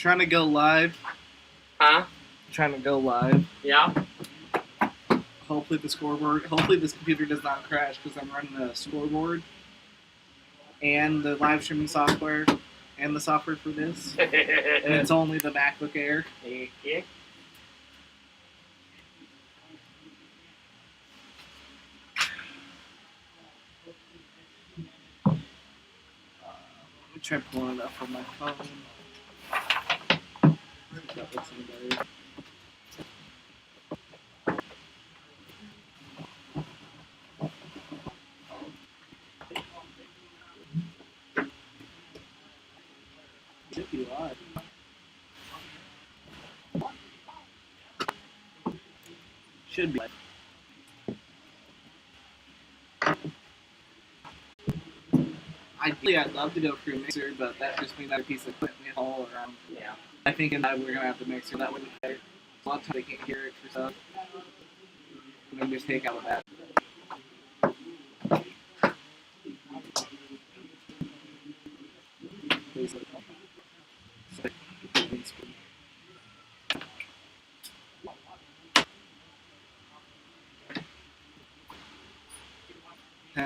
Trying to go live. Huh? Trying to go live. Yeah. Hopefully the scoreboard. Hopefully this computer does not crash because I'm running a scoreboard and the live streaming software and the software for this, and it's only the MacBook Air. Yeah. Let me try pulling it up from my phone. That looks any better. Should be live. Should be live. Ideally, I'd love to go through a mixer, but that just means another piece of equipment all around. Yeah. I think in that we're gonna have the mixer. That would be better. A lot of times they can't hear it for stuff. And then just take out of that. Please let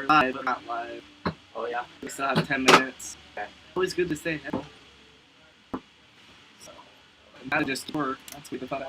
live, but not live. Oh yeah. We still have 10 minutes. Okay. Always good to stay ahead. So, and not just work. That's what the fun.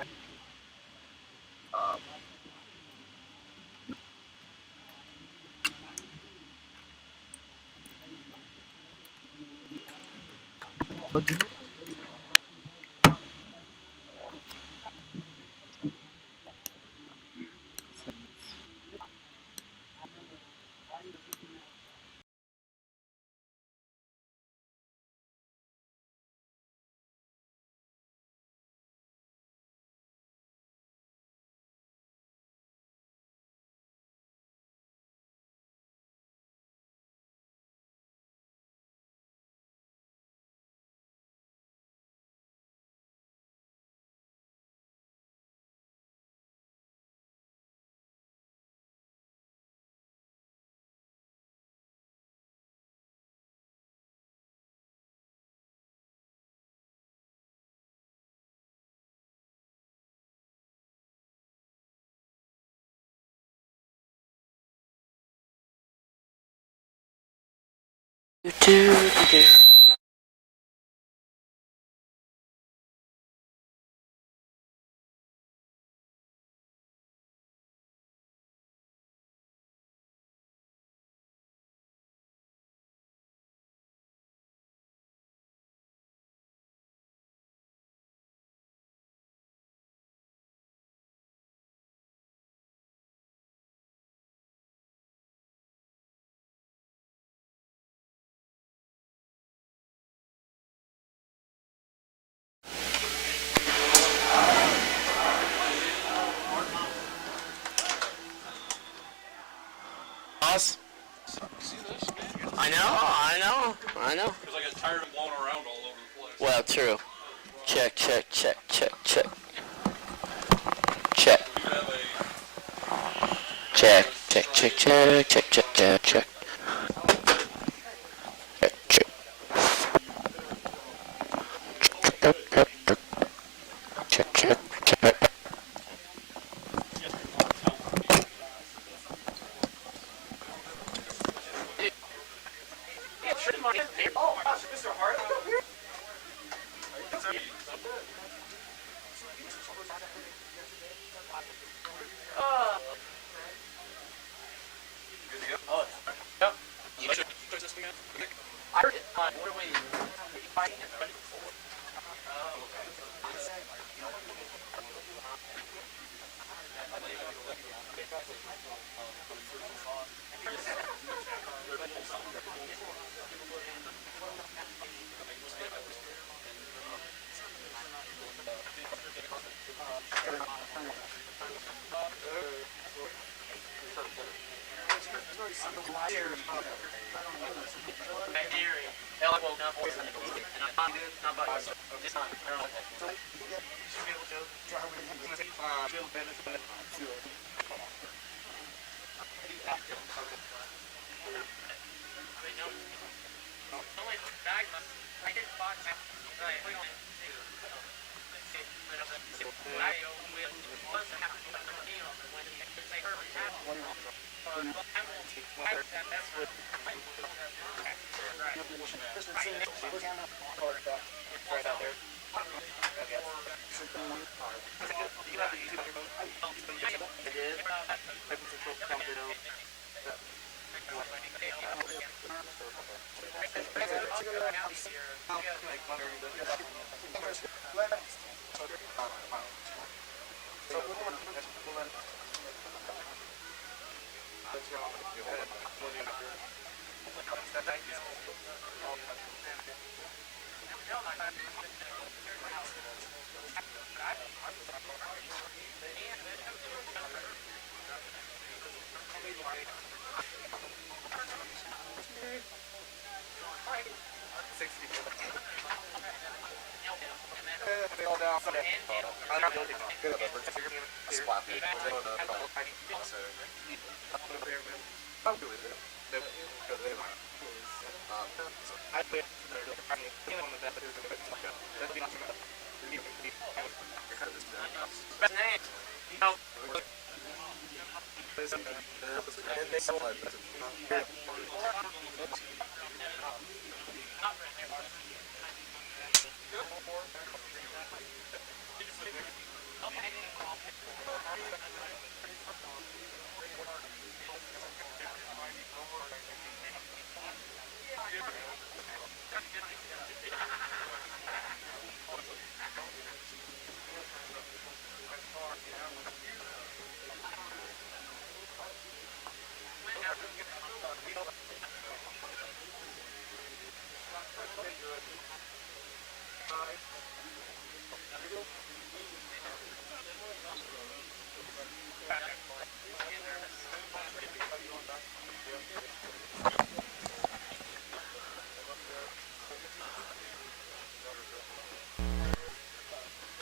I know. Because I get tired of blowing around all over the place. Well, true. Check. Check. Oh my gosh, Mr. Hart. I heard it. What are we fighting?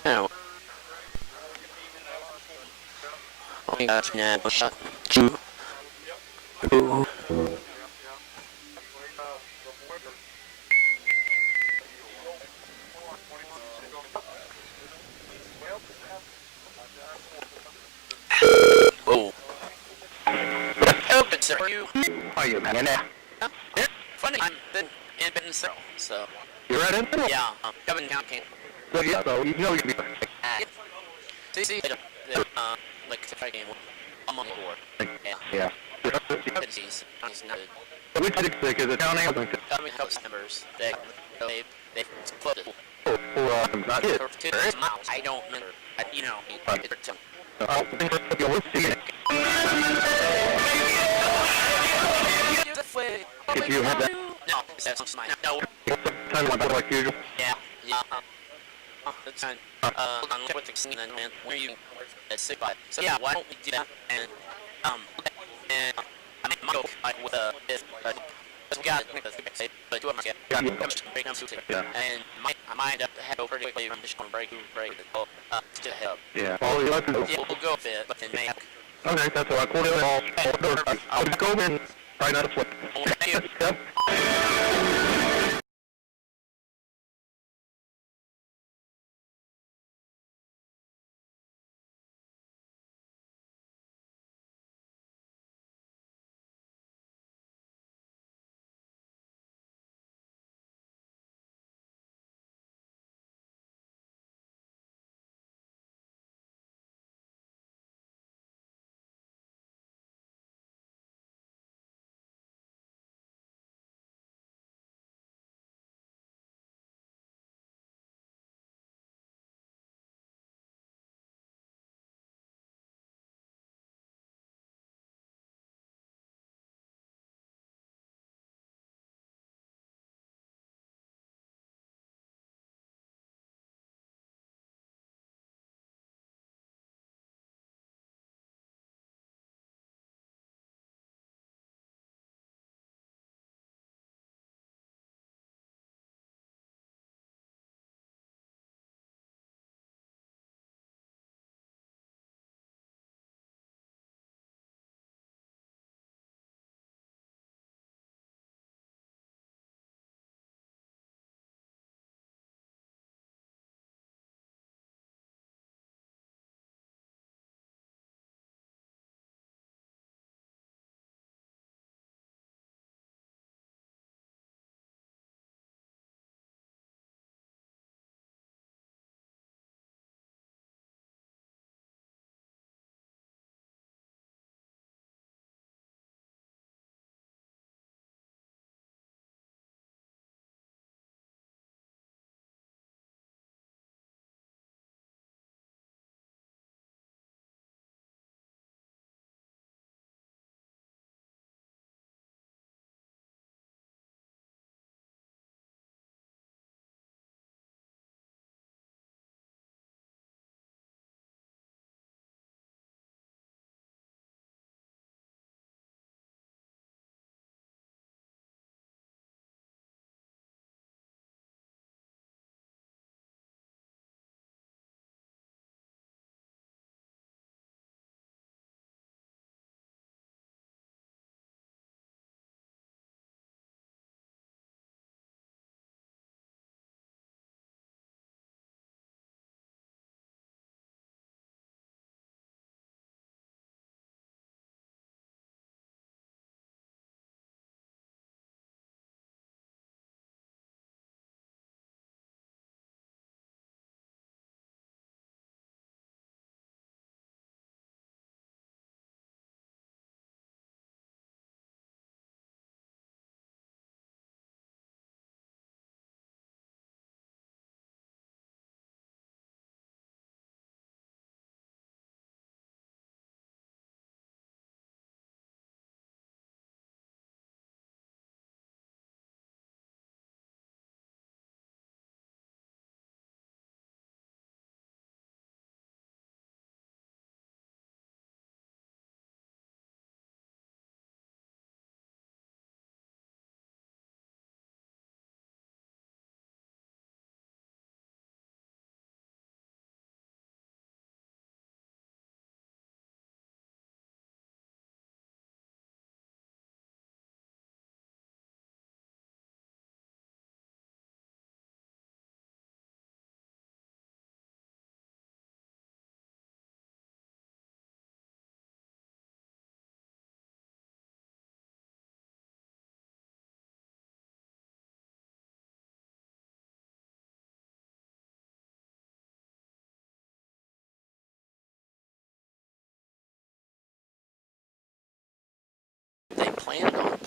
Oh. Oh my gosh, man. Shut. Choo. Ooh. Oh. Hello, good sir. Are you? Are you man? Huh? Yeah. Funny. I'm been in Benton, so. You're right in? Yeah. Governor County. Well, yeah, so you know you'd be See, like to try game. I'm on board. Yeah. yeah. Disease. He's not. But we tried to because the town ain't Government helps members. They split it. not it. For 2 miles. I don't remember. You know, it's I think you'll see it. If you have that No, that's mine. No. time like usual. Yeah. Yeah. That's fine. Hold on. What the scene then, man? Where you sick by? So yeah, why don't we do that? And I mean, my with if we got it, but do it myself. Yeah. And I might have to head over pretty quickly. I'm just gonna break. To head up. Yeah. All you have to do. Yeah, we'll go with it, but then maybe. Okay, that's all. I'll go in. Try not to flip. Thank you. Yep.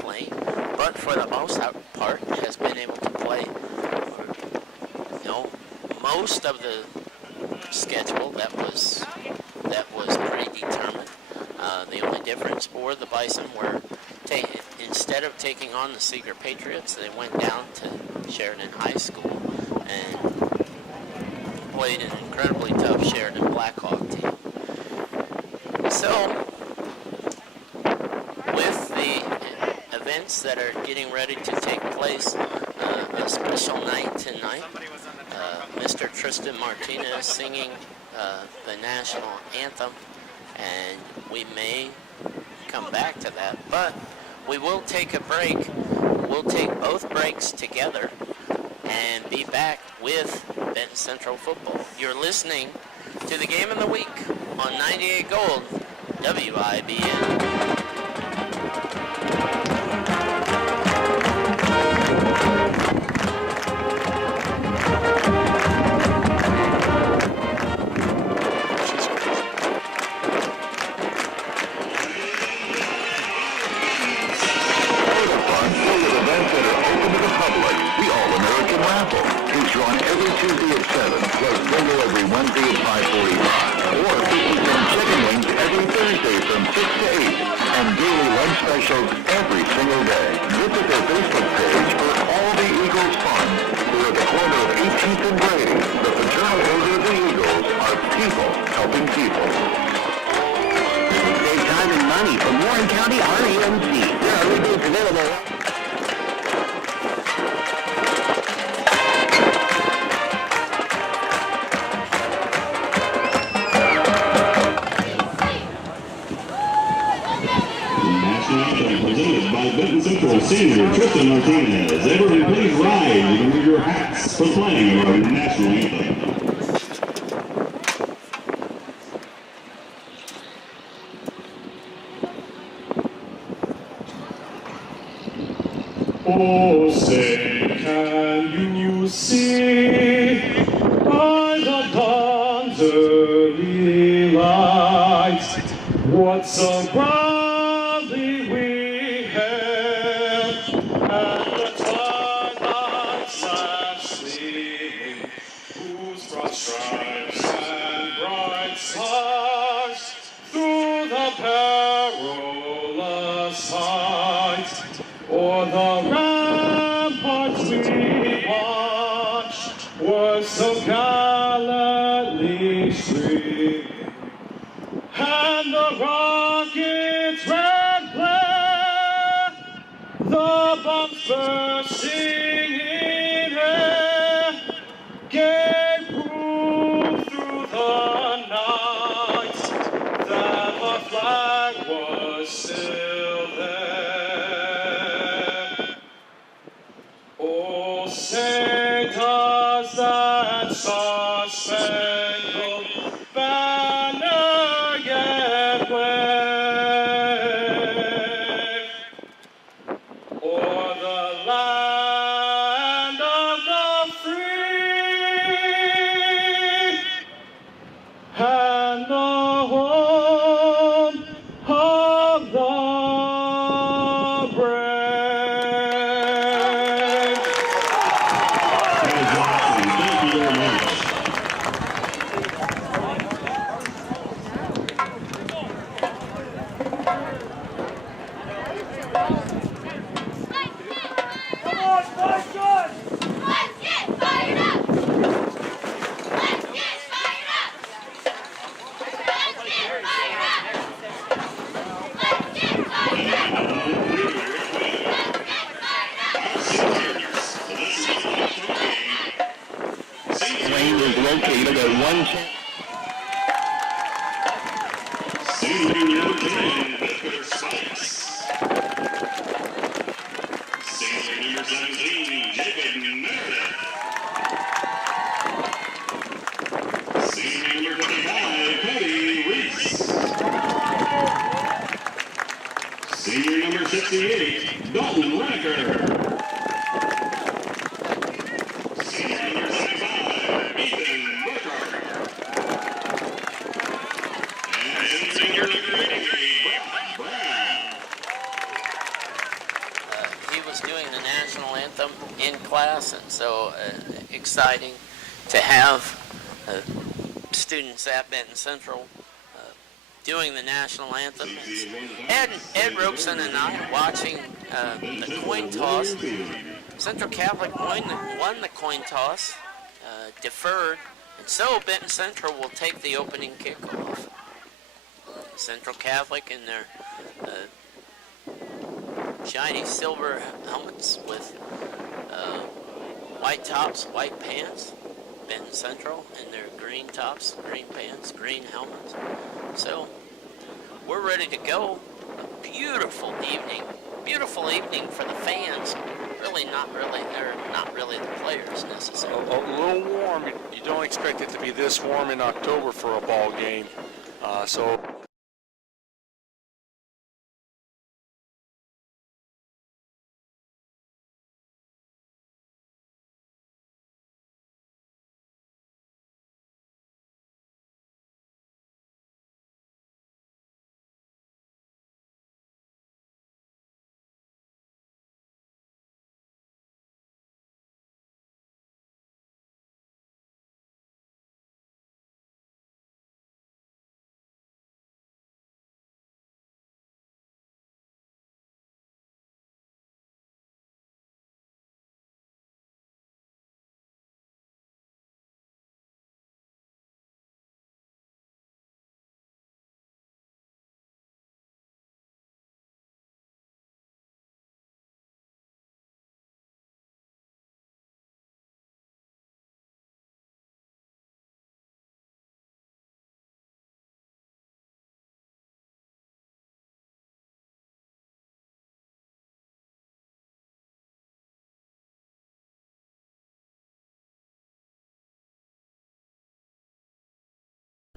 playing, but for the most part has been able to play, most of the schedule that was predetermined. The only difference for the Bison were instead of taking on the Seeger Patriots, they went down to Sheridan High School and played an incredibly tough Sheridan Blackhawk team. So, with the events that are getting ready to take place, a special night tonight, Mr. Tristan Martinez singing the national anthem, and we may come back to that, but we will take a break. We'll take both breaks together and be back with Benton Central football. You're listening to the Game of the Week on 98 Gold, WIBN. On every Tuesday at 7, plus Bogo every Wednesday at 5:45, or 50-cent chicken wings every Thursday from 6 to 8, and daily lunch specials every single day. Visit their Facebook page for all the Eagles fun. They're at the corner of 18th and Brady. The fraternal order of the Eagles are people helping people. Save time and money from Warren County REMC. There are rebates available. Presented by Benton Central senior Tristan Martinez. Everyone please rise and remove your hats for playing our national anthem. Oh, say, can you see by the dawn's early light what so proudly we hailed at the twilight's last gleaming, whose broad stripes and bright stars through the perilous heights o'er the ramparts we watched were so gallantly streaming, and the rocket's red glare, the bombs bursting in air, gave proof through the night that the flag was still there. Oh, say does that star-spangled banner yet wave o'er the land of the free and the home of the brave? Thank you very much. Lane is located at 110. Senior 10, Victor Spikes. Senior number 17, Jacob Meredith. Senior number 25, Cody Reese. Senior number 68, Dalton Reneker. Senior number 75, Ethan Burkhardt. national anthem in class, and so exciting to have students at Benton Central doing the national anthem. Ed Robeson and I watching the coin toss. Central Catholic won the coin toss, deferred, and so Benton Central will take the opening kickoff. Central Catholic in their shiny silver helmets with white tops, white pants. Benton Central in their green tops, green pants, green helmets. So we're ready to go. A beautiful evening for the fans. They're not really the players necessarily. A little warm. You don't expect it to be this warm in October for a ball game. So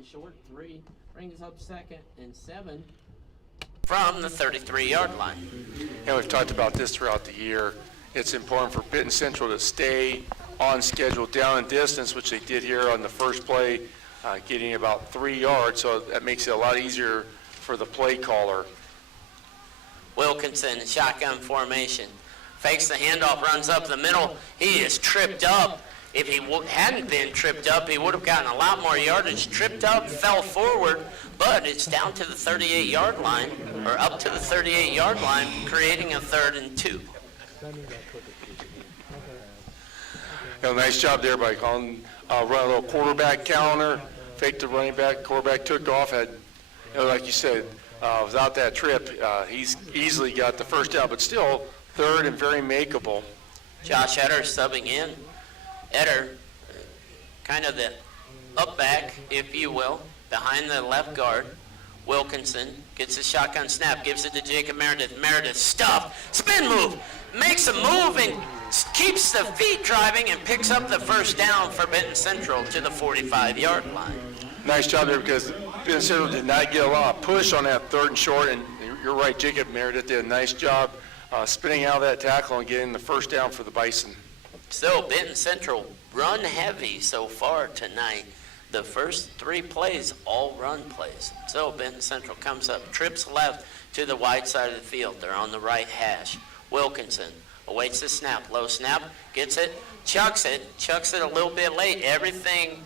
Short 3 brings up 2nd and 7 from the 33-yard line. And we've talked about this throughout the year. It's important for Benton Central to stay on schedule down in distance, which they did here on the first play, getting about 3 yards, so that makes it a lot easier for the play caller. Wilkinson, shotgun formation, fakes the handoff, runs up the middle. He is tripped up. If he hadn't been tripped up, he would have gotten a lot more yardage. Tripped up, fell forward, but it's down to the 38-yard line, or up to the 38-yard line, creating a 3rd and 2. Nice job there by calling, run a little quarterback counter, faked the running back, quarterback took off, had, like you said, without that trip, he's easily got the first down, but still 3rd and very makeable. Josh Eder subbing in. Eder, kind of the up back, if you will, behind the left guard. Wilkinson gets a shotgun snap, gives it to Jacob Meredith. Meredith stuffed, spin move, makes a move and keeps the feet driving and picks up the first down for Benton Central to the 45-yard line. Nice job there because Benton Central did not get a lot of push on that 3rd and short, and you're right, Jacob Meredith did a nice job spinning out of that tackle and getting the first down for the Bison. So Benton Central run heavy so far tonight. The first 3 plays, all run plays. So Benton Central comes up, trips left to the wide side of the field. They're on the right hash. Wilkinson awaits the snap, low snap, gets it, chucks it a little bit late. Everything,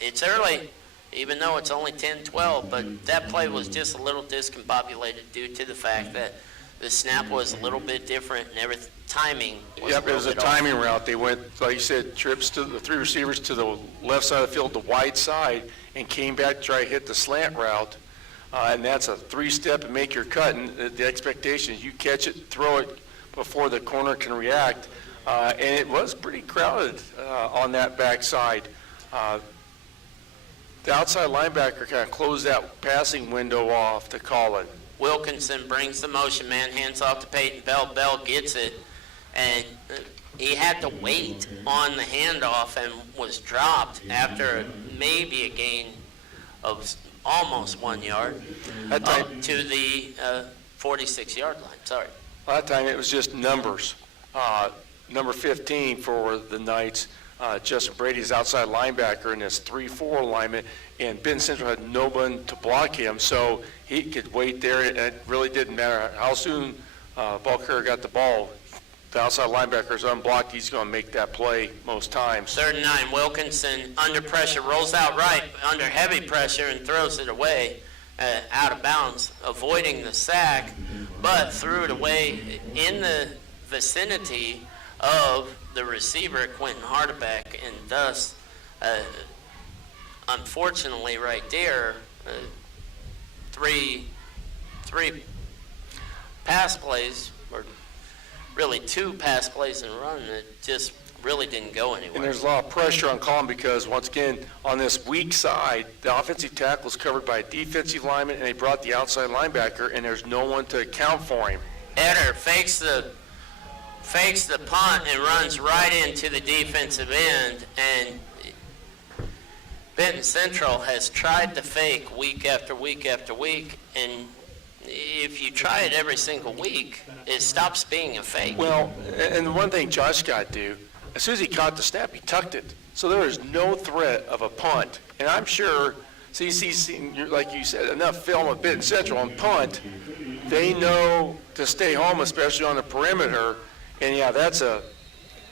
it's early, even though it's only 10-12, but that play was just a little discombobulated due to the fact that the snap was a little bit different and everything. Timing was Yep, it was a timing route. They went, like you said, trips to the 3 receivers to the left side of the field, the wide side, and came back to try to hit the slant route. And that's a 3-step and make your cut. And the expectation is you catch it, throw it before the corner can react. And it was pretty crowded on that backside. The outside linebacker kind of closed that passing window off to call it. Wilkinson brings the motion man, hands off to Peyton Bell. Bell gets it, and he had to wait on the handoff and was dropped after maybe a gain of almost 1 yard up to the 46-yard line. Sorry. That time it was just numbers. Number 15 for the Knights, Justin Brady's outside linebacker in his 3-4 alignment, and Ben Central had no one to block him, so he could wait there, and it really didn't matter how soon ball carrier got the ball. the outside linebacker is unblocked, he's going to make that play most times. 3rd and 9, Wilkinson under pressure, rolls out right under heavy pressure and throws it away out of bounds, avoiding the sack, but threw it away in the vicinity of the receiver, Quentin Hardebeck, and thus, unfortunately right there, three pass plays, or really 2 pass plays in a run that just really didn't go anywhere. And there's a lot of pressure on Collin because, once again, on this weak side, the offensive tackle is covered by a defensive lineman, and they brought the outside linebacker, and there's no one to account for him. Eder fakes the punt and runs right into the defensive end, and Benton Central has tried to fake week after week after week, and if you try it every single week, it stops being a fake. Well, and the one thing Josh got to do, as soon as he caught the snap, he tucked it. So there is no threat of a punt. And I'm sure CC's seen, like you said, enough film of Benton Central on punt. They know to stay home, especially on the perimeter. And that's going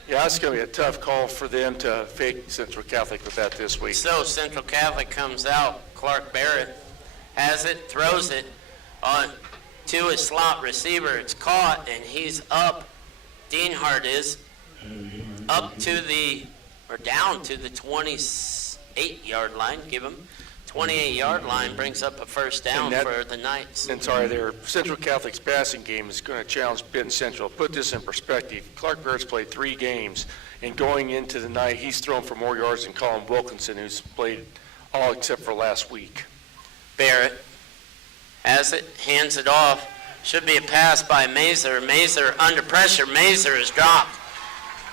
to be a tough call for them to fake Central Catholic with that this week. So Central Catholic comes out. Clark Barrett has it, throws it on to his slot receiver. It's caught, and he's up. Dienhardt is up to down to the 28-yard line. Give him 28-yard line, brings up a first down for the Knights. And sorry, their Central Catholic's passing game is going to challenge Benton Central. Put this in perspective. Clark Barrett's played 3 games, and going into the night, he's thrown for more yards than Colin Wilkinson, who's played all except for last week. Barrett has it, hands it off. Should be a pass by Mazer. Mazer under pressure. Mazer is dropped.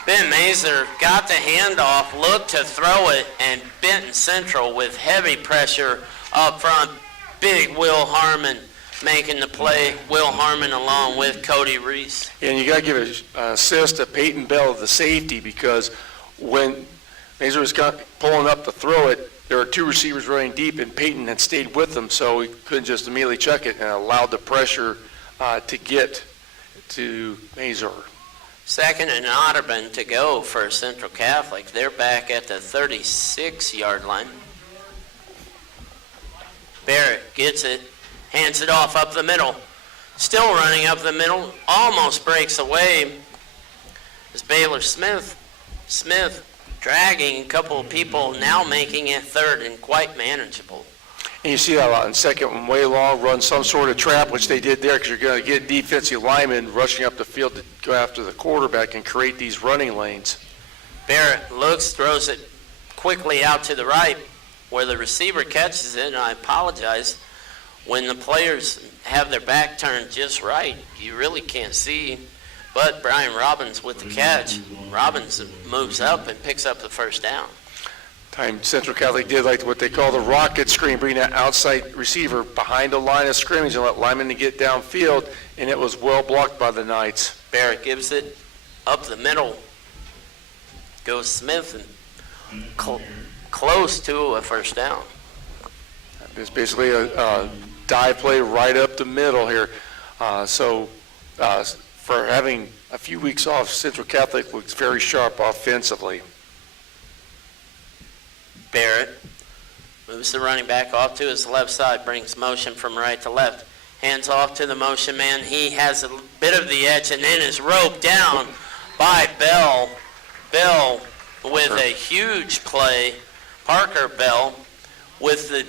Ben Mazer got the handoff, looked to throw it, and Benton Central with heavy pressure up front. Big Will Harmon making the play. Will Harmon along with Cody Reese. And you got to give an assist to Peyton Bell, the safety, because when Mazer was pulling up to throw it, there were 2 receivers running deep, and Peyton had stayed with them, so he couldn't just immediately chuck it and allowed the pressure to get to Mazer. 2nd and Otterburn to go for Central Catholic. They're back at the 36-yard line. Barrett gets it, hands it off up the middle. Still running up the middle, almost breaks away. It's Baylor Smith. Smith dragging a couple of people, now making it 3rd and quite manageable. And you see that a lot in 2nd and way long, run some sort of trap, which they did there, because you're going to get defensive linemen rushing up the field to go after the quarterback and create these running lanes. Barrett looks, throws it quickly out to the right, where the receiver catches it, and I apologize. When the players have their back turned just right, you really can't see. But Brian Robbins with the catch. Robbins moves up and picks up the first down. Time Central Catholic did like what they call the rocket screen, bring that outside receiver behind the line of scrimmage and let linemen to get downfield, and it was well blocked by the Knights. Barrett gives it up the middle. Goes Smith and close to a first down. It's basically a dive play right up the middle here. For having a few weeks off, Central Catholic looks very sharp offensively. Barrett moves the running back off to his left side, brings motion from right to left. Hands off to the motion man. He has a bit of the edge and then is roped down by Bell. Bell with a huge play. Parker Bell with the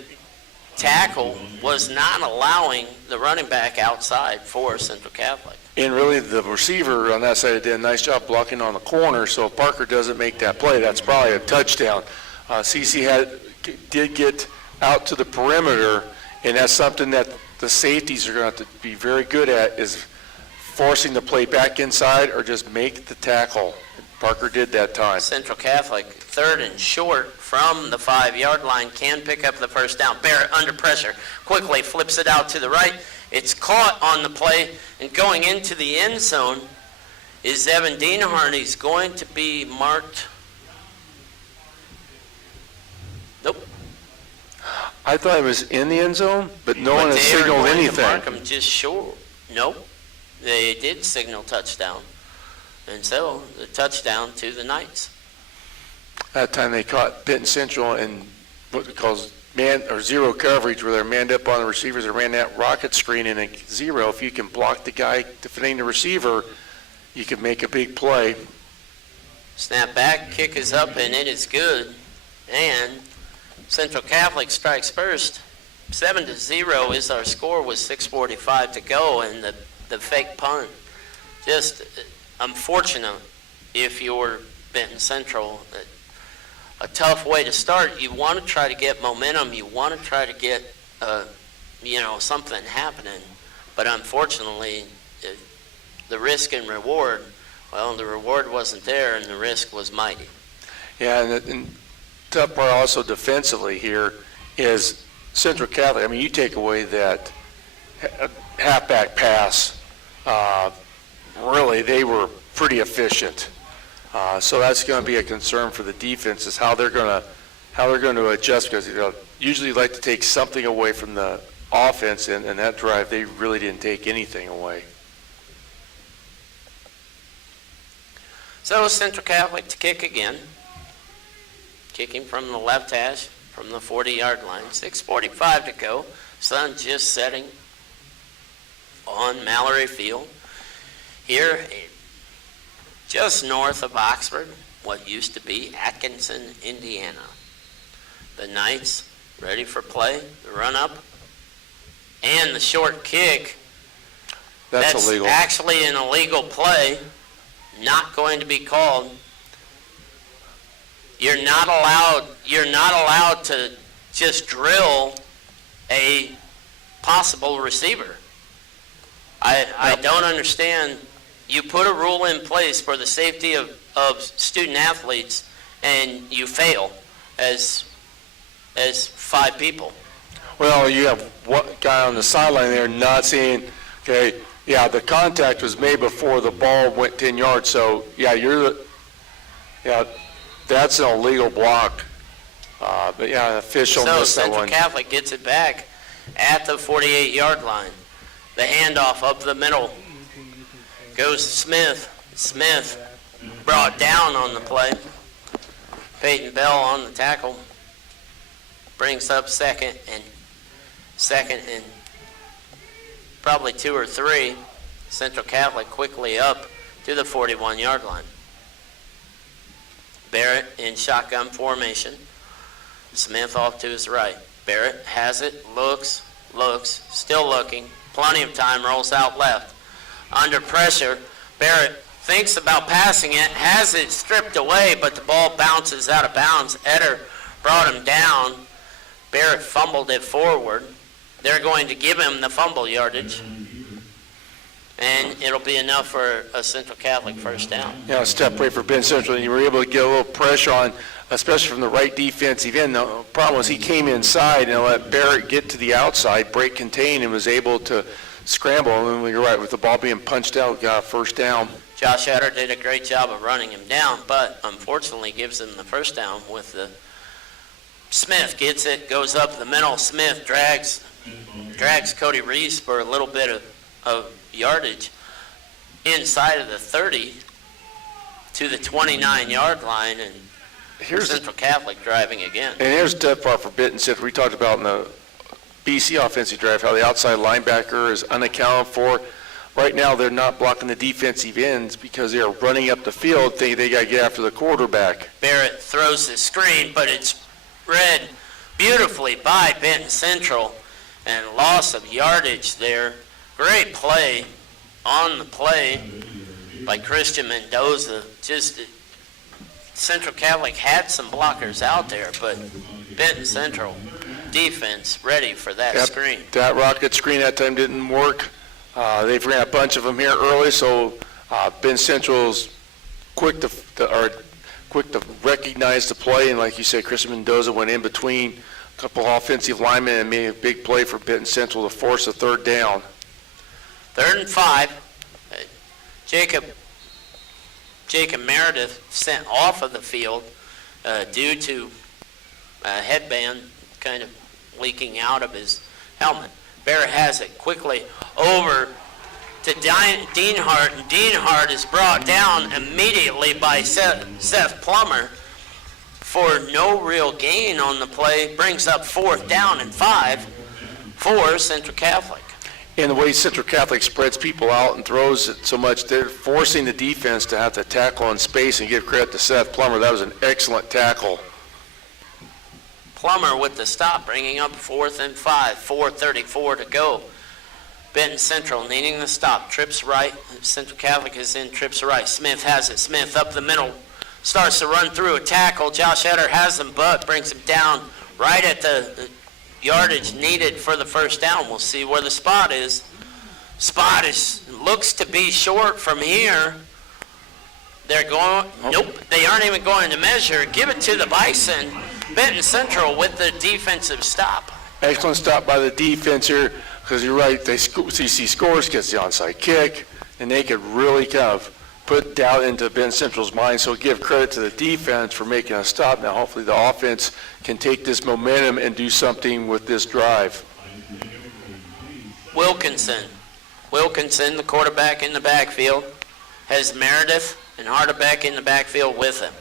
tackle was not allowing the running back outside for Central Catholic. And really, the receiver on that side did a nice job blocking on the corner, so if Parker doesn't make that play, that's probably a touchdown. CC did get out to the perimeter, and that's something that the safeties are going to have to be very good at, is forcing the play back inside or just make the tackle. Parker did that time. Central Catholic, 3rd and short from the 5-yard line, can pick up the first down. Barrett under pressure, quickly flips it out to the right. It's caught on the play, and going into the end zone is Evan Dienhardt. He's going to be marked. Nope. I thought it was in the end zone, but no one has signaled anything. Mark him just short. Nope. They did signal touchdown. And so the touchdown to the Knights. That time they caught Benton Central in what we call man or zero coverage, where they're manned up on the receivers. They ran that rocket screen in a zero. If you can block the guy defending the receiver, you can make a big play. Snap back, kick is up, and it is good. And Central Catholic strikes first. 7-0 is our score with 6:45 to go, and the fake punt. Just unfortunate if you're Benton Central. A tough way to start. You want to try to get momentum. You want to try to get, something happening. But unfortunately, the risk and reward, well, the reward wasn't there, and the risk was mighty. Yeah, and tough part also defensively here is Central Catholic. I mean, you take away that halfback pass, really, they were pretty efficient. So that's going to be a concern for the defense, is how they're going to adjust, because usually you like to take something away from the offense, and that drive they really didn't take anything away. So Central Catholic to kick again, kicking from the left hash from the 40-yard line. 6:45 to go. Sun just setting on Mallory Field. Here, just north of Oxford, what used to be Atkinson, Indiana. The Knights ready for play, the run-up, and the short kick. That's illegal. Actually an illegal play, not going to be called. You're not allowed to just drill a possible receiver. I don't understand. You put a rule in place for the safety of student athletes, and you fail as 5 people. Well, you have one guy on the sideline there not saying, okay, yeah, the contact was made before the ball went 10 yards, so that's an illegal block. But yeah, an official missed that one. So Central Catholic gets it back at the 48-yard line. The handoff up the middle goes to Smith. Smith brought down on the play. Peyton Bell on the tackle. Brings up second and probably 2 or 3. Central Catholic quickly up to the 41-yard line. Barrett in shotgun formation. Smith off to his right. Barrett has it, looks, still looking. Plenty of time, rolls out left. Under pressure, Barrett thinks about passing it, has it stripped away, but the ball bounces out of bounds. Eder brought him down. Barrett fumbled it forward. They're going to give him the fumble yardage, and it'll be enough for a Central Catholic first down. Yeah, a step away for Ben Central, and you were able to get a little pressure on, especially from the right defensive end. The problem was he came inside and let Barrett get to the outside, break contain, and was able to scramble. And you're right, with the ball being punched out, got a first down. Josh Eder did a great job of running him down, but unfortunately gives him the first down with the Smith gets it, goes up the middle. Smith drags Cody Reese for a little bit of yardage inside of the 30 to the 29-yard line, and here's Central Catholic driving again. And here's a tough part for Benton Central. We talked about in the BC offensive drive how the outside linebacker is unaccounted for. Right now they're not blocking the defensive ends because they are running up the field, thinking they got to get after the quarterback. Barrett throws the screen, but it's read beautifully by Benton Central, and loss of yardage there. Great play on the play by Christian Mendoza. Just Central Catholic had some blockers out there, but Benton Central defense ready for that screen. That rocket screen that time didn't work. They've ran a bunch of them here early, so Ben Central's quick to recognize the play, and like you said, Christian Mendoza went in between a couple offensive linemen and made a big play for Benton Central to force a third down. 3rd and 5. Jacob Meredith sent off of the field due to a headband kind of leaking out of his helmet. Barrett has it quickly over to Deanhart, and Deanhart is brought down immediately by Seth Plummer for no real gain on the play. Brings up 4th down and 5 for Central Catholic. And the way Central Catholic spreads people out and throws it so much, they're forcing the defense to have to tackle in space, and give credit to Seth Plummer. That was an excellent tackle. Plummer with the stop, bringing up 4th and 5, 4:34 to go. Benton Central needing the stop, trips right. Central Catholic is in, trips right. Smith has it. Smith up the middle, starts to run through a tackle. Josh Eder has him, but brings him down right at the yardage needed for the first down. We'll see where the spot is. Spot looks to be short from here. They're going, nope, they aren't even going to measure. Give it to the Bison. Benton Central with the defensive stop. Excellent stop by the defense here, because you're right, CC scores, gets the onside kick, and they could really kind of put doubt into Benton Central's mind. So give credit to the defense for making a stop. Now hopefully the offense can take this momentum and do something with this drive. Wilkinson, the quarterback in the backfield, has Meredith and Hardebeck in the backfield with him.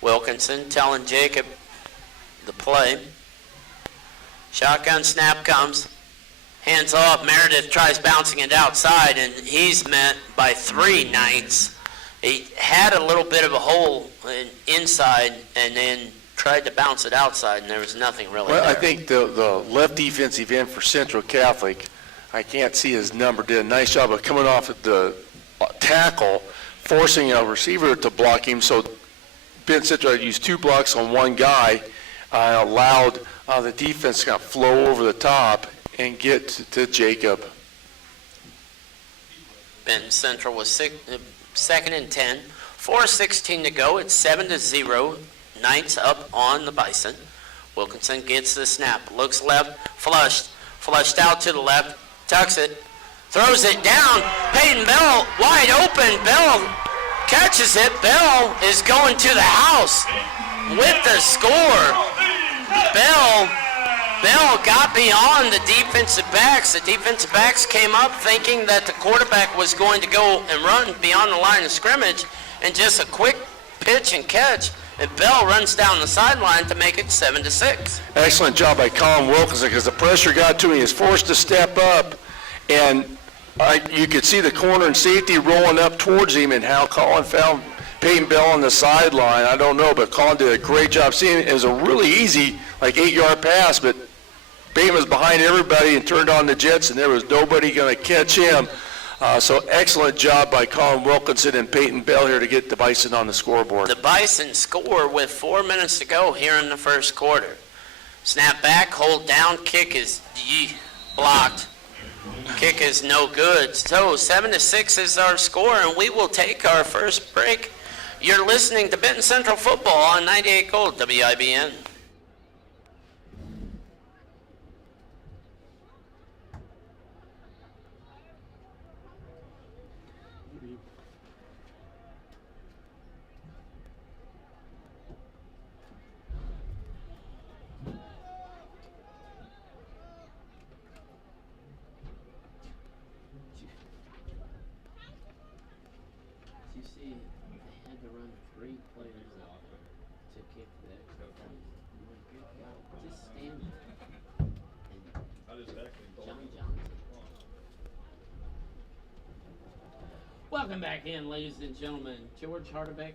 Wilkinson telling Jacob the play. Shotgun snap comes. Hands off. Meredith tries bouncing it outside, and he's met by 3 Knights. He had a little bit of a hole inside and then tried to bounce it outside, and there was nothing really there. I think the left defensive end for Central Catholic, I can't see his number, did a nice job of coming off at the tackle, forcing a receiver to block him. So Benton Central used 2 blocks on one guy, allowed the defense to kind of flow over the top and get to Jacob. Benton Central was 2nd and 10. 4:16 to go. It's 7-0. Knights up on the Bison. Wilkinson gets the snap. Looks left. Flushed out to the left. Tucks it. Throws it down. Peyton Bell wide open. Bell catches it. Bell is going to the house with the score. Bell got beyond the defensive backs. The defensive backs came up thinking that the quarterback was going to go and run beyond the line of scrimmage, and just a quick pitch and catch, and Bell runs down the sideline to make it 7-6. Excellent job by Colin Wilkinson, because the pressure got to him. He was forced to step up, and you could see the corner and safety rolling up towards him, and how Colin found Peyton Bell on the sideline, I don't know, but Colin did a great job seeing it. It was a really easy, 8-yard pass, but Peyton was behind everybody and turned on the jets, and there was nobody going to catch him. So excellent job by Colin Wilkinson and Peyton Bell here to get the Bison on the scoreboard. The Bison score with 4 minutes to go here in the first quarter. Snap back, hold down, kick is blocked. Kick is no good. So 7-6 is our score, and we will take our first break. You're listening to Benton Central Football on 98 Gold WIBN. Welcome back in, ladies and gentlemen. George Hardebeck,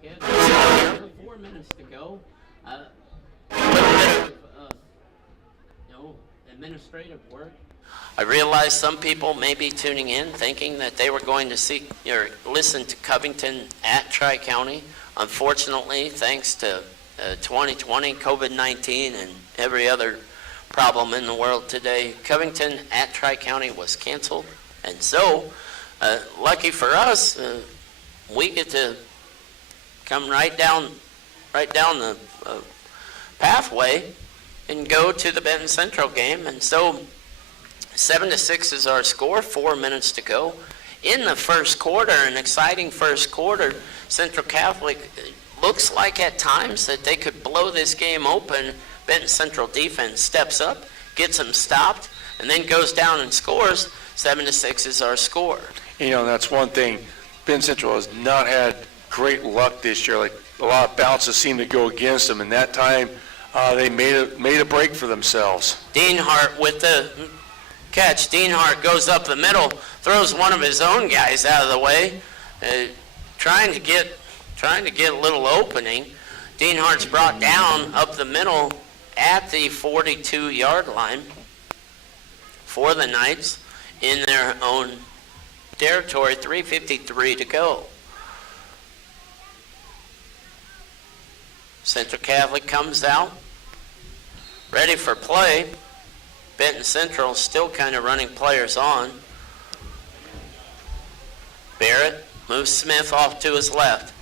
4 minutes to go. Administrative work. I realize some people may be tuning in thinking that they were going to see or listen to Covington at Tri-County. Unfortunately, thanks to 2020, COVID-19, and every other problem in the world today, Covington at Tri-County was canceled. And so, lucky for us, we get to come right down the pathway and go to the Benton Central game. And so 7-6 is our score, 4 minutes to go. In the first quarter, an exciting first quarter, Central Catholic looks like at times that they could blow this game open. Benton Central defense steps up, gets them stopped, and then goes down and scores. 7-6 is our score. You know, that's one thing. Benton Central has not had great luck this year. Like, a lot of bounces seem to go against them, and that time they made a break for themselves. Deanhart with the catch. Deanhart goes up the middle, throws one of his own guys out of the way, trying to get a little opening. Deanhart's brought down up the middle at the 42-yard line for the Knights in their own territory. 3:53 to go. Central Catholic comes out, ready for play. Benton Central still kind of running players on. Barrett moves Smith off to his left.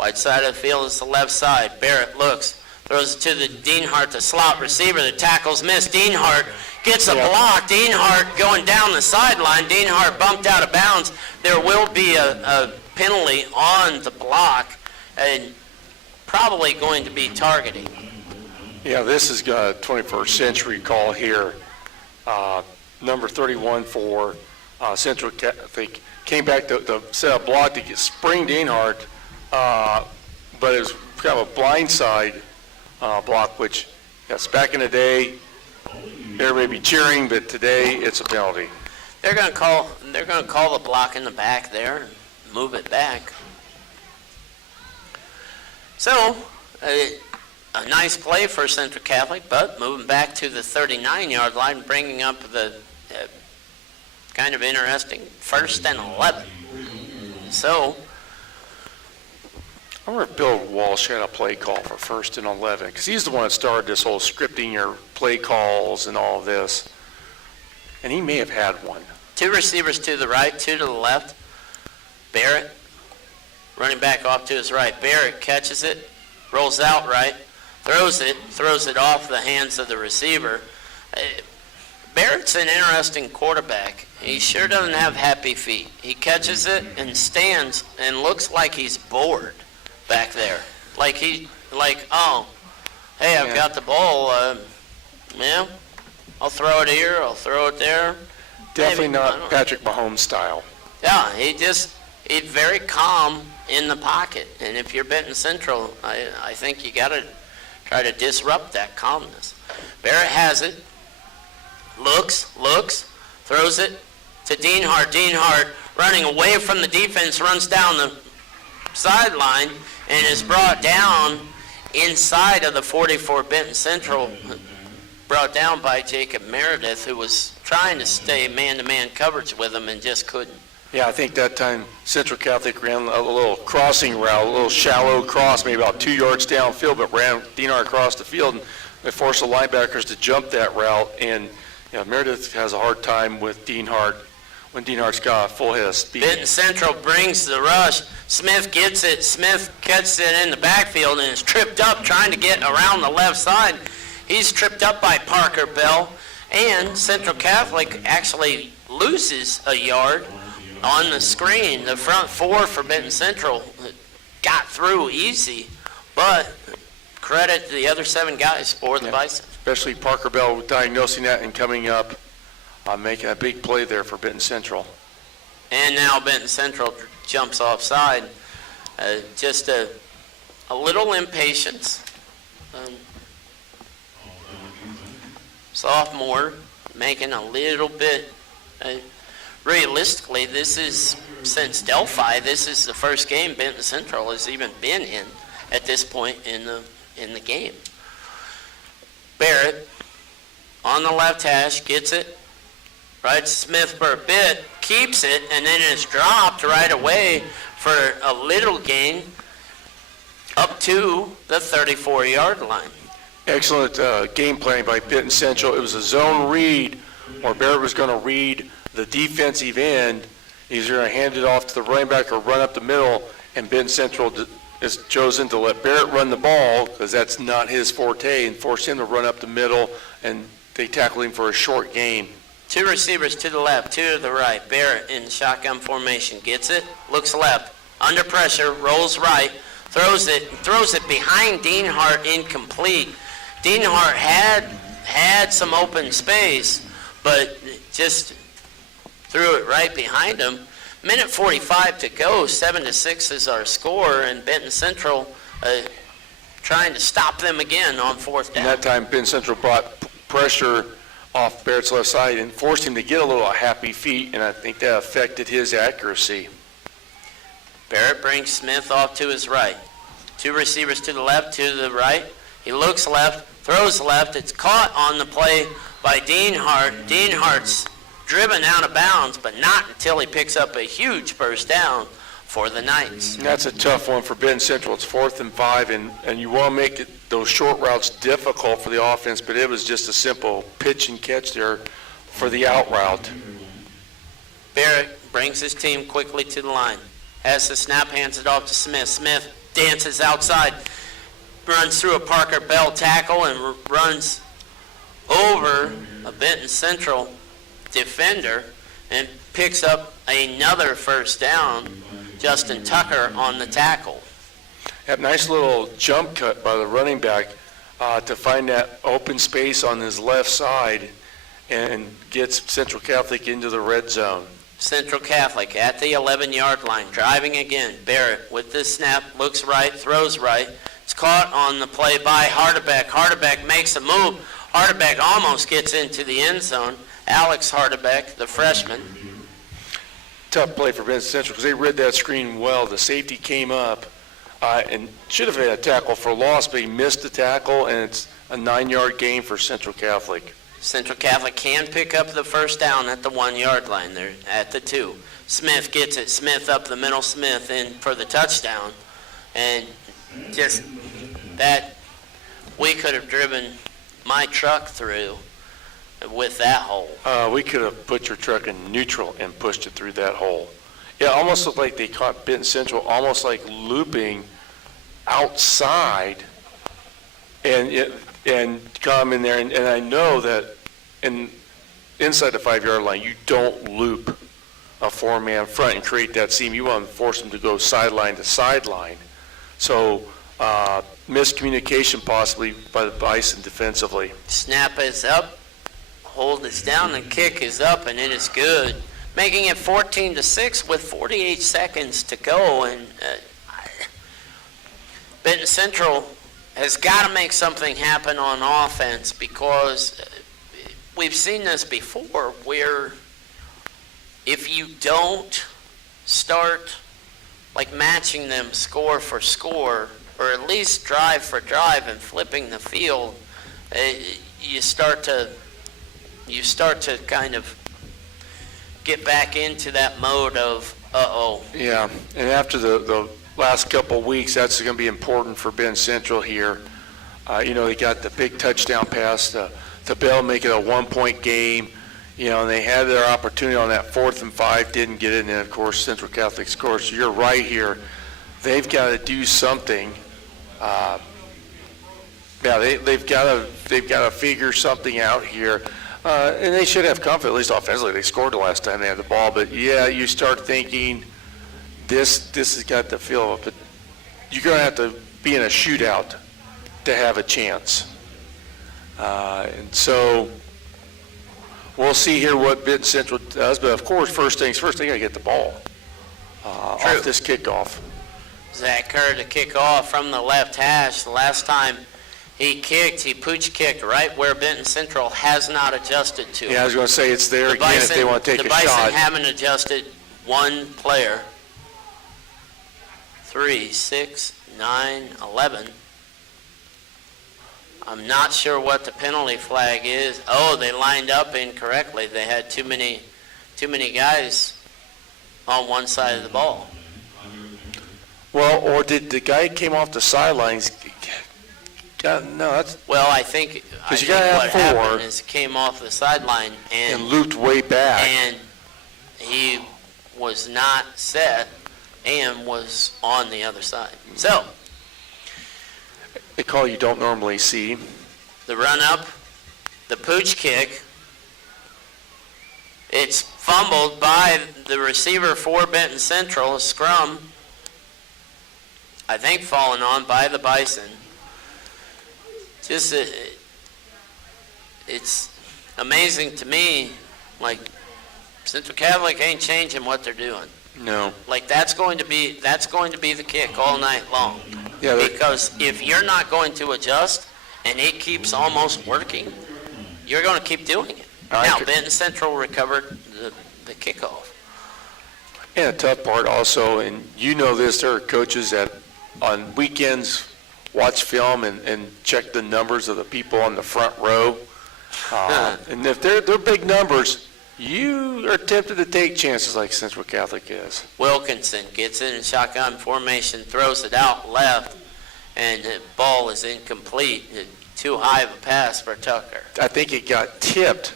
Wide side of the field is the left side. Barrett looks, throws it to the Deanhart, the slot receiver. The tackle's missed. Deanhart gets a block. Deanhart going down the sideline. Deanhart bumped out of bounds. There will be a penalty on the block, and probably going to be targeting. Yeah, this is a 21st century call here. Number 31 for Central Catholic came back to set a block to spring Deanhart, but it was kind of a blindside block, which, yes, back in the day, everybody be cheering, but today it's a penalty. They're going to call the block in the back there and move it back. So, a nice play for Central Catholic, but moving back to the 39-yard line, bringing up the kind of interesting 1st and 11. So, I wonder if Bill Walsh had a play call for 1st and 11, because he's the one that started this whole scripting your play calls and all of this, and he may have had one. 2 receivers to the right, 2 to the left. Barrett running back off to his right. Barrett catches it, rolls out right, throws it off the hands of the receiver. Barrett's an interesting quarterback. He sure doesn't have happy feet. He catches it and stands and looks like he's bored back there. Oh, hey, I've got the ball. Yeah, I'll throw it here, I'll throw it there. Definitely not Patrick Mahomes style. Yeah, he's very calm in the pocket. And if you're Benton Central, I think you got to try to disrupt that calmness. Barrett has it, looks, throws it to Deanhart. Deanhart running away from the defense, runs down the sideline and is brought down inside of the 44 Benton Central, brought down by Jacob Meredith, who was trying to stay man-to-man coverage with him and just couldn't. Yeah, I think that time Central Catholic ran a little crossing route, a little shallow cross, maybe about 2 yards downfield, but ran Deanhart across the field, and they forced the linebackers to jump that route. And Meredith has a hard time with Deanhart when Deanhart's got a full head of speed. Benton Central brings the rush. Smith gets it. Smith catches it in the backfield and is tripped up trying to get around the left side. He's tripped up by Parker Bell, and Central Catholic actually loses a yard on the screen. The front 4 for Benton Central got through easy, but credit to the other 7 guys for the Bison. Especially Parker Bell diagnosing that and coming up, making a big play there for Benton Central. And now Benton Central jumps offside. Just a little impatience. Sophomore making a little bit. Realistically, this is, since Delphi, this is the first game Benton Central has even been in at this point in the game. Barrett on the left hash gets it, right? Smith for a bit, keeps it, and then it's dropped right away for a little gain up to the 34-yard line. Excellent game planning by Benton Central. It was a zone read where Barrett was going to read the defensive end. He's going to hand it off to the running back or run up the middle, and Benton Central has chosen to let Barrett run the ball because that's not his forte, and force him to run up the middle, and they tackle him for a short gain. 2 receivers to the left, 2 to the right. Barrett in shotgun formation gets it, looks left, under pressure, rolls right, throws it behind Deanhart, incomplete. Deanhart had some open space, but just threw it right behind him. Minute 45 to go, 7-6 is our score, and Benton Central trying to stop them again on fourth down. And that time, Benton Central brought pressure off Barrett's left side and forced him to get a little happy feet, and I think that affected his accuracy. Barrett brings Smith off to his right. Two receivers to the left, to the right. He looks left, throws left. It's caught on the play by Dean Hart. Dean Hart's driven out of bounds, but not until he picks up a huge first down for the Knights. And that's a tough one for Benton Central. It's 4th and 5, and you want to make those short routes difficult for the offense, but it was just a simple pitch and catch there for the out route. Barrett brings his team quickly to the line. Has the snap, hands it off to Smith. Smith dances outside, runs through a Parker Bell tackle and runs over a Benton Central defender and picks up another first down. Justin Tucker on the tackle. That nice little jump cut by the running back to find that open space on his left side and gets Central Catholic into the red zone. Central Catholic at the 11-yard line, driving again. Barrett with the snap, looks right, throws right. It's caught on the play by Hardebeck. Hardebeck makes a move. Hardebeck almost gets into the end zone. Alex Hardebeck, the freshman. Tough play for Benton Central because they read that screen well. The safety came up and should have had a tackle for loss, but he missed the tackle, and it's a 9-yard gain for Central Catholic. Central Catholic can pick up the first down at the 1-yard line. They're at the 2. Smith gets it. Smith up the middle. Smith in for the touchdown. And just that, we could have driven my truck through with that hole. We could have put your truck in neutral and pushed it through that hole. Yeah, it almost looked like they caught Benton Central almost like looping outside and come in there. And I know that inside the 5-yard line, you don't loop a 4-man front and create that seam. You want to force them to go sideline to sideline. So miscommunication possibly by the Bison defensively. Snap is up. Hold is down, and kick is up, and it is good, making it 14-6 with 48 seconds to go. And Benton Central has got to make something happen on offense, because we've seen this before, where if you don't start like matching them score for score, or at least drive for drive and flipping the field, you start to kind of get back into that mode of, uh-oh. Yeah, and after the last couple of weeks, that's going to be important for Benton Central here. They got the big touchdown pass to Bell, make it a 1-point game. And they had their opportunity on that 4th and 5, didn't get it, and then, of course, Central Catholic scored. So you're right here. They've got to do something. They've got to figure something out here. And they should have confidence, at least offensively. They scored the last time they had the ball. But, yeah, you start thinking this has got the feel of it. You're going to have to be in a shootout to have a chance. And so we'll see here what Benton Central does. But, of course, first things first, they got to get the ball off this kickoff. Zach Kerr to kick off from the left hash. The last time he pooch kicked right where Benton Central has not adjusted to. Yeah, I was going to say it's there again if they want to take a shot. The Bison haven't adjusted one player. 3, 6, 9, 11. I'm not sure what the penalty flag is. Oh, they lined up incorrectly. They had too many guys on one side of the ball. Well, or did the guy came off the sidelines? Well, I think what happened is he came off the sideline and looped way back. And he was not set and was on the other side. So, a call you don't normally see. The run up, the pooch kick. It's fumbled by the receiver for Benton Central, a scrum. I think fallen on by the Bison. It's amazing to me, like Central Catholic ain't changing what they're doing. No. Like that's going to be the kick all night long. Yeah, Because if you're not going to adjust and it keeps almost working, you're going to keep doing it. Now, Benton Central recovered the kickoff. and a tough part also, and you know this, there are coaches that on weekends watch film and check the numbers of the people on the front row. And if they're big numbers, you are tempted to take chances like Central Catholic is. Wilkinson gets in shotgun formation, throws it out left, and the ball is incomplete. Too high of a pass for Tucker. I think it got tipped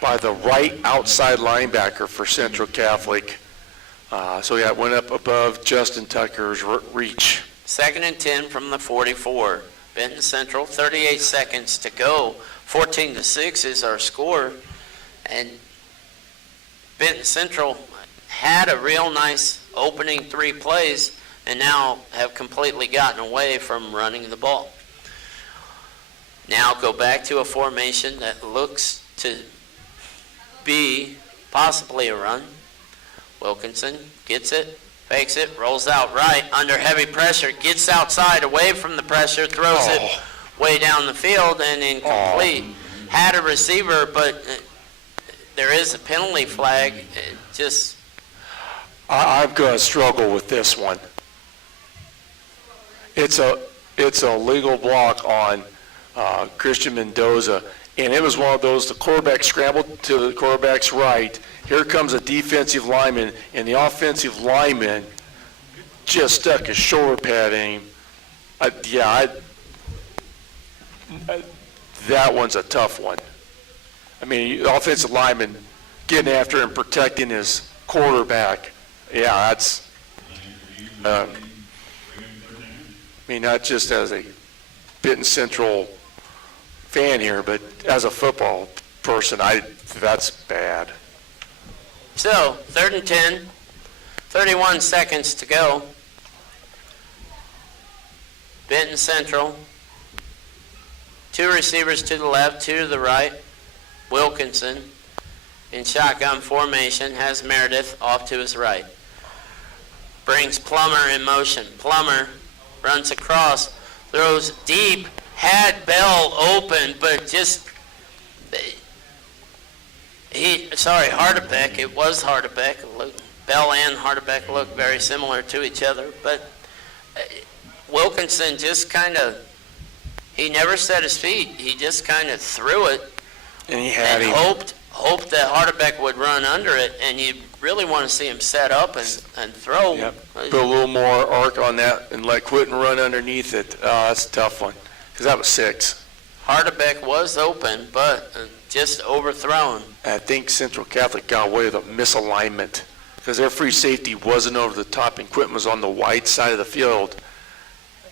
by the right outside linebacker for Central Catholic. So yeah, it went up above Justin Tucker's reach. 2nd and 10 from the 44. Benton Central, 38 seconds to go. 14-6 is our score. And Benton Central had a real nice opening 3 plays and now have completely gotten away from running the ball. Now go back to a formation that looks to be possibly a run. Wilkinson gets it, fakes it, rolls out right, under heavy pressure, gets outside, away from the pressure, throws it way down the field and incomplete. Had a receiver, but there is a penalty flag. I'm going to struggle with this one. It's a legal block on Christian Mendoza, and it was one of those, the quarterback scrambled to the quarterback's right. Here comes a defensive lineman, and the offensive lineman just stuck his shoulder pad in him. That one's a tough one. I mean, the offensive lineman getting after and protecting his quarterback. Yeah, that's, I mean, not just as a Benton Central fan here, but as a football person, that's bad. So, 3rd and 10, 31 seconds to go. Benton Central, 2 receivers to the left, 2 to the right. Wilkinson in shotgun formation has Meredith off to his right. Brings Plummer in motion. Plummer runs across, throws deep, had Bell open, but just, Hardebeck, it was Hardebeck. Bell and Hardebeck look very similar to each other, but Wilkinson just kind of, he never set his feet. He just kind of threw it And he had him. hoped that Hardebeck would run under it, and you really want to see him set up and throw. Yep. Put a little more arc on that and let Quinton run underneath it. That's a tough one, because that was 6. Hardebeck was open, but just overthrown. I think Central Catholic got away with a misalignment because their free safety wasn't over the top and Quinton was on the wide side of the field.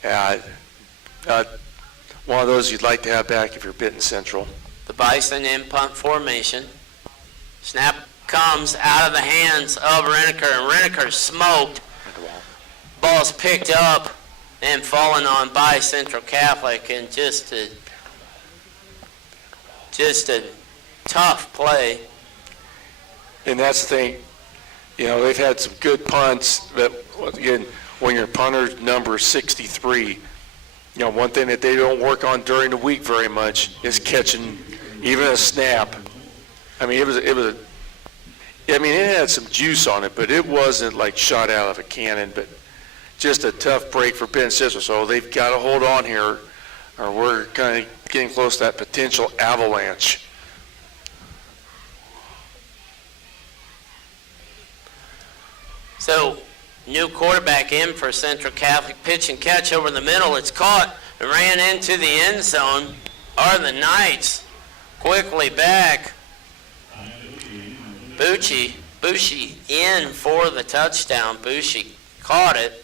One of those you'd like to have back if you're Benton Central. The Bison in punt formation. Snap comes out of the hands of Reneker, and Reneker smoked. Ball's picked up and fallen on by Central Catholic, and just a tough play. And that's the thing, they've had some good punts, but again, when your punter's number is 63, one thing that they don't work on during the week very much is catching even a snap. I mean, it had some juice on it, but it wasn't like shot out of a cannon, but just a tough break for Benton Central. So they've got to hold on here, or we're kind of getting close to that potential avalanche. So, new quarterback in for Central Catholic. Pitch and catch over the middle. It's caught and ran into the end zone. Are the Knights quickly back? Bushi in for the touchdown. Bushi caught it.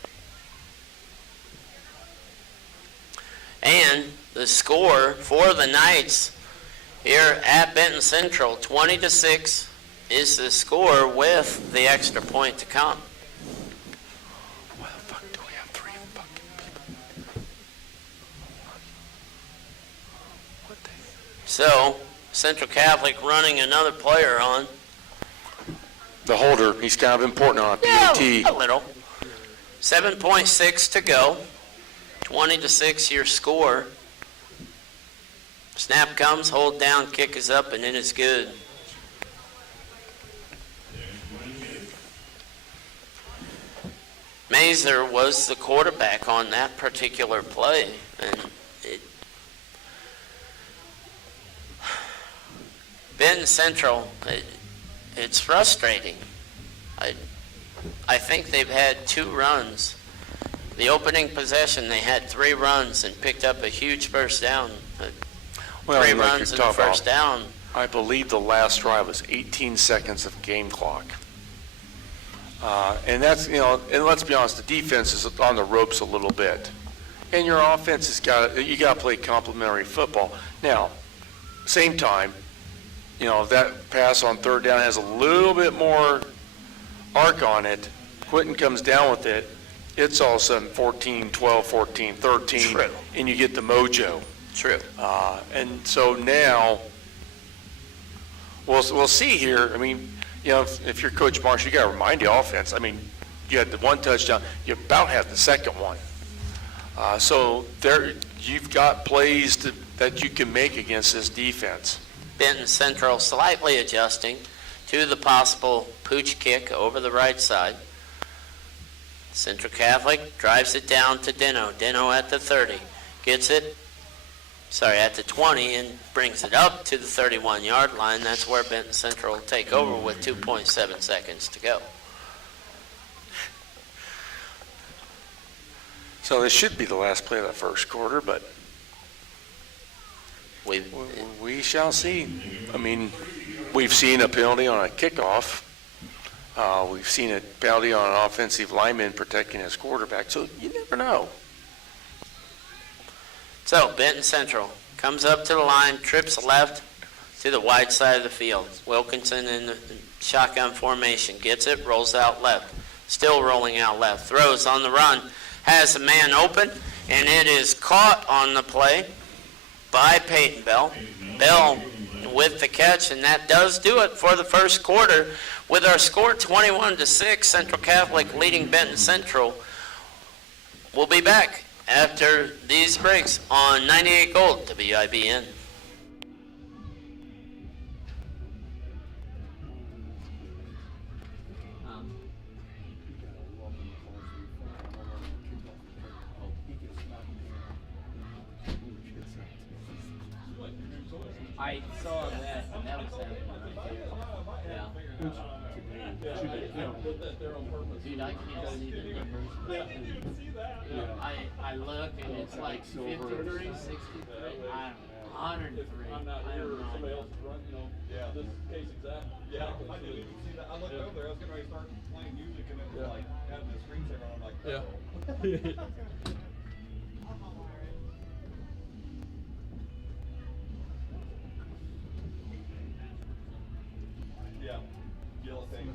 And the score for the Knights here at Benton Central, 20-6 is the score with the extra point to come. Why the fuck do we have 3 fucking people? What the? So, Central Catholic running another player on. the holder. He's kind of important on a PAT. Yeah, a little. 7.6 to go. 20-6 your score. Snap comes, hold down, kick is up, and it is good. Mazer was the quarterback on that particular play, and Benton Central, it's frustrating. I think they've had 2 runs. The opening possession, they had 3 runs and picked up a huge first down. Well, 3 like runs you're and a talking first down. I believe the last drive was 18 seconds of game clock. And that's, and let's be honest, the defense is on the ropes a little bit. And your offense has you got to play complementary football. Now, same time, that pass on third down has a little bit more arc on it. Quentin comes down with it. It's all of a sudden 14, 12, 14, 13. True. And you get the mojo. True. And so now, we'll see here. I mean, if you're Coach Marsh, you got to remind the offense. I mean, you had the 1 touchdown. You about had the second one. So there, you've got plays that you can make against this defense. Benton Central slightly adjusting to the possible pooch kick over the right side. Central Catholic drives it down to Deno. Deno at the 30. Gets it, at the 20, and brings it up to the 31-yard line. That's where Benton Central will take over with 2.7 seconds to go. So this should be the last play of the first quarter, but we shall see. I mean, we've seen a penalty on a kickoff. We've seen a penalty on an offensive lineman protecting his quarterback, so you never know. So Benton Central comes up to the line, trips left to the wide side of the field. Wilkinson in the shotgun formation, gets it, rolls out left. Still rolling out left, throws on the run, has a man open, and it is caught on the play by Peyton Bell. Bell with the catch, and that does do it for the first quarter. With our score 21-6, Central Catholic leading Benton Central. We'll be back after these breaks on 98 Gold WIBN. I saw that, and that was happening right there. Dude, I can't see the numbers. I look, and it's like 53, 63, 103. I'm not here, somebody else is running, this case exact. Yeah, I didn't even see that. I looked over there, I was getting ready to start playing music, and it was like, having the screensaver on, I'm like, yeah. Yeah. Yellow thing.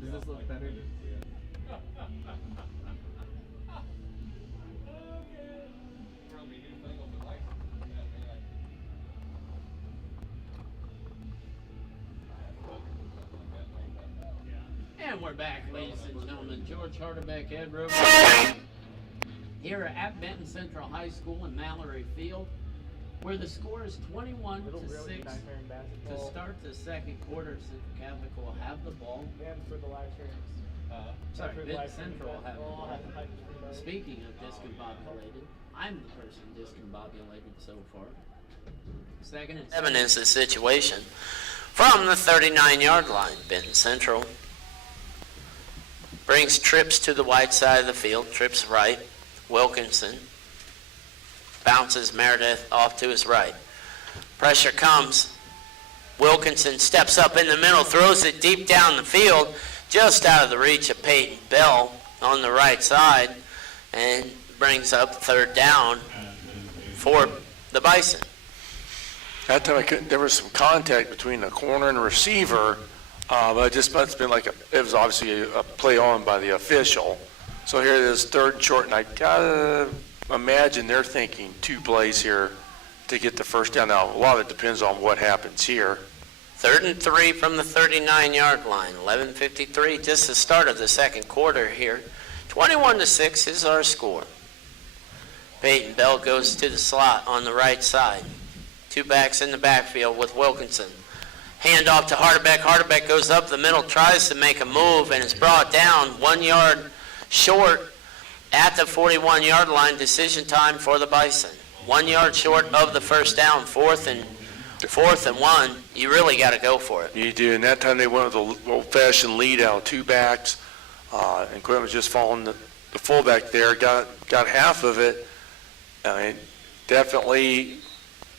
Does this look better? And we're back, ladies and gentlemen. George Harderbeck, Ed Rover, here at Benton Central High School in Mallory Field, where the score is 21-6 to start the second quarter. Central Catholic will have the ball. And for the live streams. Sorry, Benton Central will have the ball. Speaking of discombobulated, I'm the person discombobulated so far. Second and 7 is the situation. From the 39-yard line, Benton Central brings trips to the wide side of the field, trips right. Wilkinson bounces Meredith off to his right. Pressure comes. Wilkinson steps up in the middle, throws it deep down the field, just out of the reach of Peyton Bell on the right side, and brings up third down for the Bison. That time there was some contact between the corner and the receiver, but it just must have been it was obviously a play on by the official. So here it is, third and short, and I gotta imagine they're thinking 2 plays here to get the first down. Now, a lot of it depends on what happens here. 3rd and 3 from the 39-yard line. 11:53, just the start of the second quarter here. 21-6 is our score. Peyton Bell goes to the slot on the right side. Two backs in the backfield with Wilkinson. Hand off to Hardebeck. Hardebeck goes up the middle, tries to make a move, and is brought down 1 yard short at the 41-yard line. Decision time for the Bison. 1 yard short of the first down, fourth and 1. You really got to go for it. You do, and that time they went with the old-fashioned lead out, two backs, and Quinn was just following the fullback there, got half of it. I mean, definitely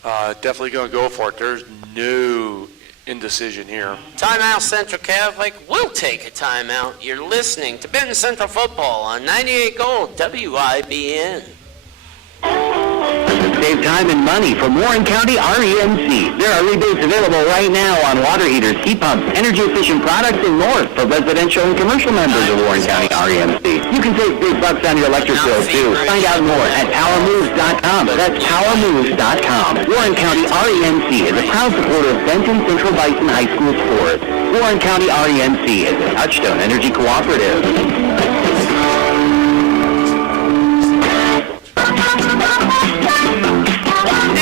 going to go for it. There's no indecision here. Timeout Central Catholic. We'll take a timeout. You're listening to Benton Central Football on 98 Gold WIBN. Save time and money from Warren County REMC. There are rebates available right now on water heaters, heat pumps, energy-efficient products, and more for residential and commercial members of Warren County REMC. You can save big bucks on your electric bill, too. Find out more at powermoves.com. That's powermoves.com. Warren County REMC is a proud supporter of Benton Central Bison High School sports. Warren County REMC is a Touchstone Energy Cooperative.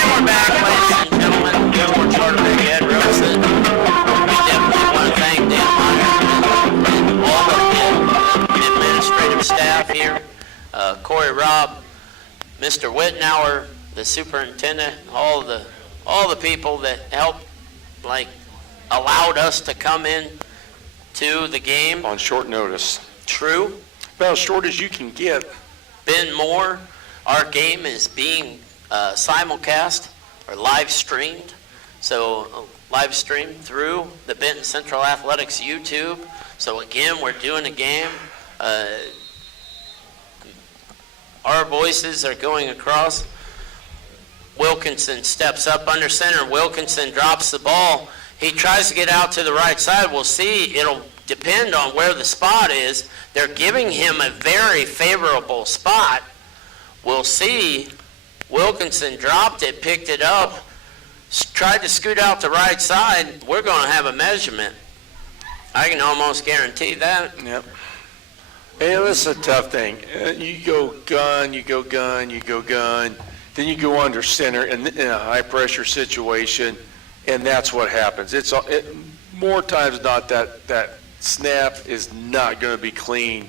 We're back, ladies and gentlemen. George Hardebeck, Ed Rosen. We definitely want to thank Dan Meyer and all of the administrative staff here. Corey Robb, Mr. Wittenauer, the superintendent, all the people that helped, allowed us to come in to the game. On short notice. True. About as short as you can get. Ben Moore, our game is being simulcast or live streamed. So live streamed through the Benton Central Athletics YouTube. So again, we're doing a game. Our voices are going across. Wilkinson steps up under center. Wilkinson drops the ball. He tries to get out to the right side. We'll see. It'll depend on where the spot is. They're giving him a very favorable spot. We'll see. Wilkinson dropped it, picked it up, tried to scoot out the right side. We're going to have a measurement. I can almost guarantee that. Yep. Hey, this is a tough thing. You go gun, you go gun, you go gun. Then you go under center in a high-pressure situation, and that's what happens. More times than not, that snap is not going to be clean.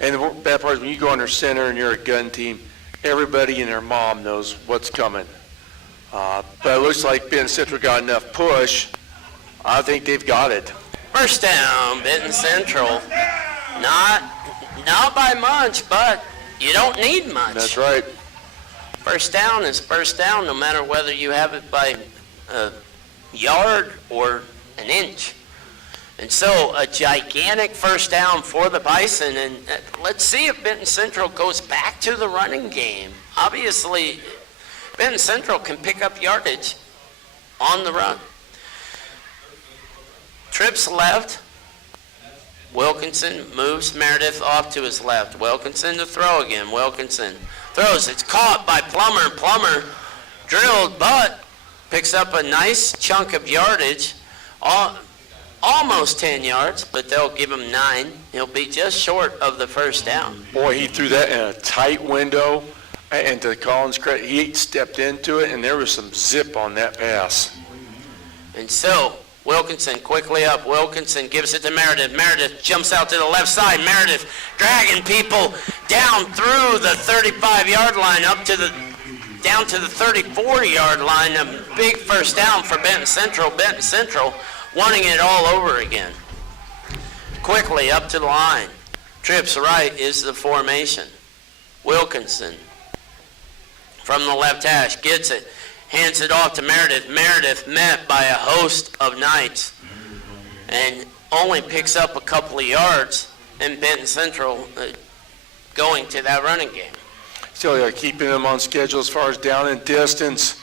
And the bad part is when you go under center and you're a gun team, everybody and their mom knows what's coming. But it looks like Benton Central got enough push. I think they've got it. First down, Benton Central. Not by much, but you don't need much. That's right. First down is first down, no matter whether you have it by a yard or an inch. And so a gigantic first down for the Bison, and let's see if Benton Central goes back to the running game. Obviously, Benton Central can pick up yardage on the run. Trips left. Wilkinson moves Meredith off to his left. Wilkinson to throw again. Wilkinson throws. It's caught by Plummer. Plummer drilled, but picks up a nice chunk of yardage. Almost 10 yards, but they'll give him 9. He'll be just short of the first down. Boy, he threw that in a tight window, and to Collins' credit, he stepped into it, and there was some zip on that pass. And so Wilkinson quickly up. Wilkinson gives it to Meredith. Meredith jumps out to the left side. Meredith dragging people down through the 35-yard line up to down to the 34-yard line. A big first down for Benton Central. Benton Central wanting it all over again. Quickly up to the line. Trips right is the formation. Wilkinson from the left hash gets it. Hands it off to Meredith. Meredith met by a host of Knights and only picks up a couple of yards, and Benton Central going to that running game. Still keeping them on schedule as far as down and distance.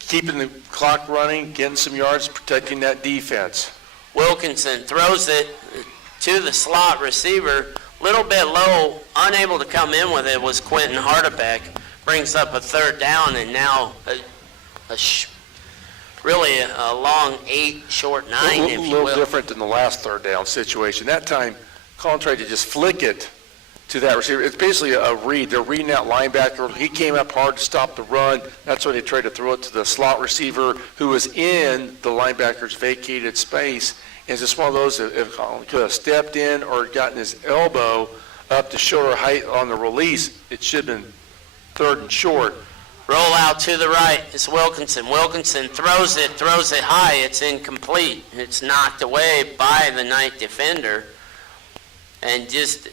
Keeping the clock running, getting some yards, protecting that defense. Wilkinson throws it to the slot receiver, little bit low, unable to come in with it was Quentin Hardebeck. Brings up a third down, and now really a long 8, short 9, if A you little will. different than the last third down situation. That time, Colin tried to just flick it to that receiver. It's basically a read. They're reading that linebacker. He came up hard to stop the run. That's why they tried to throw it to the slot receiver who was in the linebacker's vacated space. And it's just one of those, if Colin could have stepped in or gotten his elbow up to shoulder height on the release, it should have been third and short. Roll out to the right. It's Wilkinson. Wilkinson throws it high. It's incomplete. It's knocked away by the night defender. And just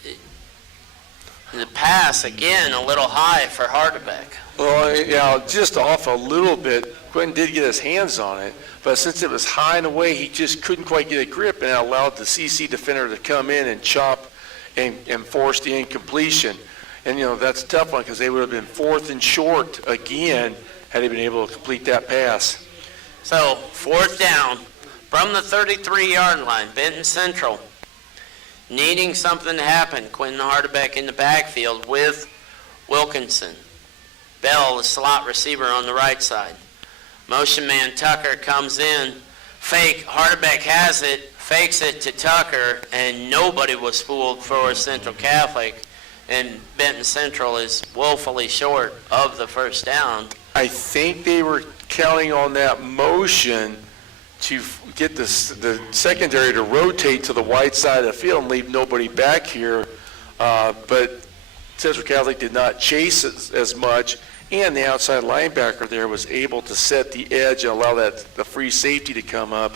the pass, again, a little high for Hardebeck. Well, yeah, just off a little bit. Quentin did get his hands on it, but since it was high and away, he just couldn't quite get a grip, and it allowed the CC defender to come in and chop and force the incompletion. And, that's a tough one because they would have been fourth and short again had he been able to complete that pass. So, fourth down from the 33-yard line, Benton Central. Needing something to happen, Quentin Hardebeck in the backfield with Wilkinson. Bell, the slot receiver on the right side. Motion man Tucker comes in. Fake, Hardebeck has it, fakes it to Tucker, and nobody was fooled for Central Catholic. And Benton Central is woefully short of the first down. I think they were counting on that motion to get the secondary to rotate to the wide side of the field and leave nobody back here. But Central Catholic did not chase as much, and the outside linebacker there was able to set the edge and allow the free safety to come up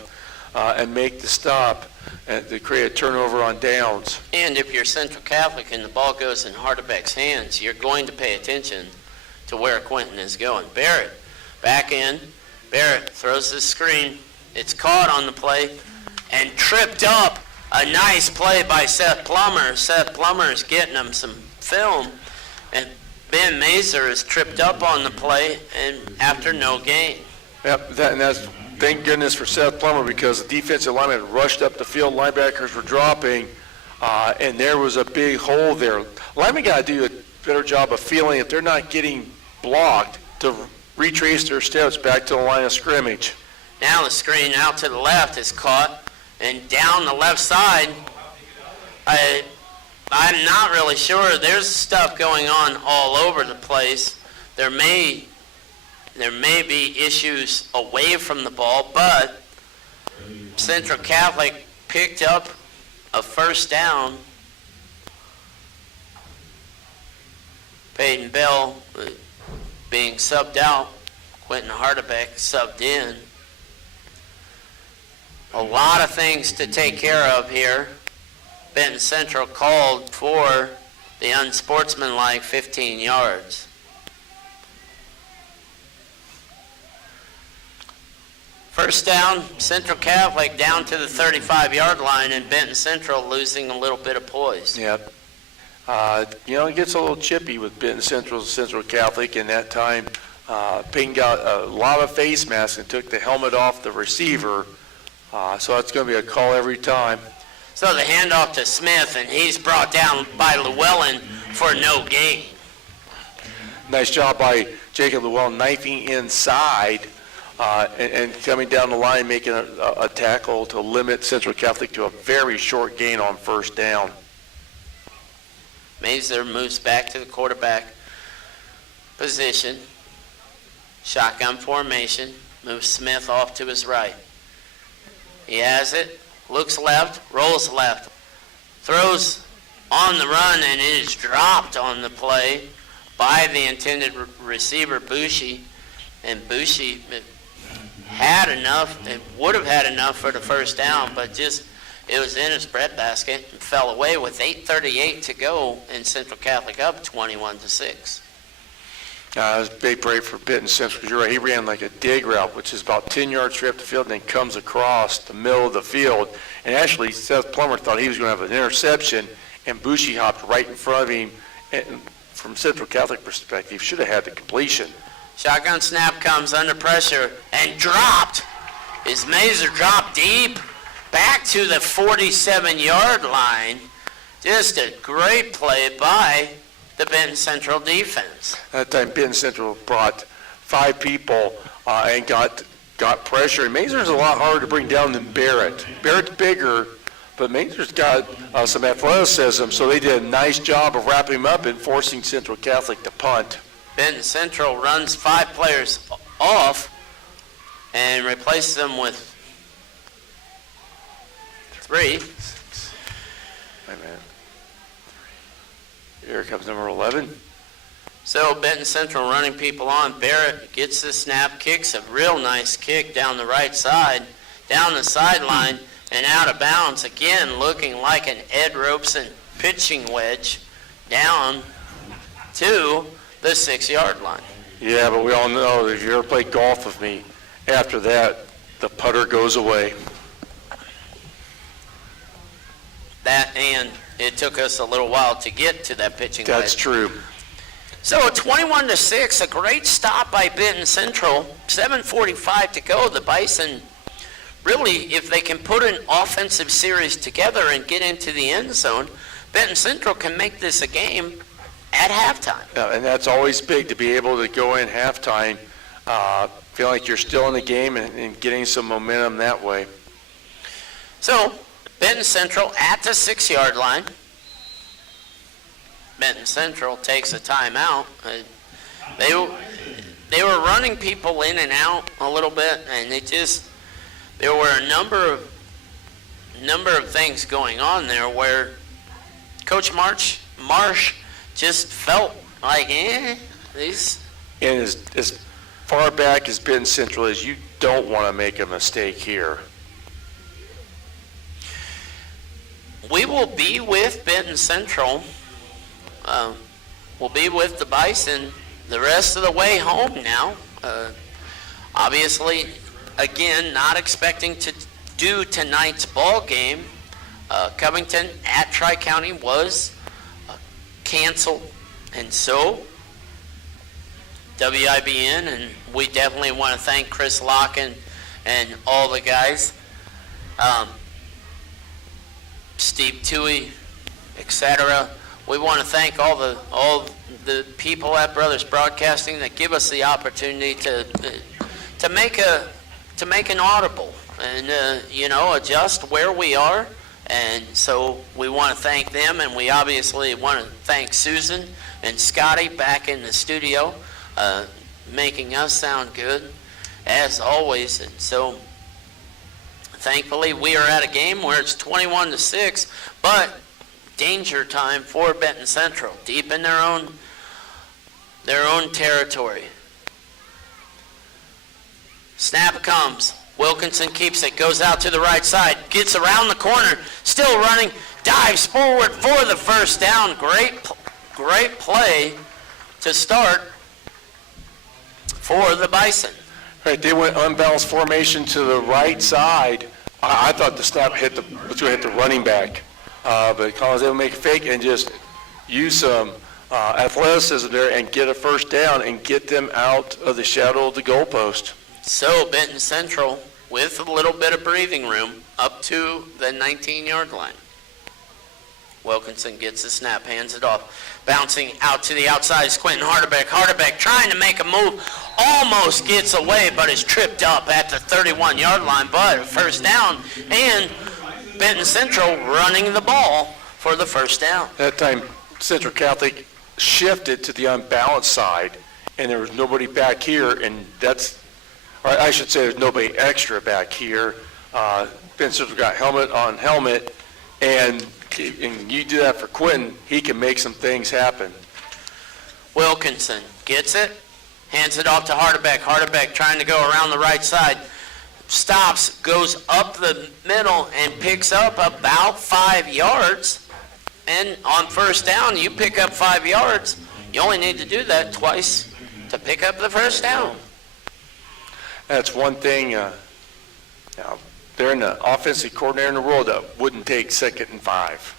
and make the stop and to create a turnover on downs. And if you're Central Catholic and the ball goes in Hardebeck's hands, you're going to pay attention to where Quentin is going. Barrett, back in. Barrett throws the screen. It's caught on the play and tripped up. A nice play by Seth Plummer. Seth Plummer is getting him some film, and Ben Mazer is tripped up on the play and after no gain. Yep, that's thank goodness for Seth Plummer because the defensive lineman had rushed up the field, linebackers were dropping, and there was a big hole there. Linemen got to do a better job of feeling if they're not getting blocked to retrace their steps back to the line of scrimmage. Now the screen out to the left is caught, and down the left side, I'm not really sure. There's stuff going on all over the place. There may be issues away from the ball, but Central Catholic picked up a first down. Peyton Bell being subbed out, Quentin Hardebeck subbed in. A lot of things to take care of here. Benton Central called for the unsportsmanlike 15 yards. First down, Central Catholic down to the 35-yard line, and Benton Central losing a little bit of poise. Yep. It gets a little chippy with Benton Central Catholic, and that time Payton got a lot of face masks and took the helmet off the receiver, so that's going to be a call every time. So the handoff to Smith, and he's brought down by Llewellyn for no gain. Nice job by Jacob Llewellyn knifing inside and coming down the line, making a tackle to limit Central Catholic to a very short gain on first down. Mazer moves back to the quarterback position. Shotgun formation. Moves Smith off to his right. He has it. Looks left. Rolls left. Throws on the run, and it is dropped on the play by the intended receiver, Bushi. And Bushi had enough. It would have had enough for the first down, but just it was in his breadbasket and fell away with 8:38 to go, and Central Catholic up 21-6. It was a big break for Benton Central because you're right. He ran like a dig route, which is about 10 yards straight up the field, and then comes across the middle of the field. And actually, Seth Plummer thought he was going to have an interception, and Bushi hopped right in front of him. And from Central Catholic perspective, should have had the completion. Shotgun snap comes under pressure and dropped. Is Mazer dropped deep back to the 47-yard line. Just a great play by the Benton Central defense. That time, Benton Central brought 5 people and got got pressure. And Mazer's a lot harder to bring down than Barrett. Barrett's bigger, but Mazer's got some athleticism, so they did a nice job of wrapping him up and forcing Central Catholic to punt. Benton Central runs 5 players off and replaces them with 3. Wait a minute. Here comes number 11. So Benton Central running people on. Barrett gets the snap, kicks a real nice kick down the right side, down the sideline, and out of bounds. Again, looking like an Ed Robeson pitching wedge down to the 6-yard line. Yeah, but we all know that if you ever play golf with me, after that, the putter goes away. That, and it took us a little while to get to that pitching wedge. That's true. So 21-6, a great stop by Benton Central. 7:45 to go. The Bison, really, if they can put an offensive series together and get into the end zone, Benton Central can make this a game at halftime. And that's always big, to be able to go in halftime, feel like you're still in the game and getting some momentum that way. So Benton Central at the 6-yard line. Benton Central takes a timeout. They were running people in and out a little bit, and there were a number of things going on there where Coach Marsh just felt like, these. And as far back as Benton Central is, you don't want to make a mistake here. We will be with Benton Central. We'll be with the Bison the rest of the way home now. Obviously, again, not expecting to do tonight's ball game. Covington at Tri-County was canceled, and so WIBN, and we definitely want to thank Chris Locken and all the guys, Steve Toohey, etc. We want to thank all the people at Brothers Broadcasting that give us the opportunity to make an audible and adjust where we are. And so we want to thank them, and we obviously want to thank Susan and Scotty back in the studio, making us sound good as always. And so thankfully we are at a game where it's 21-6, but danger time for Benton Central, deep in their own territory. Snap comes. Wilkinson keeps it, goes out to the right side, gets around the corner, still running, dives forward for the first down. Great play to start for the Bison. Right, they went unbalanced formation to the right side. I thought the snap was going to hit the running back. But Collins able to make a fake and just use some athleticism there and get a first down and get them out of the shadow of the goalpost. So Benton Central, with a little bit of breathing room, up to the 19-yard line. Wilkinson gets the snap, hands it off. Bouncing out to the outside is Quentin Harderbeck. Harderbeck trying to make a move, almost gets away, but is tripped up at the 31-yard line. But first down, and Benton Central running the ball for the first down. That time, Central Catholic shifted to the unbalanced side, and there was nobody back here, and I should say there's nobody extra back here. Benton Central got helmet on helmet, and you do that for Quentin, he can make some things happen. Wilkinson gets it, hands it off to Harderbeck. Harderbeck trying to go around the right side. Stops, goes up the middle, and picks up about 5 yards. And on first down, you pick up 5 yards. You only need to do that twice to pick up the first down. That's one thing. They're in the offensive coordinator in the world that wouldn't take 2nd and 5.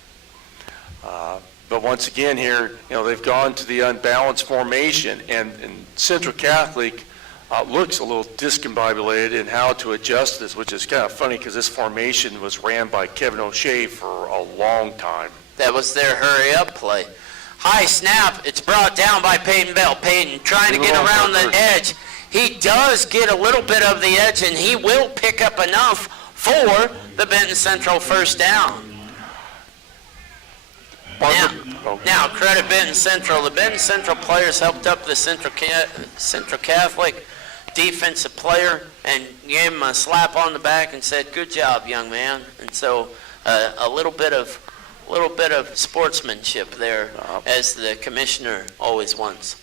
But once again here, they've gone to the unbalanced formation, and Central Catholic looks a little discombobulated in how to adjust this, which is kind of funny because this formation was ran by Kevin O'Shea for a long time. That was their hurry-up play. High snap. It's brought down by Peyton Bell. Peyton trying to get around the edge. he does get a little bit of the edge, and he will pick up enough for the Benton Central first down. Now, credit Benton Central. The Benton Central players helped up the Central Catholic defensive player and gave him a slap on the back and said, "Good job, young man." And so a little bit of sportsmanship there, as the commissioner always wants.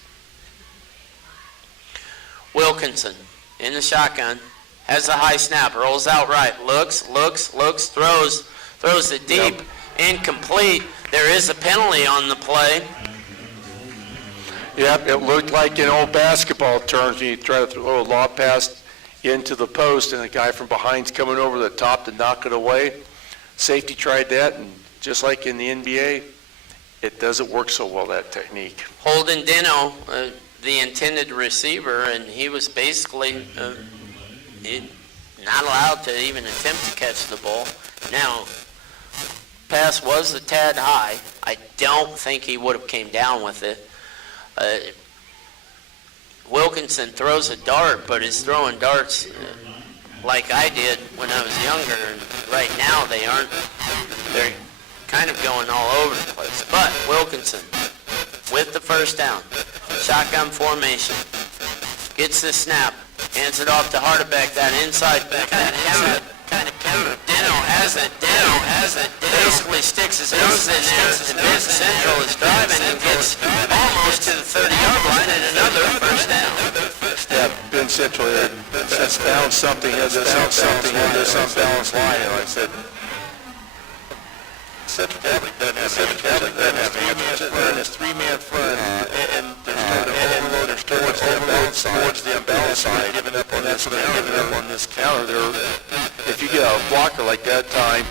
Wilkinson in the shotgun, has a high snap, rolls out right, looks, throws it deep, incomplete. There is a penalty on the play. Yep, it looked like in old basketball terms, when you try to throw a lob pass into the post and the guy from behind's coming over the top to knock it away. Safety tried that, and just like in the NBA, it doesn't work so well, that technique. Holden Dino, the intended receiver, and he was basically not allowed to even attempt to catch the ball. Now, pass was a tad high. I don't think he would have came down with it. Wilkinson throws a dart, but is throwing darts like I did when I was younger. And right now they aren't. They're kind of going all over the place. But Wilkinson with the first down. Shotgun formation. Gets the snap. Hands it off to Hardebeck. That inside kind of counter. Dino has it. Basically sticks his nose in there. And Benton Central is driving and gets almost to the 30-yard line and another first down. Yeah, Benton Central has found something in this unbalanced line, and like I said, Central Catholic doesn't have a three-man front, and they're towards the unbalanced side, giving up on this counter. If you get a blocker like that time,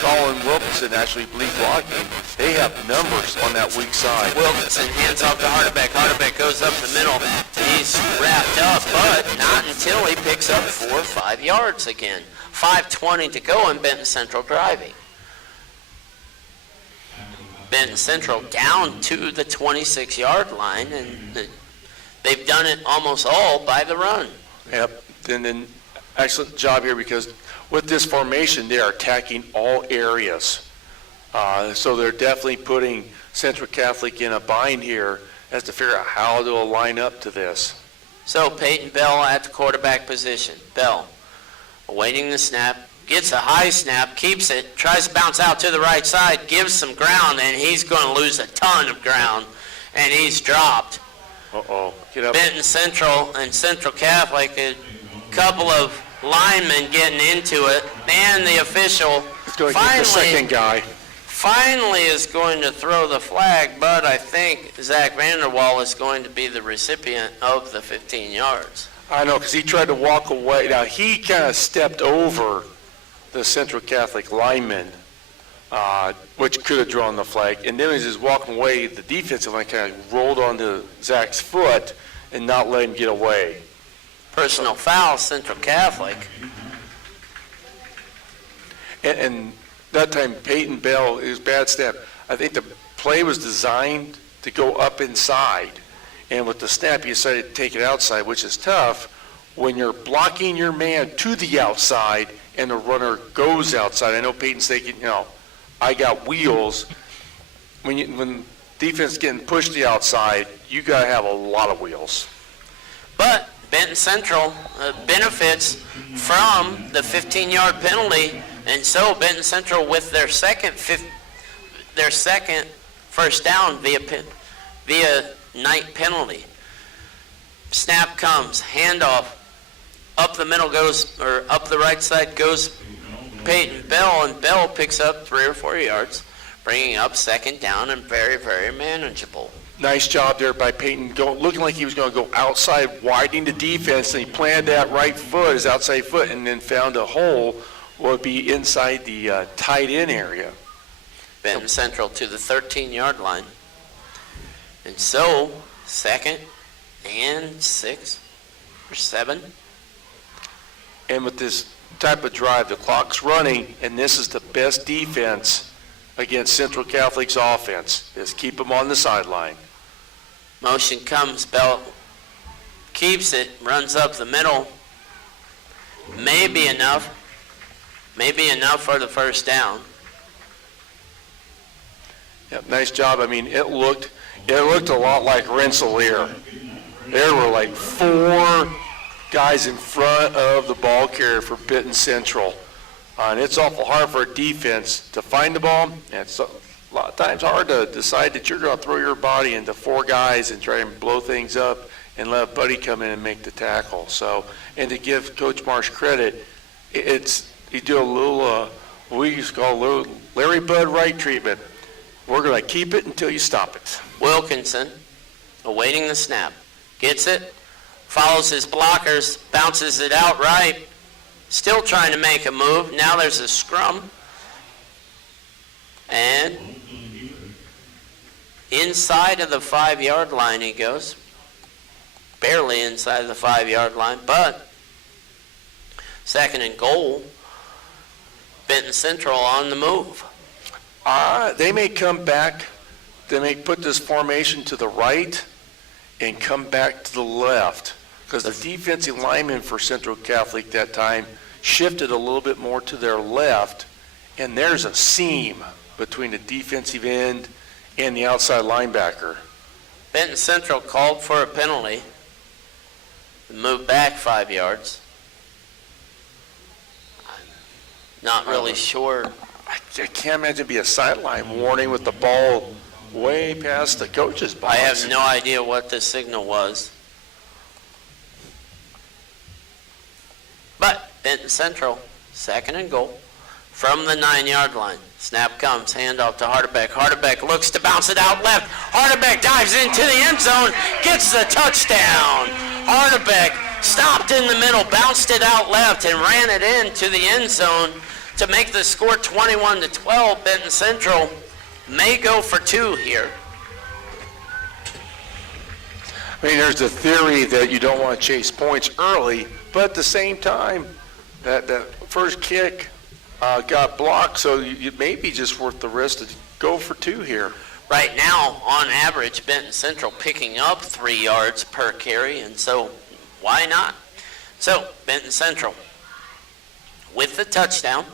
Colin Wilkinson actually bleed blocking. They have numbers on that weak side. Wilkinson hands off to Hardebeck. Hardebeck goes up the middle. He's wrapped up, but not until he picks up 4 or 5 yards again. 5:20 to go, and Benton Central driving. Benton Central down to the 26-yard line, and they've done it almost all by the run. Yep, and then excellent job here, because with this formation, they are attacking all areas. So they're definitely putting Central Catholic in a bind here as to figure out how they'll line up to this. So Peyton Bell at the quarterback position. Bell awaiting the snap. Gets a high snap, keeps it, tries to bounce out to the right side, gives some ground, and he's going to lose a ton of ground, and he's dropped. Get up. Benton Central and Central Catholic, a couple of linemen getting into it, and the official finally is going to throw the flag, but I think Zach Vanderwall is going to be the recipient of the 15 yards. I know, because he tried to walk away. Now, he kind of stepped over the Central Catholic lineman, which could have drawn the flag. And then as he's walking away, the defensive line kind of rolled onto Zach's foot and not let him get away. Personal foul, Central Catholic. And that time, Peyton Bell, his bad snap, I think the play was designed to go up inside. And with the snap, he decided to take it outside, which is tough when you're blocking your man to the outside and the runner goes outside. I know Peyton's thinking, I got wheels. When defense is getting pushed to the outside, you got to have a lot of wheels. But Benton Central benefits from the 15-yard penalty, and so Benton Central with their second first down via night penalty. Snap comes, handoff. Up the middle goes, or up the right side goes Peyton Bell, and Bell picks up 3 or 4 yards, bringing up second down and very, very manageable. Nice job there by Peyton, looking like he was going to go outside, widening the defense, and he planted that right foot, his outside foot, and then found a hole would be inside the tight end area. Benton Central to the 13-yard line. And so, 2nd and 6 or 7. And with this type of drive, the clock's running, and this is the best defense against Central Catholic's offense, is keep them on the sideline. Motion comes, Bell keeps it, runs up the middle. Maybe enough for the first down. Yep, nice job. I mean, it looked a lot like Rensselaer. There were like 4 guys in front of the ball carrier for Benton Central. And it's awful hard for a defense to find the ball. And it's a lot of times hard to decide that you're going to throw your body into 4 guys and try and blow things up and let a buddy come in and make the tackle. So, and to give Coach Marsh credit, he do a little, we used to call a little Larry Bud Wright treatment. We're going to keep it until you stop it. Wilkinson, awaiting the snap, gets it, follows his blockers, bounces it out right, still trying to make a move. Now there's a scrum. And inside of the 5-yard line he goes. Barely inside of the 5-yard line, but 2nd and goal. Benton Central on the move. They may come back, they may put this formation to the right and come back to the left, because the defensive lineman for Central Catholic that time shifted a little bit more to their left, and there's a seam between the defensive end and the outside linebacker. Benton Central called for a penalty. Moved back 5 yards. Not really sure. I can't imagine it'd be a sideline warning with the ball way past the coach's box. I have no idea what the signal was. But Benton Central, 2nd and goal from the 9-yard line. Snap comes, handoff to Harderbeck. Harderbeck looks to bounce it out left. Harderbeck dives into the end zone, gets the touchdown. Harderbeck stopped in the middle, bounced it out left, and ran it into the end zone to make the score 21-12. Benton Central may go for 2 here. I mean, there's the theory that you don't want to chase points early, but at the same time, that first kick got blocked, so it may be just worth the risk to go for 2 here. Right now, on average, Benton Central picking up 3 yards per carry, and so why not? So, Benton Central with the touchdown.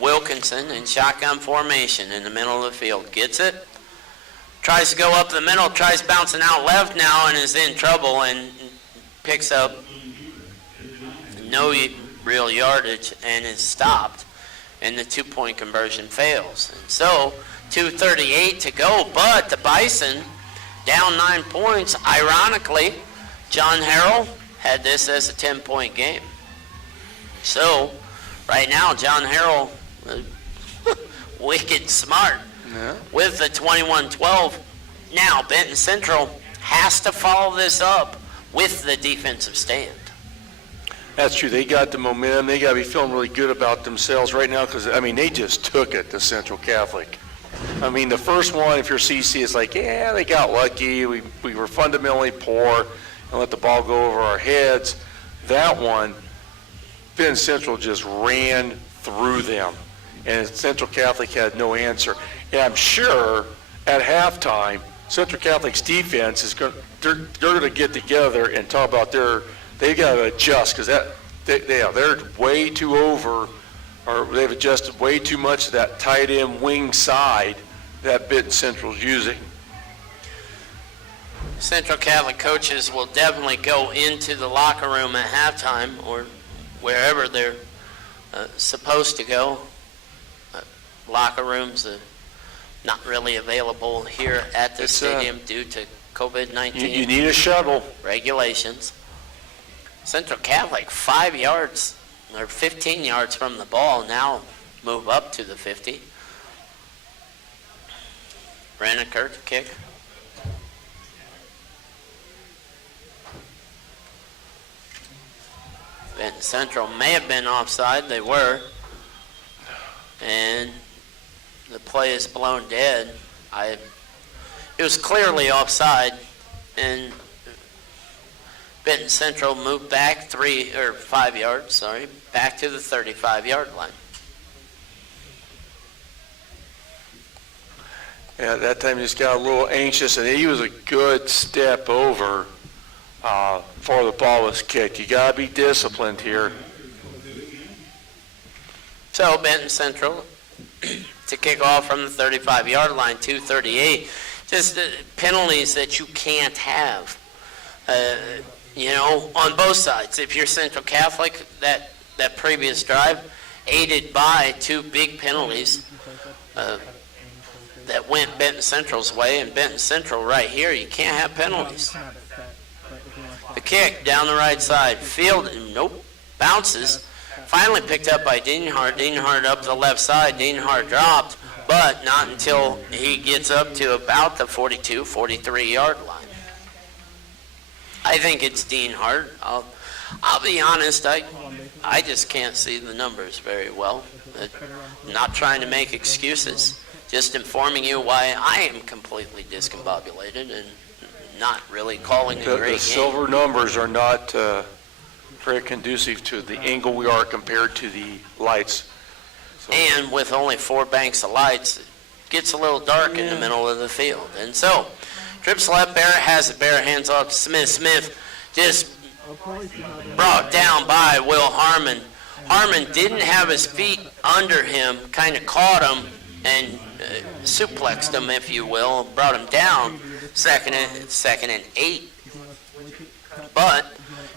Wilkinson in shotgun formation in the middle of the field. Gets it. Tries to go up the middle, tries bouncing out left now and is in trouble and picks up no real yardage and is stopped. And the 2-point conversion fails. And so, 2:38 to go, but the Bison down 9 points. Ironically, John Harrell had this as a 10-point game. So, right now, John Harrell, wicked smart, with the 21-12. Now, Benton Central has to follow this up with the defensive stand. That's true. They got the momentum. They got to be feeling really good about themselves right now because, I mean, they just took it to Central Catholic. I mean, the first one, if you're CC, is like, yeah, they got lucky. We were fundamentally poor and let the ball go over our heads. That one, Benton Central just ran through them, and Central Catholic had no answer. And I'm sure at halftime, Central Catholic's defense is they're going to get together and talk about they got to adjust because they're way too over, or they've adjusted way too much to that tight end wing side that Benton Central's using. Central Catholic coaches will definitely go into the locker room at halftime or wherever they're supposed to go. Locker rooms not really available here at the stadium due to COVID-19. You need a shuttle. Regulations. Central Catholic 5 yards or 15 yards from the ball, now move up to the 50. Brandon Kirk kick. Benton Central may have been offside. They were. And the play is blown dead. It was clearly offside, and Benton Central moved back 5 yards, back to the 35-yard line. Yeah, that time he just got a little anxious, and he was a good step over before the ball was kicked. You got to be disciplined here. So Benton Central to kick off from the 35-yard line, 2:38. Just penalties that you can't have, on both sides. If you're Central Catholic, that previous drive, aided by two big penalties that went Benton Central's way, and Benton Central right here, you can't have penalties. The kick down the right side, field, nope, bounces. Finally picked up by Dienhart. Dienhart up to the left side. Dienhart dropped, but not until he gets up to about the 42, 43-yard line. I think it's Dienhart. I'll be honest, I just can't see the numbers very well. I'm not trying to make excuses, just informing you why I am completely discombobulated and not really calling a great game. The silver numbers are not very conducive to the angle we are compared to the lights. So. And with only 4 banks of lights, it gets a little dark in the middle of the field. And so, trips left, Barrett has it. Barrett hands off to Smith. Smith just brought down by Will Harmon. Harmon didn't have his feet under him, kind of caught him and suplexed him, if you will, brought him down, second and 8. But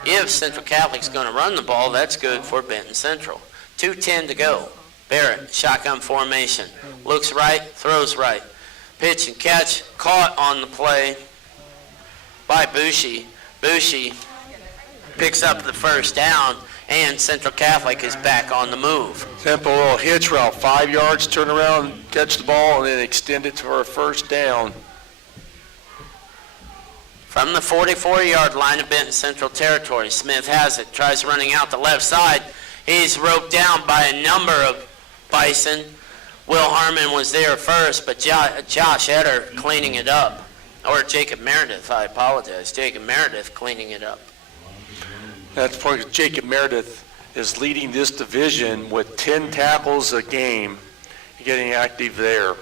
if Central Catholic's going to run the ball, that's good for Benton Central. 2:10 to go. Barrett, shotgun formation. Looks right, throws right. Pitch and catch, caught on the play by Bushy. Bushy picks up the first down, and Central Catholic is back on the move. Simple little hitch route, 5 yards, turn around, catch the ball, and then extend it for a first down. From the 44-yard line of Benton Central territory, Smith has it, tries running out the left side. He's roped down by a number of Bison. Will Harmon was there first, but Josh Eder cleaning it up. Or Jacob Meredith, I apologize. Jacob Meredith cleaning it up. That's because Jacob Meredith is leading this division with 10 tackles a game, getting active there.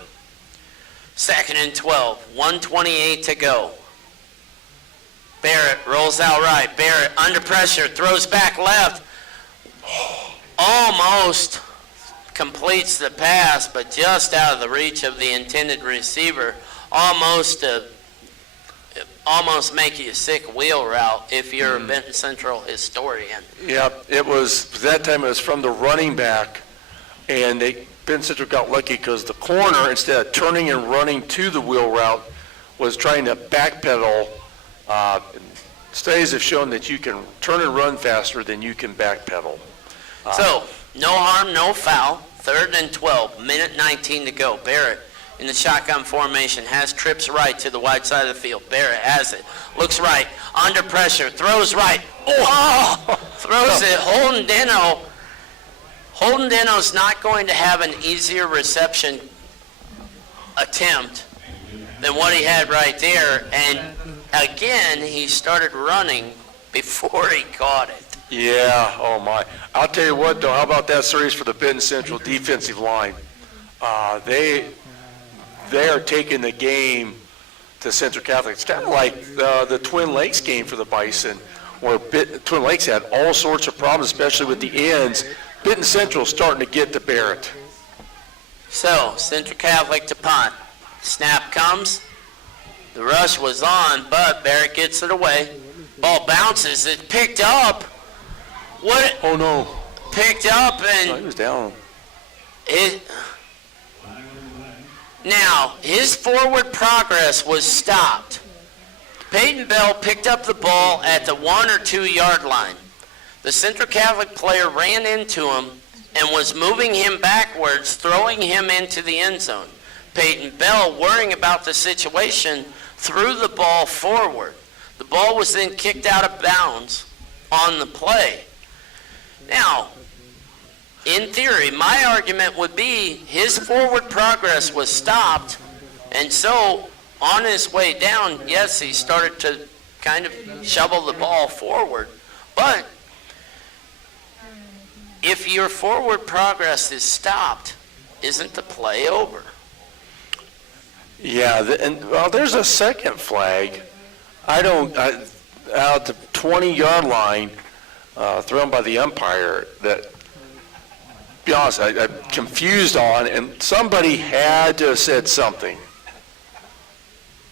2nd and 12, 1:28 to go. Barrett rolls out right. Barrett under pressure, throws back left. Almost completes the pass, but just out of the reach of the intended receiver. Almost make you a sick wheel route if you're a Benton Central historian. Yep, it was, that time it was from the running back, and Benton Central got lucky because the corner, instead of turning and running to the wheel route, was trying to backpedal. Studies have shown that you can turn and run faster than you can backpedal. So, no harm, no foul. 3rd and 12, minute 19 to go. Barrett in the shotgun formation has trips right to the wide side of the field. Barrett has it, looks right, under pressure, throws right. Oh! Throws it. Holden Deno's not going to have an easier reception attempt than what he had right there. And again, he started running before he caught it. Yeah, oh my. I'll tell you what though, how about that series for the Benton Central defensive line? They are taking the game to Central Catholic. It's kind of like the Twin Lakes game for the Bison, where Twin Lakes had all sorts of problems, especially with the ends. Benton Central starting to get to Barrett. So, Central Catholic to punt. Snap comes. The rush was on, but Barrett gets it away. Ball bounces. It's picked up. What? Oh no. Picked up and... Oh, he was down. Now, his forward progress was stopped. Peyton Bell picked up the ball at the 1 or 2 yard line. The Central Catholic player ran into him and was moving him backwards, throwing him into the end zone. Peyton Bell, worrying about the situation, threw the ball forward. The ball was then kicked out of bounds on the play. Now, in theory, my argument would be his forward progress was stopped, and so on his way down, yes, he started to kind of shovel the ball forward, but if your forward progress is stopped, isn't the play over? Yeah, well, there's a second flag. Out the 20-yard line, thrown by the umpire that, to be honest, I'm confused on, and somebody had to have said something.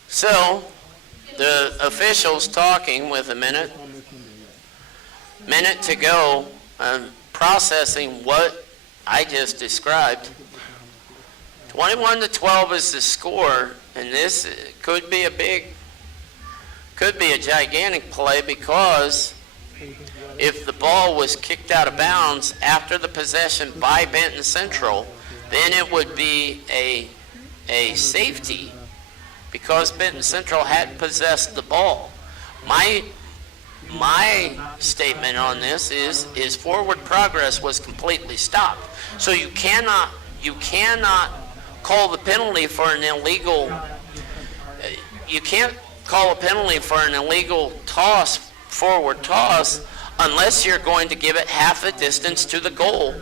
So, the officials talking with a minute to go, processing what I just described. 21-12 is the score, and this could be a gigantic play, because if the ball was kicked out of bounds after the possession by Benton Central, then it would be a safety, because Benton Central had possessed the ball. My statement on this is forward progress was completely stopped. So you cannot call the penalty for an illegal. You can't call a penalty for an illegal forward toss, unless you're going to give it half the distance to the goal.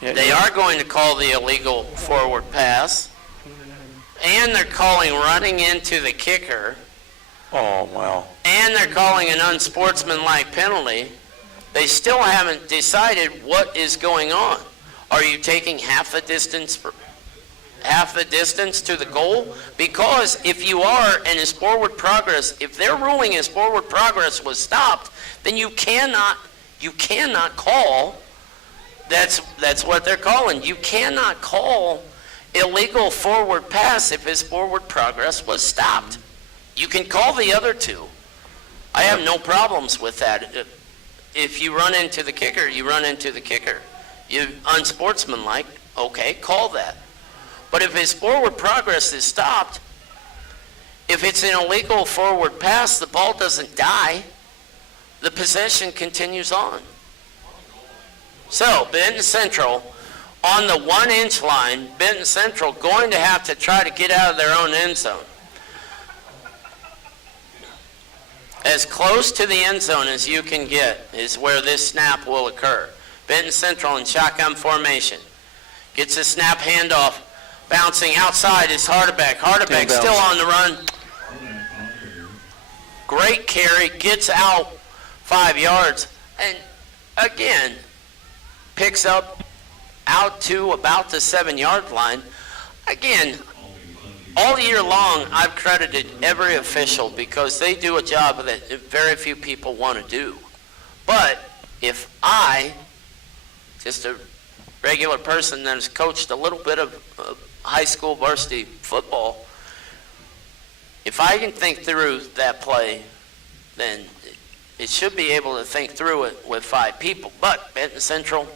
They are going to call the illegal forward pass, and they're calling running into the kicker. Oh, wow. And they're calling an unsportsmanlike penalty. They still haven't decided what is going on. Are you taking half the distance to the goal? Because if you are, and his forward progress, if they're ruling his forward progress was stopped, then you cannot call. That's what they're calling. You cannot call illegal forward pass if his forward progress was stopped. You can call the other two. I have no problems with that. If you run into the kicker, you run into the kicker. You unsportsmanlike, okay, call that. But if his forward progress is stopped, if it's an illegal forward pass, the ball doesn't die. The possession continues on. So, Benton Central, on the 1-inch line, Benton Central going to have to try to get out of their own end zone. As close to the end zone as you can get is where this snap will occur. Benton Central in shotgun formation. Gets a snap handoff. Bouncing outside is Hardebeck. Hardebeck still on the run. Great carry. Gets out 5 yards. And again, picks up out to about the 7-yard line. Again, all year long, I've credited every official because they do a job that very few people want to do. But if I, just a regular person that has coached a little bit of high school varsity football, if I can think through that play, then it should be able to think through it with 5 people. But Benton Central,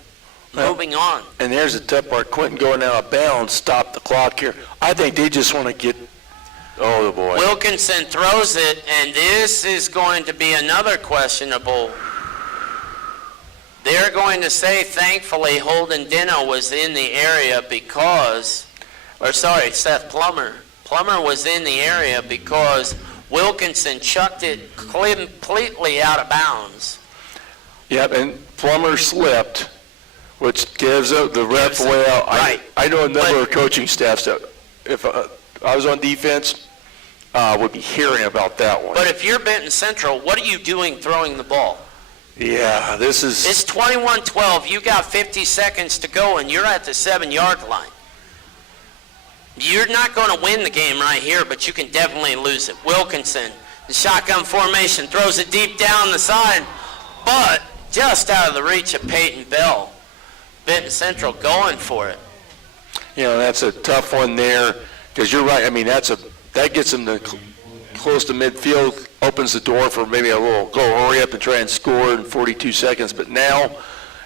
moving on. And there's the tough part. Quentin going out of bounds, stop the clock here. I think they just want to get, oh boy. Wilkinson throws it, and this is going to be another questionable. They're going to say, thankfully, Holden Dino was in the area because, Seth Plummer. Plummer was in the area because Wilkinson chucked it completely out of bounds. Yep, and Plummer slipped, which gives the ref way out. Right. I know a number of coaching staffs that, if I was on defense, would be hearing about that one. But if you're Benton Central, what are you doing throwing the ball? Yeah, this is... It's 21-12. You got 50 seconds to go, and you're at the 7-yard line. You're not going to win the game right here, but you can definitely lose it. Wilkinson, the shotgun formation, throws it deep down the side, but just out of the reach of Peyton Bell. Benton Central going for it. You know, that's a tough one there, because you're right. I mean, that gets them close to midfield, opens the door for maybe a little go hurry up and try and score in 42 seconds. But now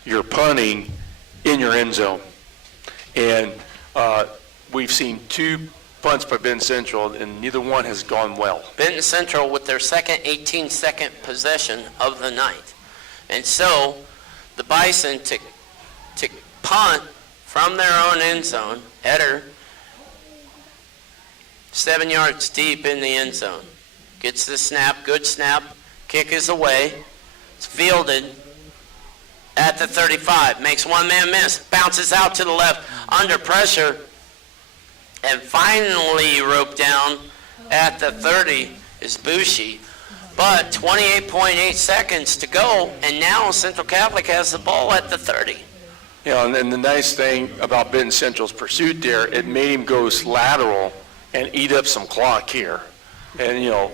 you're punting in your end zone. And we've seen 2 punts by Benton Central, and neither one has gone well. Benton Central with their second 18-second possession of the night. And so the Bison to punt from their own end zone, header, 7 yards deep in the end zone. Gets the snap, good snap, kick is away. It's fielded at the 35, makes one man miss, bounces out to the left, under pressure. And finally roped down at the 30 is Bushi. But 28.8 seconds to go, and now Central Catholic has the ball at the 30. You know, and the nice thing about Benton Central's pursuit there, it made him go lateral and eat up some clock here. And, you know,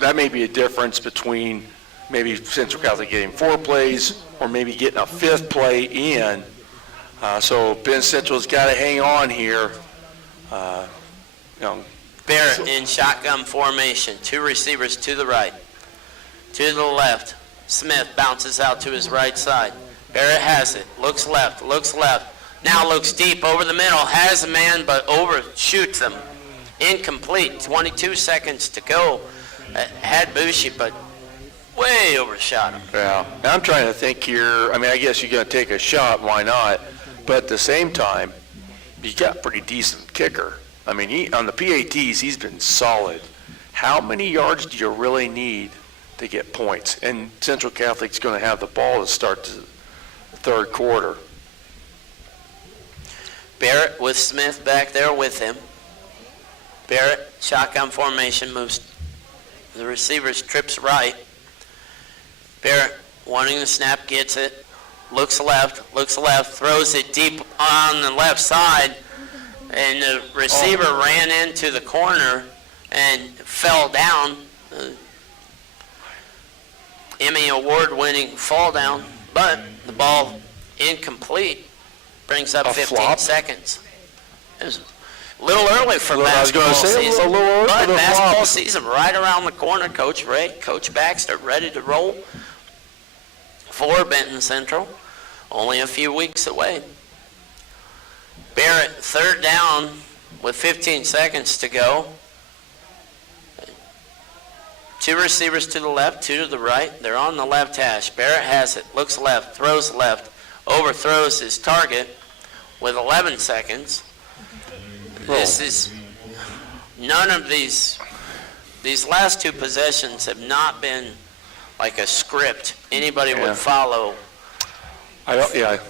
that may be a difference between maybe Central Catholic getting 4 plays or maybe getting a 5th play in. So Benton Central's got to hang on here. You know, Barrett in shotgun formation, 2 receivers to the right, to the left. Smith bounces out to his right side. Barrett has it, looks left, now looks deep over the middle, has a man but overshoots him. Incomplete, 22 seconds to go. Had Bushi, but way overshot him. yeah. And I'm trying to think here, I mean, I guess you're going to take a shot, why not? But at the same time, you got a pretty decent kicker. I mean, on the PATs, he's been solid. How many yards do you really need to get points? And Central Catholic's going to have the ball to start the third quarter. Barrett with Smith back there with him. Barrett, shotgun formation, moves. The receiver trips right. Barrett wanting the snap, gets it. Looks left, throws it deep on the left side. And the receiver ran into the corner and fell down. Emmy award-winning fall down, but the ball incomplete. Brings up 15 seconds. It was a little early for basketball season, but basketball season right around the corner. Coach Ray, Coach Baxter ready to roll for Benton Central. Only a few weeks away. Barrett, 3rd down with 15 seconds to go. 2 receivers to the left, 2 to the right. They're on the left hash. Barrett has it, looks left, throws left, overthrows his target with 11 seconds. This is, none of these last 2 possessions have not been like a script anybody would follow.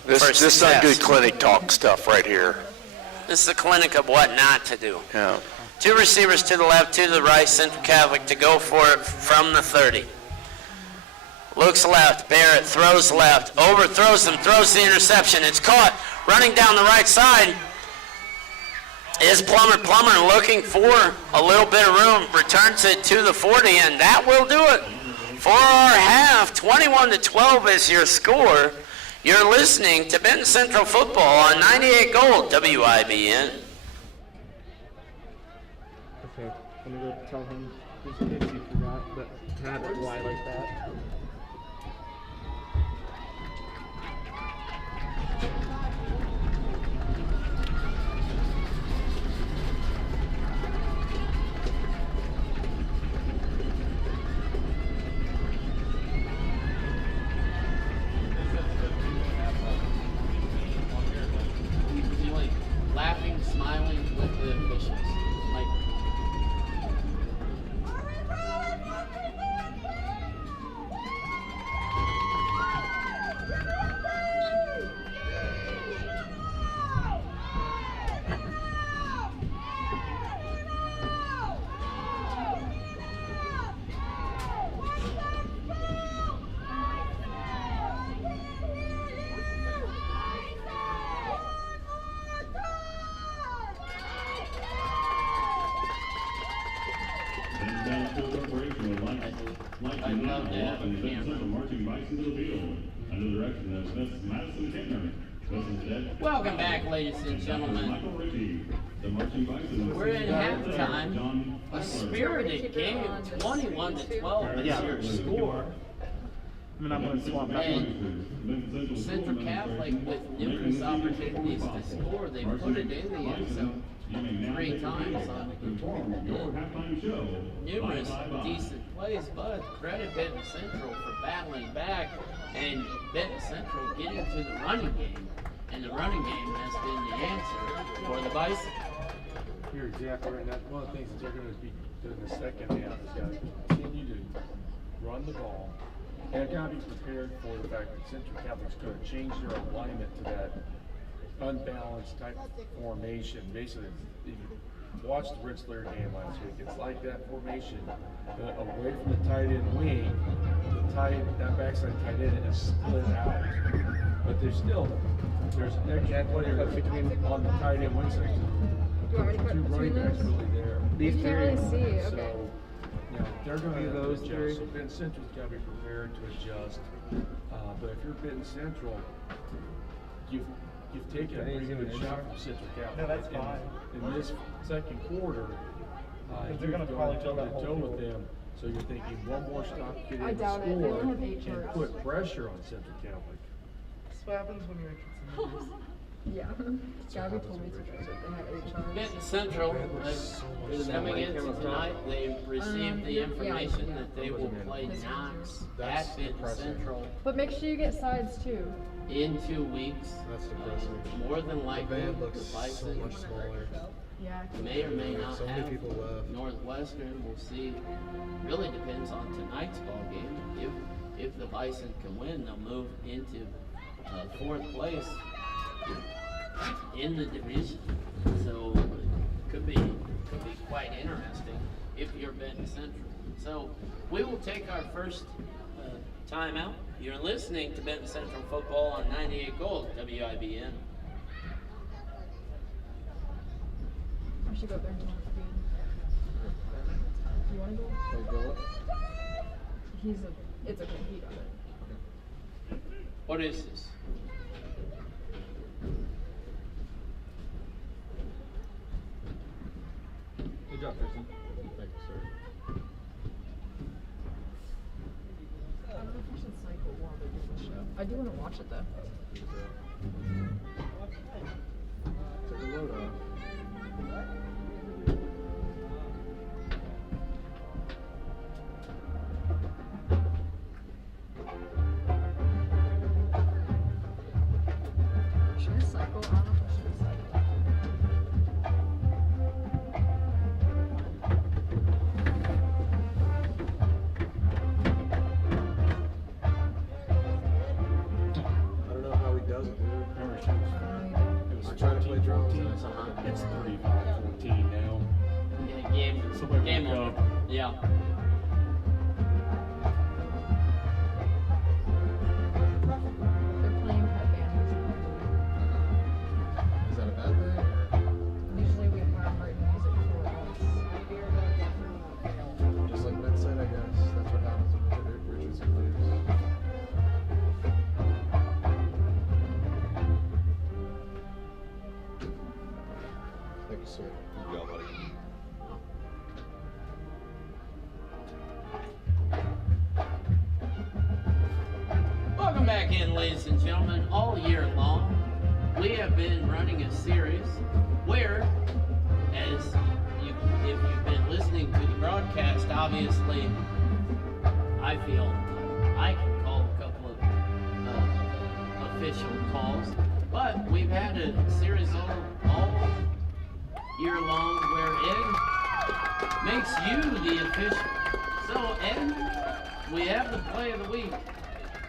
This is not good clinic talk stuff right here. This is a clinic of what not to do. Yeah. 2 receivers to the left, 2 to the right, Central Catholic to go for it from the 30. Looks left, Barrett throws left, overthrows him, throws the interception. It's caught. Running down the right side is Plummer. Plummer looking for a little bit of room, returns it to the 40, and that will do it for our half. 21-12 is your score. You're listening to Benton Central Football on 98 Gold, WIBN. Okay, I'm gonna go tell him whose kids he forgot, but had it why like that. He's like laughing, smiling with the officials. Like, I love that. And the Central marching bison to the field under the direction of Miss Madison Kentner. welcome back, ladies and gentlemen. Michael Ritchie, the marching bison. We're in halftime. A spirited game, 21-12 is your score. I mean, I'm gonna swap that one. And Central Catholic with numerous opportunities to score. They put it in the end zone 3 times on numerous decent plays, but credit Benton Central for battling back and Benton Central getting to the running game. And the running game has been the answer for the Bison. You're exactly right. That's one of the things that they're going to be doing the second half is got to continue to run the ball. And got to be prepared for the fact that Central Catholic's going to change their alignment to that unbalanced type formation. Basically, if you watched the Rensselaer game last week, it's like that formation, away from the tight end wing, that backside tight end is split out. But there's extra players on the tight end wing section. Do you want me to put Two running between backs those? really there. These You can't really three. see, okay. So, you know, they're going to Those adjust. three. So Benton Central's got to be prepared to adjust. But if you're Benton Central, you've taken a pretty good shot from Central Catholic. No, that's fine. In this second quarter, they're you've gonna gone probably fill toe that to whole toe with field. them. So you're thinking one more stop, get in I the doubt it. They score, only have 8 and yards. put pressure on Central Catholic. That's what happens when you're at Yeah. Gabby told me today that they had 8 charges. Benton Central is coming into tonight. They received the Yeah. information that they will play Knox at Benton Central But make sure you get sides too. in 2 weeks. That's depressing. More than likely, band the looks so Bison much smaller. Yeah. may or may not So many have people left. Northwestern. We'll see. Really depends on tonight's ball game. If the Bison can win, they'll move into 4th place in the division. So it could be quite interesting if you're Benton Central. So we will take our first timeout. You're listening to Benton Central football on 98 Gold WIBN. I should go up there and talk to him. You want to go? Go up. It's okay. He got it. What is this? Good job, Tristan. Thank you, sir. I don't know if I should cycle while they're doing the show. I do want to watch it though. Took a load off. Should I cycle? I don't know if I should cycle. I don't know how he does it, dude. I try to play drums. And It's 35-14 now. Yeah, game Somebody over. wake up. Yeah. They're playing pet band music. is that a bad thing? Or? Usually we have Martin music for us. Just like Ben said, I guess. That's what happens when the Richardson leaves. Thank you, sir. Good job, buddy. Welcome back in, ladies and gentlemen. All year long, we have been running a series where, if you've been listening to the broadcast, obviously, I feel I can call a couple of official calls, but we've had a series all year long where Ed makes you the official. So, Ed, we have the play of the week.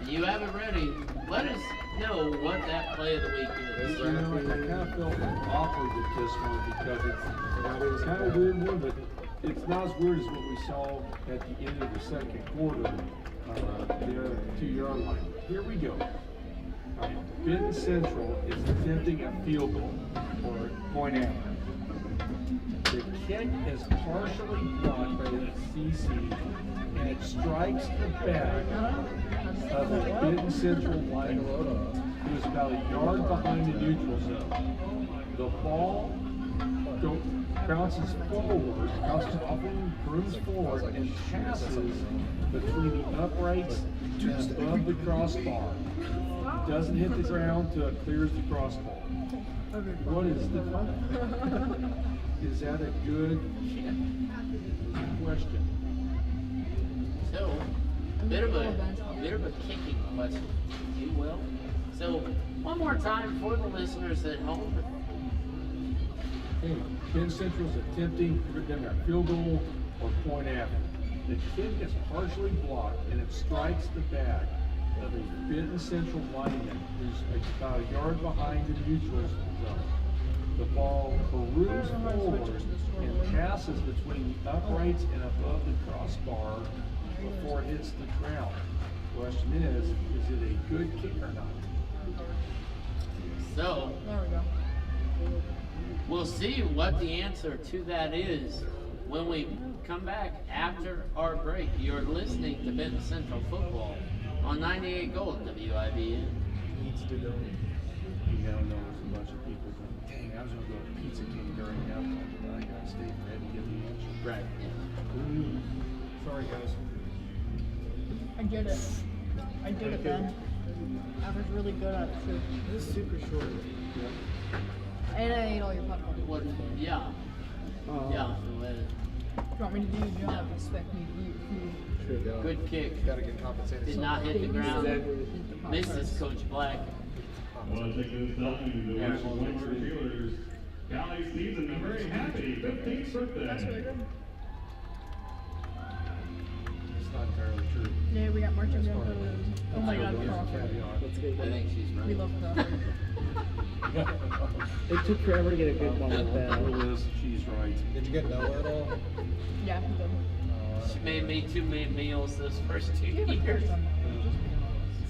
You have it ready. Let us know what that play of the week is. You know, I kind of felt awkward with this one because it's kind of a weird one, but it's not as weird as what we saw at the end of the second quarter, the 2-yard line. Here we go. All right, Benton Central is attempting a field goal or point after. The kick is partially blocked by the CC, and it strikes the back of the Benton Central line, who is about a yard behind the neutral zone. The ball bounces forward, bounces off and brooms forward, and passes between the uprights just above the crossbar. Doesn't hit the ground till it clears the crossbar. What is the fun? Is that a good question? So, a bit of a kicking question, if you will. So, one more time for the listeners at home. Hey, Benton Central's attempting a field goal or point after. The kick is partially blocked and it strikes the back of a Benton Central lineman who's about a yard behind the neutral zone. The ball caroos forward and passes between the uprights and above the crossbar before it hits the ground. Question is it a good kick or not? So, There we go. we'll see what the answer to that is when we come back after our break. You're listening to Benton Central Football on 98 Gold WIBN. Needs to go. You gotta know there's a bunch of people going, dang, I was gonna go to Pizza King during halftime, but I gotta stay for that to get the answer. Right. Sorry, guys. I did it. I did it, Ben. I was really good at it too. This is super short. And I ate all your popcorn. What? Yeah. Yeah. If you want me to do your job, expect me to eat food. Sure, Good kick. Gotta get compensated. Did not hit the ground. Misses Coach Black. Well, I think this time to wish one of our Steelers, Callie Stevenson, a very happy 15th birthday. That's really good. It's not entirely true. Yeah, we got marching band. Oh my god, There's a Crawford. caveat. Let's get I think she's right. We love Crawford. It took forever to get a good one with that. Liz, she's right. Did you get Noah at all? Yeah, he did. She made me 2 meals this first 2 You have a years. curse on that.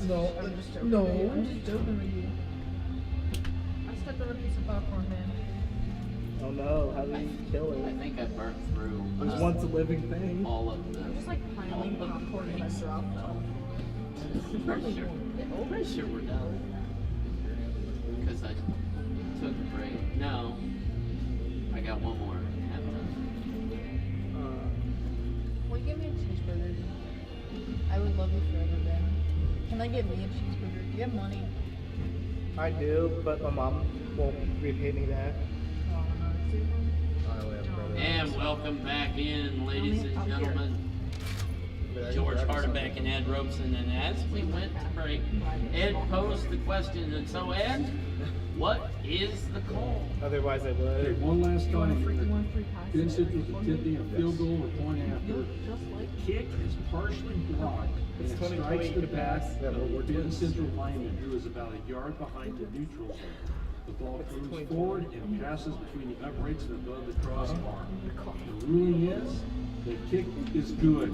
No, I'm just joking. no. I'm just joking with you. I stepped on a piece of popcorn, man. Oh no, how did you kill I it? think I burnt through It was once a living thing. all of them. I'm just like piling popcorn when I dropped though. Pretty sure we're done. Because I took a break. No. I got one more halftime. Will you give me a cheeseburger? I would love you forever, Ben. Can I get me a cheeseburger? Do you have money? I do, but my mom won't repay me that. Oh, no. I only have brother. And welcome back in, ladies and gentlemen. George Hardebeck and Ed Robeson. And as we went to break, Ed posed the question. And so, Ed, what is the call? Otherwise I Okay, would. one last You want a time. free pass? Ben Central's attempting a field goal or point after. Just like Kick is partially blocked. It's And it 2020, strikes you the could back pass. of That will the work Ben towards- Central lineman who is about a yard behind the neutral zone. The ball moves forward and passes between the uprights and above the crossbar. The ruling is, the kick is good.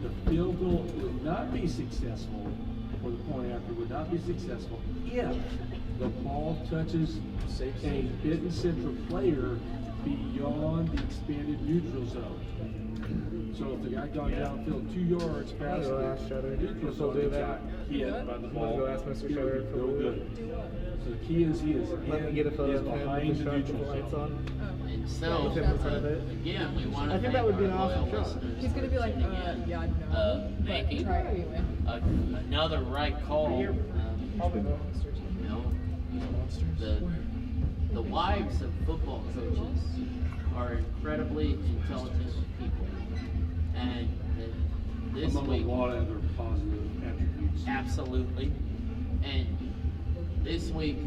The field goal would not be successful, or the point after would not be successful if the ball touches a Benton Central player beyond the expanded neutral zone. So if the guy got downfield 2 yards past I'll ask the Shutter neutral if he'll zone, do he got that. hit by the I'm ball. gonna go ask Mr. it Shutter would if be no he'll do good. So the key is he is Let me get a photo is of him behind with the the shot with the neutral lights zone. on. And so, With him in front of it. again, we want to I think thank that would be our an awesome loyal shot. listeners he's gonna be like, for tuning in. yeah, no. But making try it anyway. Another right call. Probably not. You know, the wives of football coaches are incredibly intelligent people, and this Among week, a lot of other positive attributes. absolutely, and this week,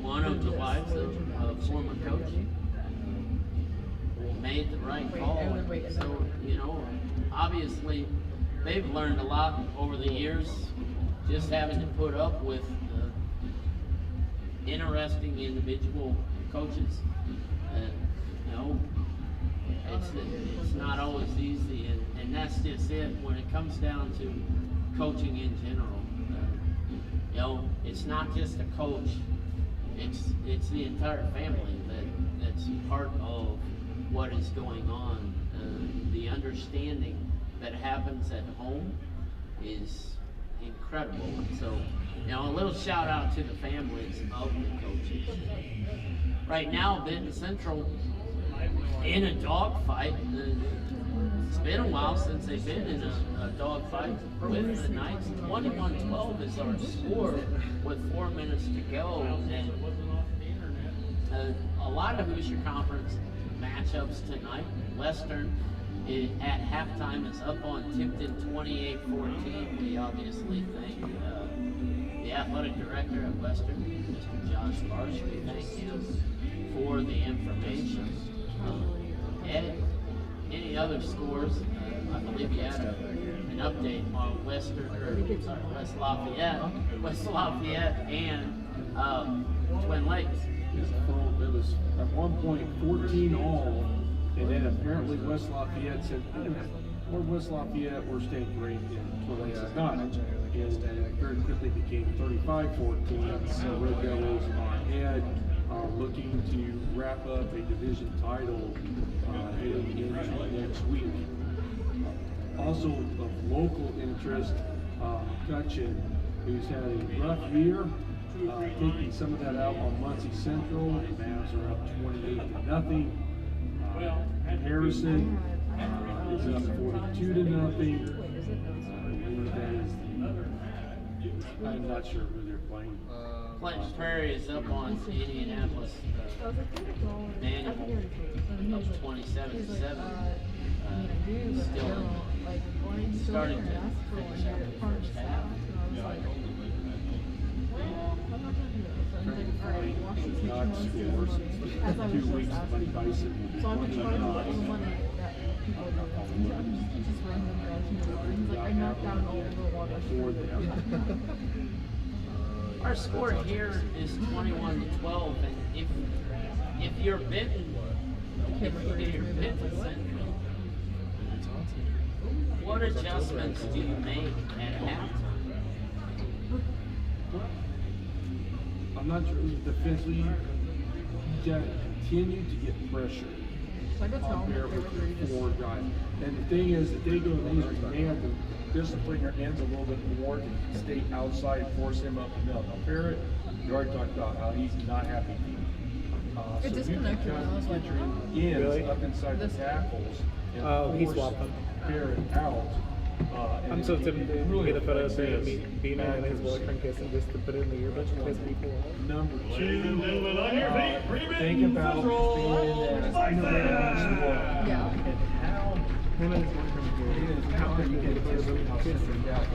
one of the wives of a former coach made the right call. So, you know, obviously, they've learned a lot over the years, just having to put up with interesting individual coaches. You know, it's not always easy, and that's just it. When it comes down to coaching in general, you know, it's not just a coach. It's the entire family that's part of what is going on. The understanding that happens at home is incredible. So, you know, a little shout out to the families of the coaches. Right now, Benton Central in a dogfight. It's been a while since they've been in a dogfight with the Knights. 21-12 is our score with 4 minutes to go. And a lot of Hoosier Conference matchups tonight. Western at halftime is up on Tipton 28-14. We obviously thank the athletic director at Western, Mr. Josh Barsh. We thank him for the information. Ed, any other scores? I believe you had an update on West Lafayette and Twin Lakes. It was at one point 14 all, and then apparently West Lafayette said, wait a minute, we're West Lafayette, we're staying great, and Twin Lakes is not. And very quickly became 35-14, so Red Devils are ahead, looking to wrap up a division title heading into next week. Also of local interest, McCutcheon, who's had a rough year, taking some of that out on Muncie Central. The Mavs are up 28-0. Harrison is up 42-0. I'm not sure who they're playing. Clinton Prairie is up on Indianapolis Manual up 27-7. Still starting to finish out the first half. Not scores. 2 weeks by Bison. So I've been trying to get all the money that people don't just random guys. He's like, I knocked down all the water for them. Our score here is 21-12, and if you're Benton, Central, what adjustments do you make at halftime? I'm not sure. Defensively, you got to continue to get pressure. So I go tell There them with 4 guys. And the thing is, if they go laser, you may have to discipline your ends a little bit more to stay outside and force him up the middle. Now, Parrott, you already talked about how he's not happy. It So disconnected you when I can was kind like, of get your ends up inside the tackles and he force swapped them. Parrott out. I'm so tempted to get a photo of Beamer and his boyfriend kissing just to put it in the yearbook and piss people off. Number 2, think about being in that underground squad. Yeah. And how Him and his boyfriend how can you get this kissing out?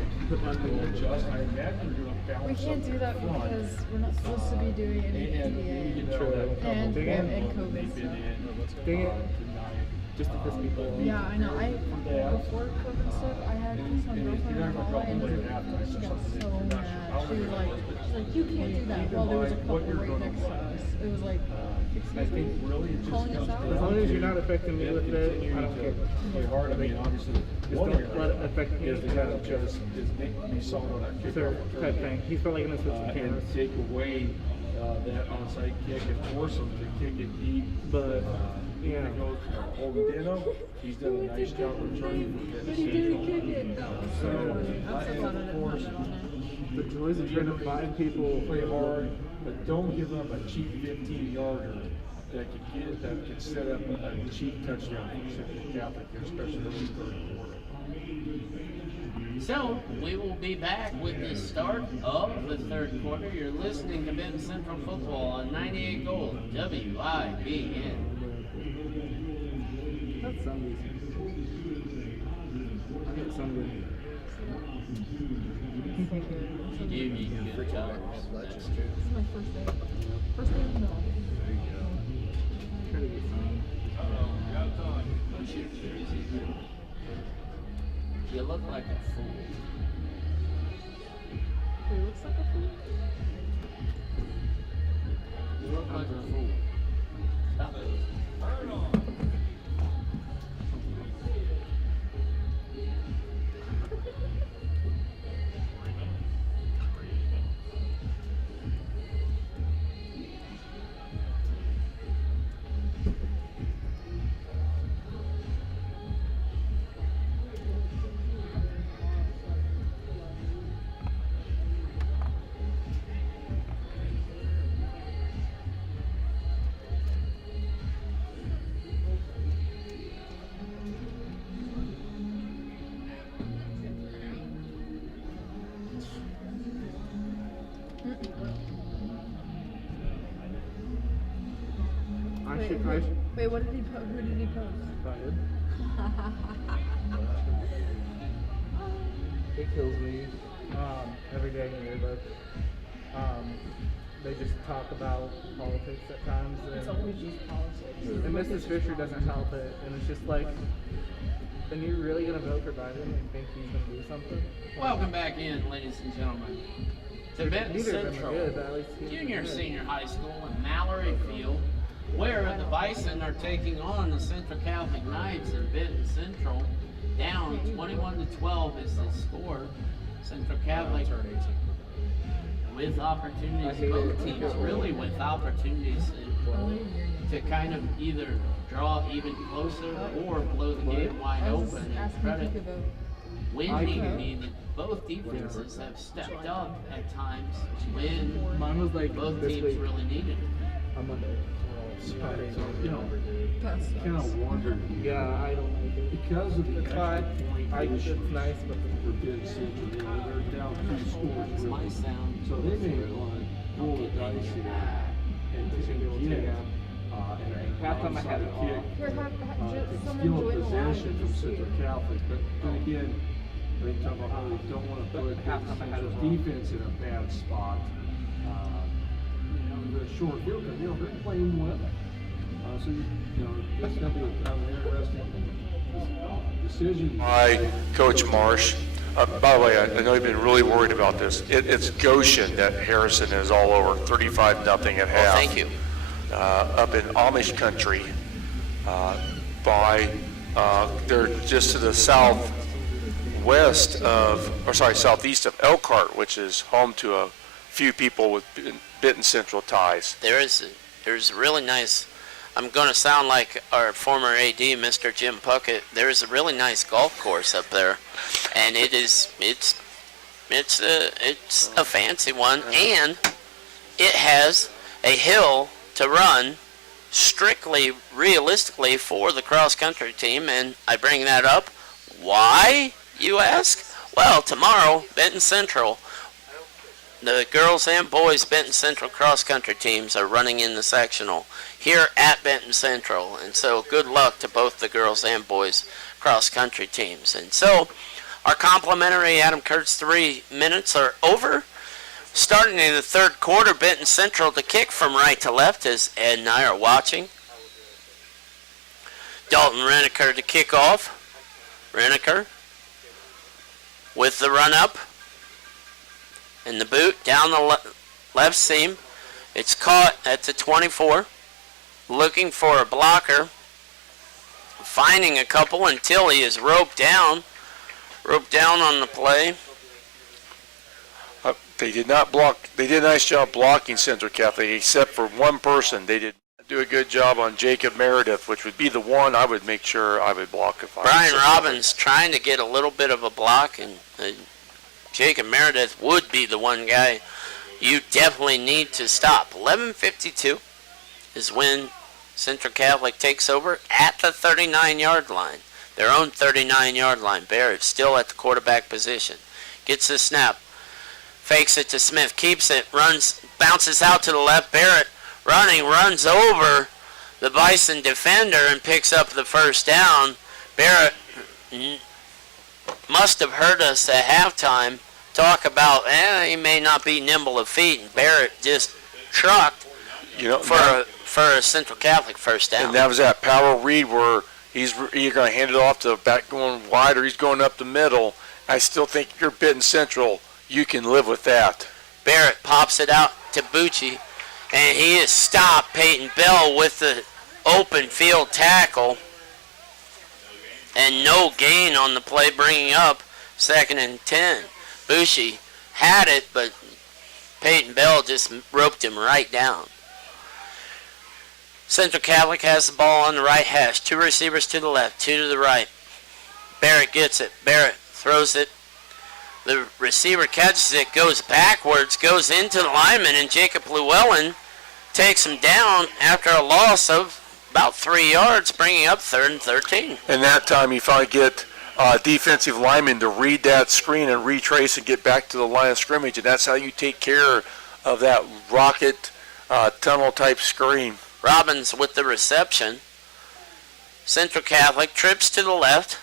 Just, I imagine you're going to bounce we can't do that front. because we're not supposed to be doing any And PDA and COVID stuff. Dang it. Just to piss people off. Yeah, I know. Before COVID stuff, I had this my girlfriend in Paula, and she got so mad. She was like, you can't do that. Well, there was a couple right next to us. It was like, excuse me, calling us out. As long as you're not affecting me with it, I don't care. Play hard. I mean, obviously, one Just don't let it affect me. is the guy that just is be solid on that kick. Sir, type thing. He's probably going to switch the cameras. And take away that onside kick and force him to kick it deep. But, yeah. Holden Dino, he's done a nice job returning from that. But he didn't kick it. So, I'm so glad I didn't put it on the joys of trying to find people. Play hard, but don't give up a cheap 15-yarder that could set up a cheap touchdown for Central Catholic, especially in the third quarter. So, we will be back with the start of the third quarter. You're listening to Benton Central Football on 98 Gold, WIBN. That's Sundays. I get Sunday. You need good jobs. This is my first day. First day of the mill. Try to get Sunday. You look like a fool. Who looks like a fool? You look like a fool. Stop it. Wait, what did he post? Who did he post? It kills me every day in the yearbook. They just talk about politics at times. It's always just politics. And Mrs. Fisher doesn't help it. And it's just like, Then you're really gonna vote for Biden and think he's gonna do something? Welcome back in, ladies and gentlemen, to Benton Neither of them are Central good, but at least he's Junior good. Senior High School in Mallory Field, where the Bison are taking on the Central Catholic Knights in Benton Central. Down 21-12 is the score. Central Catholic with opportunities, both teams really with opportunities to kind of either draw even closer or blow the game wide open. And credit when needed, both defenses have stepped up at times when Mine was like both this teams week. really needed it. On Monday. You know, kind of wondered. Yeah, I don't like it. Because of the But extra point it's issue nice, but for Benton Central, you know, they're down 2 scores. That's my really. sound. So they may want to roll the dice here and get and Halftime I had it all. Here, to someone steal join the line possession and from just see Central it. Catholic. But then again, they talk about how they don't want to put halftime I had Central's it all. defense in a bad spot. You know, the short field, because, you know, they're playing well. So, you know, it's going to be an interesting decision. By Coach Marsh. By the way, I know you've been really worried about this. It's Goshen that Harrison is all over, 35-0 at half. Well, thank you. Up in Amish country, they're just to the southeast of Elkhart, which is home to a few people with Benton Central ties. There's a really nice, I'm going to sound like our former AD, Mr. Jim Puckett. There's a really nice golf course up there, and it's a fancy one, and it has a hill to run strictly realistically for the cross-country team. And I bring that up. Why, you ask? Well, tomorrow, Benton Central, the girls and boys Benton Central cross-country teams are running in the sectional here at Benton Central. And so good luck to both the girls and boys cross-country teams. And so our complimentary Adam Kurtz 3 minutes are over. Starting in the third quarter, Benton Central to kick from right to left as Ed and I are watching. Dalton Reneker to kick off. Reneker with the run up. And the boot down the left seam. It's caught at the 24. Looking for a blocker. Finding a couple until he is roped down. Roped down on the play. They did not block. They did a nice job blocking Central Catholic, except for one person. They did do a good job on Jacob Meredith, which would be the one I would make sure I would block if I was Brian Central Robbins trying to get a little bit of a block, and Jacob Meredith would be the one guy you definitely need to stop. 11:52 is when Central Catholic takes over at the 39-yard line, their own 39-yard line. Barrett still at the quarterback position. Gets the snap. Fakes it to Smith, keeps it, runs, bounces out to the left. Barrett running, runs over the Bison defender and picks up the first down. Barrett must have heard us at halftime talk about, he may not be nimble of feet, and Barrett just trucked for a Central Catholic first down. And that was that power read where he's either going to hand it off to the back going wide or he's going up the middle. I still think you're Benton Central. You can live with that. Barrett pops it out to Bucci, and he is stopped. Peyton Bell with the open field tackle, and no gain on the play, bringing up 2nd and 10. Bucci had it, but Peyton Bell just roped him right down. Central Catholic has the ball on the right hash. 2 receivers to the left, 2 to the right. Barrett gets it. Barrett throws it. The receiver catches it, goes backwards, goes into the lineman, and Jacob Llewellyn takes him down after a loss of about 3 yards, bringing up 3rd and 13. And that time you finally get defensive lineman to read that screen and retrace and get back to the line of scrimmage, and that's how you take care of that rocket tunnel type screen. Robbins with the reception. Central Catholic trips to the left.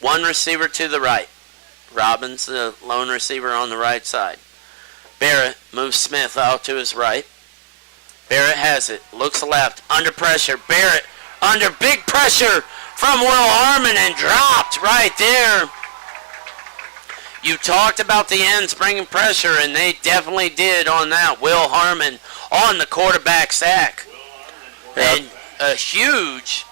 1 receiver to the right. Robbins, the lone receiver on the right side. Barrett moves Smith out to his right. Barrett has it. Looks left. Under pressure. Barrett under big pressure from Will Harmon and dropped right there. You talked about the ends bringing pressure, and they definitely did on that. Will Harmon on the quarterback sack. And a huge,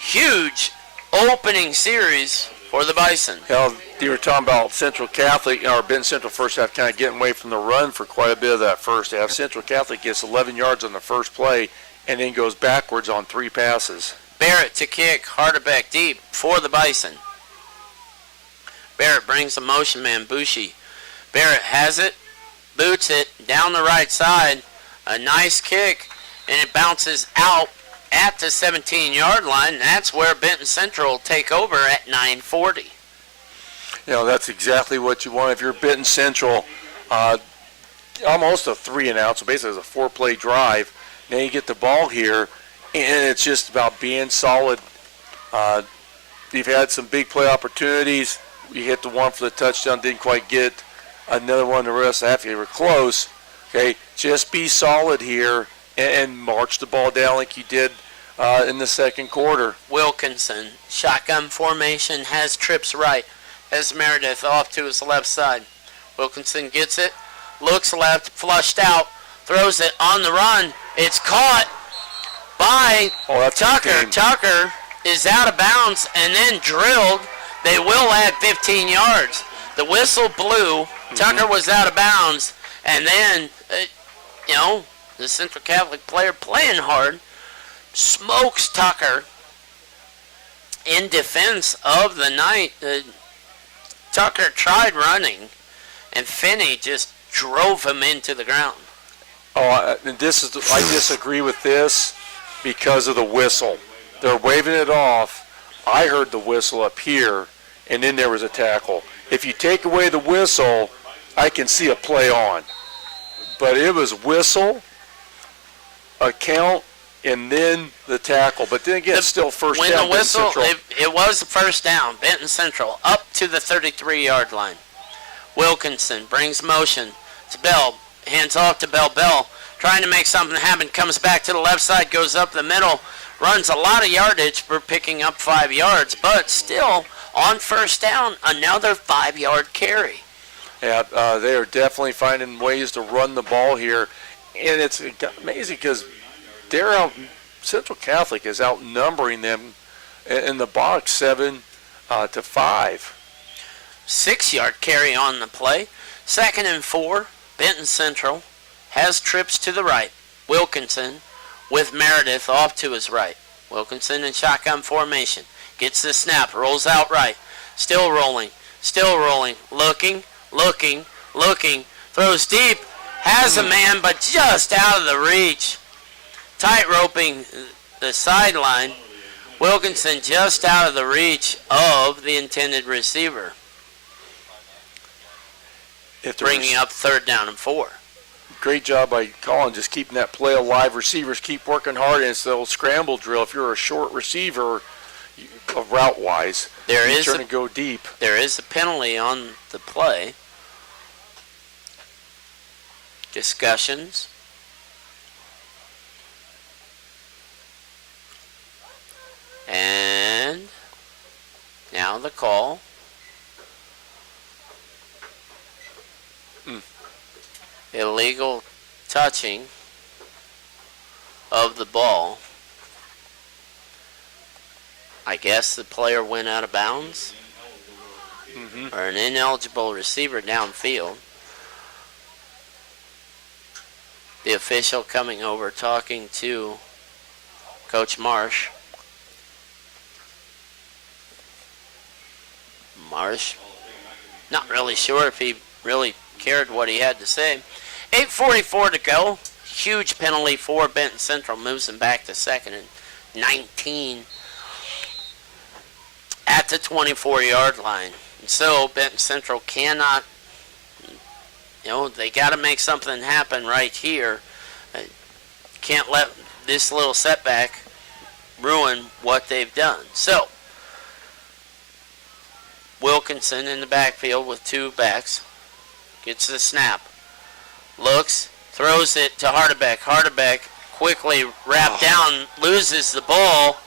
huge opening series for the Bison. Hell, you were talking about Central Catholic, or Benton Central first half kind of getting away from the run for quite a bit of that first half. Central Catholic gets 11 yards on the first play and then goes backwards on 3 passes. Barrett to kick, Harderbeck deep for the Bison. Barrett brings a motion man, Bushi. Barrett has it, boots it down the right side. A nice kick, and it bounces out at the 17-yard line. That's where Benton Central will take over at 9:40. You know, that's exactly what you want. If you're Benton Central, almost a 3-and-out, so basically it's a 4-play drive. Now you get the ball here, and it's just about being solid. You've had some big play opportunities. You hit the one for the touchdown, didn't quite get another one the rest of the half. You were close. Okay, just be solid here and march the ball down like you did in the second quarter. Wilkinson, shotgun formation, has trips right. Has Meredith off to his left side. Wilkinson gets it, looks left, flushed out, throws it on the run. It's caught by Tucker. Tucker is out of bounds and then drilled. They will add 15 yards. The whistle blew. Tucker was out of bounds. And then, the Central Catholic player playing hard smokes Tucker in defense of the night. Tucker tried running, and Finney just drove him into the ground. I disagree with this because of the whistle. They're waving it off. I heard the whistle up here, and then there was a tackle. If you take away the whistle, I can see a play on. But it was whistle, a count, and then the tackle. But then again, still first down. When the whistle, it was the first down. Benton Central up to the 33-yard line. Wilkinson brings motion to Bell. Hands off to Bell. Bell trying to make something happen. Comes back to the left side. Goes up the middle. Runs a lot of yardage for picking up 5 yards. But still, on first down, another 5-yard carry. Yeah, they are definitely finding ways to run the ball here. And it's amazing because Central Catholic is outnumbering them in the box 7-5. 6-yard carry on the play. 2nd and 4. Benton Central has trips to the right. Wilkinson with Meredith off to his right. Wilkinson in shotgun formation. Gets the snap. Rolls out right. Still rolling. Still rolling. Looking. Throws deep. Has a man, but just out of the reach. Tight roping the sideline. Wilkinson just out of the reach of the intended receiver. Bringing up 3rd down and 4. Great job by Colin just keeping that play alive. Receivers keep working hard, and it's the old scramble drill. If you're a short receiver, route-wise, you're trying to go deep. There is a penalty on the play. Discussions. And now the call. Illegal touching of the ball. I guess the player went out of bounds. Or an ineligible receiver downfield. The official coming over talking to Coach Marsh. Marsh, not really sure if he really cared what he had to say. 8:44 to go. Huge penalty for Benton Central. Moves them back to 2nd and 19 at the 24-yard line. And so Benton Central cannot, they got to make something happen right here. Can't let this little setback ruin what they've done. So, Wilkinson in the backfield with 2 backs. Gets the snap. Looks, throws it to Harderbeck. Harderbeck quickly wrapped down, loses the ball.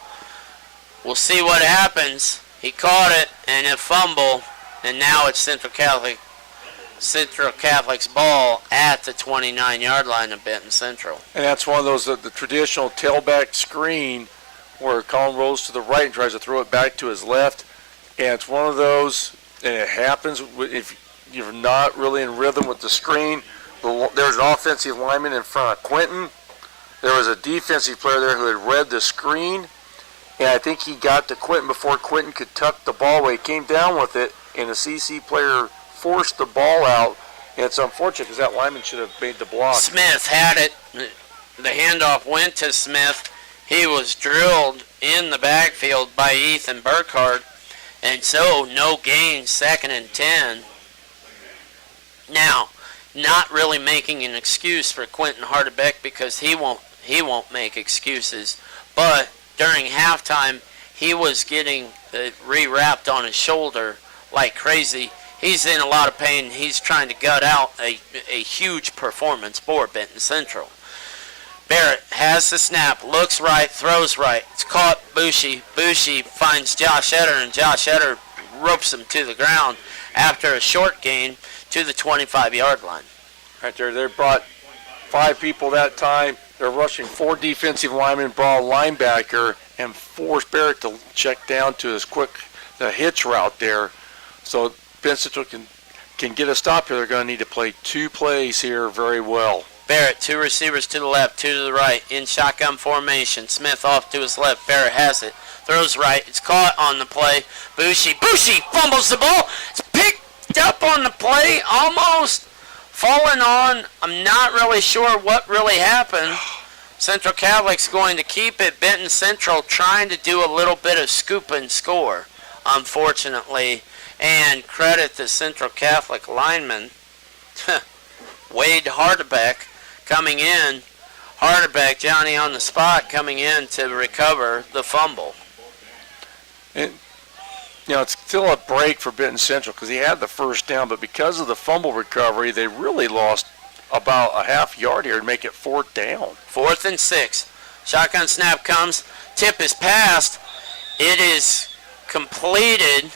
We'll see what happens. He caught it and a fumble, and now it's Central Catholic's ball at the 29-yard line of Benton Central. And that's one of those, the traditional tailback screen where Colin rolls to the right and tries to throw it back to his left. And it's one of those, and it happens if you're not really in rhythm with the screen. There's an offensive lineman in front of Quentin. There was a defensive player there who had read the screen, and I think he got to Quentin before Quentin could tuck the ball away. He came down with it, and the CC player forced the ball out, and it's unfortunate because that lineman should have made the block. Smith had it. The handoff went to Smith. He was drilled in the backfield by Ethan Burkhardt, and so no gain, 2nd and 10. Now, not really making an excuse for Quentin Hardebeck because he won't make excuses, but during halftime he was getting rewrapped on his shoulder like crazy. He's in a lot of pain. He's trying to gut out a huge performance for Benton Central. Barrett has the snap, looks right, throws right. It's caught Bushy. Bushy finds Josh Etter, and Josh Etter ropes him to the ground after a short gain to the 25-yard line. Right there, they brought 5 people that time. They're rushing 4 defensive linemen, brought a linebacker, and forced Barrett to check down to the hitch route there. So Benton Central can get a stop here. They're going to need to play 2 plays here very well. Barrett, 2 receivers to the left, 2 to the right, in shotgun formation. Smith off to his left. Barrett has it. Throws right. It's caught on the play. Bushy fumbles the ball. It's picked up on the play, almost falling on. I'm not really sure what really happened. Central Catholic's going to keep it. Benton Central trying to do a little bit of scoop and score, unfortunately. And credit the Central Catholic lineman, Wade Hardebeck, coming in. Hardebeck, Johnny on the spot, coming in to recover the fumble. And, it's still a break for Benton Central because he had the first down, but because of the fumble recovery, they really lost about a half yard here to make it 4th down. 4th and 6. Shotgun snap comes. Tip is passed. It is completed.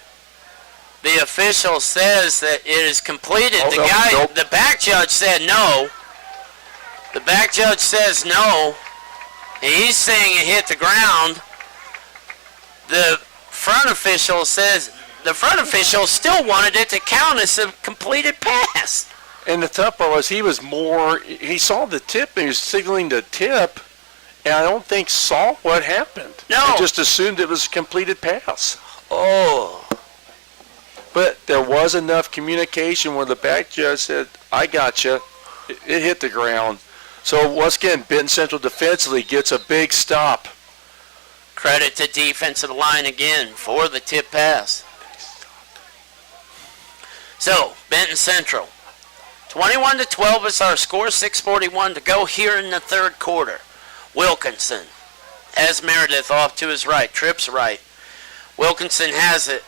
The official says that it is completed. The back judge said no. The back judge says no. He's saying it hit the ground. The front official says the front official still wanted it to count as a completed pass. And the tough part was he saw the tip and he was signaling the tip, and I don't think saw what happened. No. He just assumed it was a completed pass. Oh. But there was enough communication where the back judge said, I got you. It hit the ground. So once again, Benton Central defensively gets a big stop. Credit to defensive line again for the tip pass. So, Benton Central, 21-12 is our score, 6:41 to go here in the 3rd quarter. Wilkinson has Meredith off to his right, trips right. Wilkinson has it.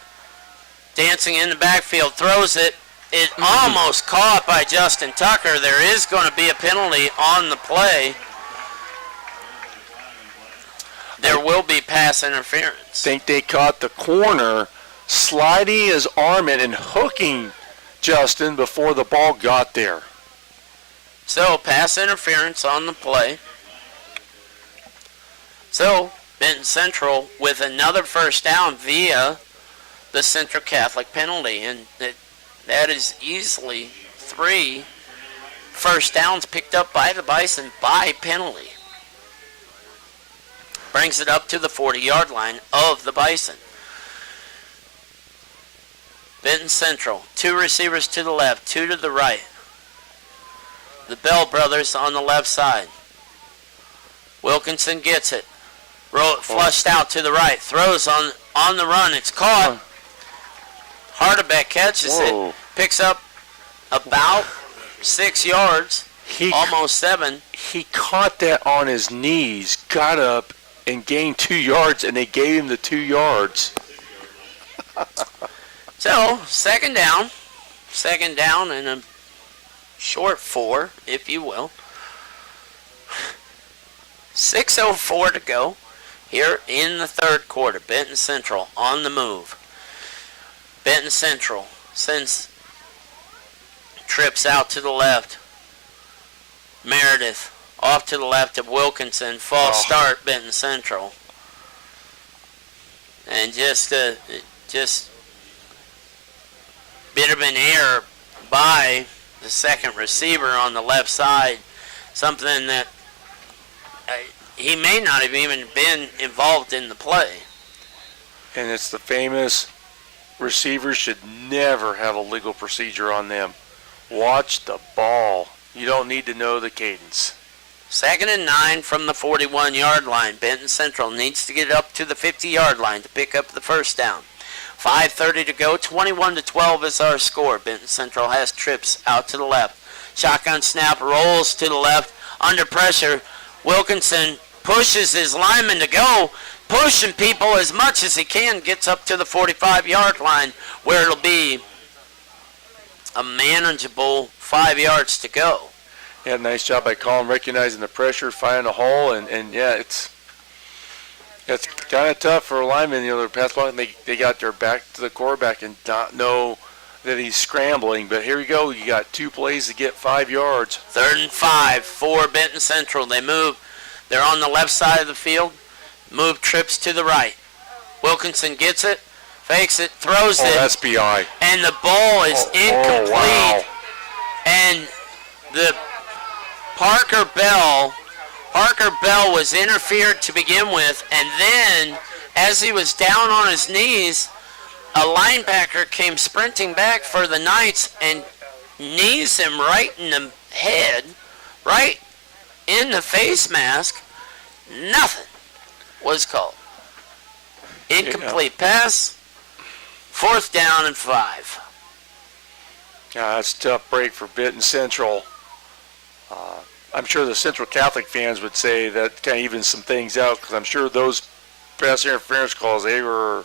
Dancing in the backfield, throws it. It almost caught by Justin Tucker. There is going to be a penalty on the play. There will be pass interference. I think they caught the corner sliding his arm in and hooking Justin before the ball got there. So, pass interference on the play. So, Benton Central with another first down via the Central Catholic penalty, and that is easily 3 first downs picked up by the Bison by penalty. Brings it up to the 40-yard line of the Bison. Benton Central, 2 receivers to the left, 2 to the right. The Bell brothers on the left side. Wilkinson gets it. Flushed out to the right. Throws on the run. It's caught. Hardebeck catches it. Picks up about 6 yards. Almost 7. He caught that on his knees, got up, and gained 2 yards, and they gave him the 2 yards. So, second down and a short 4, if you will. 6:04 to go Here in the third quarter, Benton Central on the move. Benton Central sends trips out to the left. Meredith off to the left of Wilkinson. False start, Benton Central. And just bit of an error by the second receiver on the left side. Something that he may not have even been involved in the play. And it's the famous receivers should never have a legal procedure on them. Watch the ball. You don't need to know the cadence. 2nd and 9 from the 41-yard line. Benton Central needs to get up to the 50-yard line to pick up the first down. 5:30 to go. 21-12 is our score. Benton Central has trips out to the left. Shotgun snap, rolls to the left. Under pressure, Wilkinson pushes his lineman to go, pushing people as much as he can, gets up to the 45-yard line where it'll be a manageable 5 yards to go. Yeah, nice job by Colin recognizing the pressure, finding a hole, and yeah, it's kind of tough for a lineman. You know, they're pass blocking, they got their back to the quarterback and not know that he's scrambling. But here we go. You got 2 plays to get 5 yards. 3rd and 5 for Benton Central. They move. They're on the left side of the field. Move trips to the right. Wilkinson gets it, fakes it, throws it. That's BI. And the ball is incomplete. Wow. And the Parker Bell was interfered to begin with, and then as he was down on his knees, a linebacker came sprinting back for the Knights and knees him right in the head, right in the face mask. Nothing was called. Incomplete pass, 4th down and 5. Yeah, that's a tough break for Benton Central. I'm sure the Central Catholic fans would say that kind of evens some things out, because I'm sure those pass interference calls, they were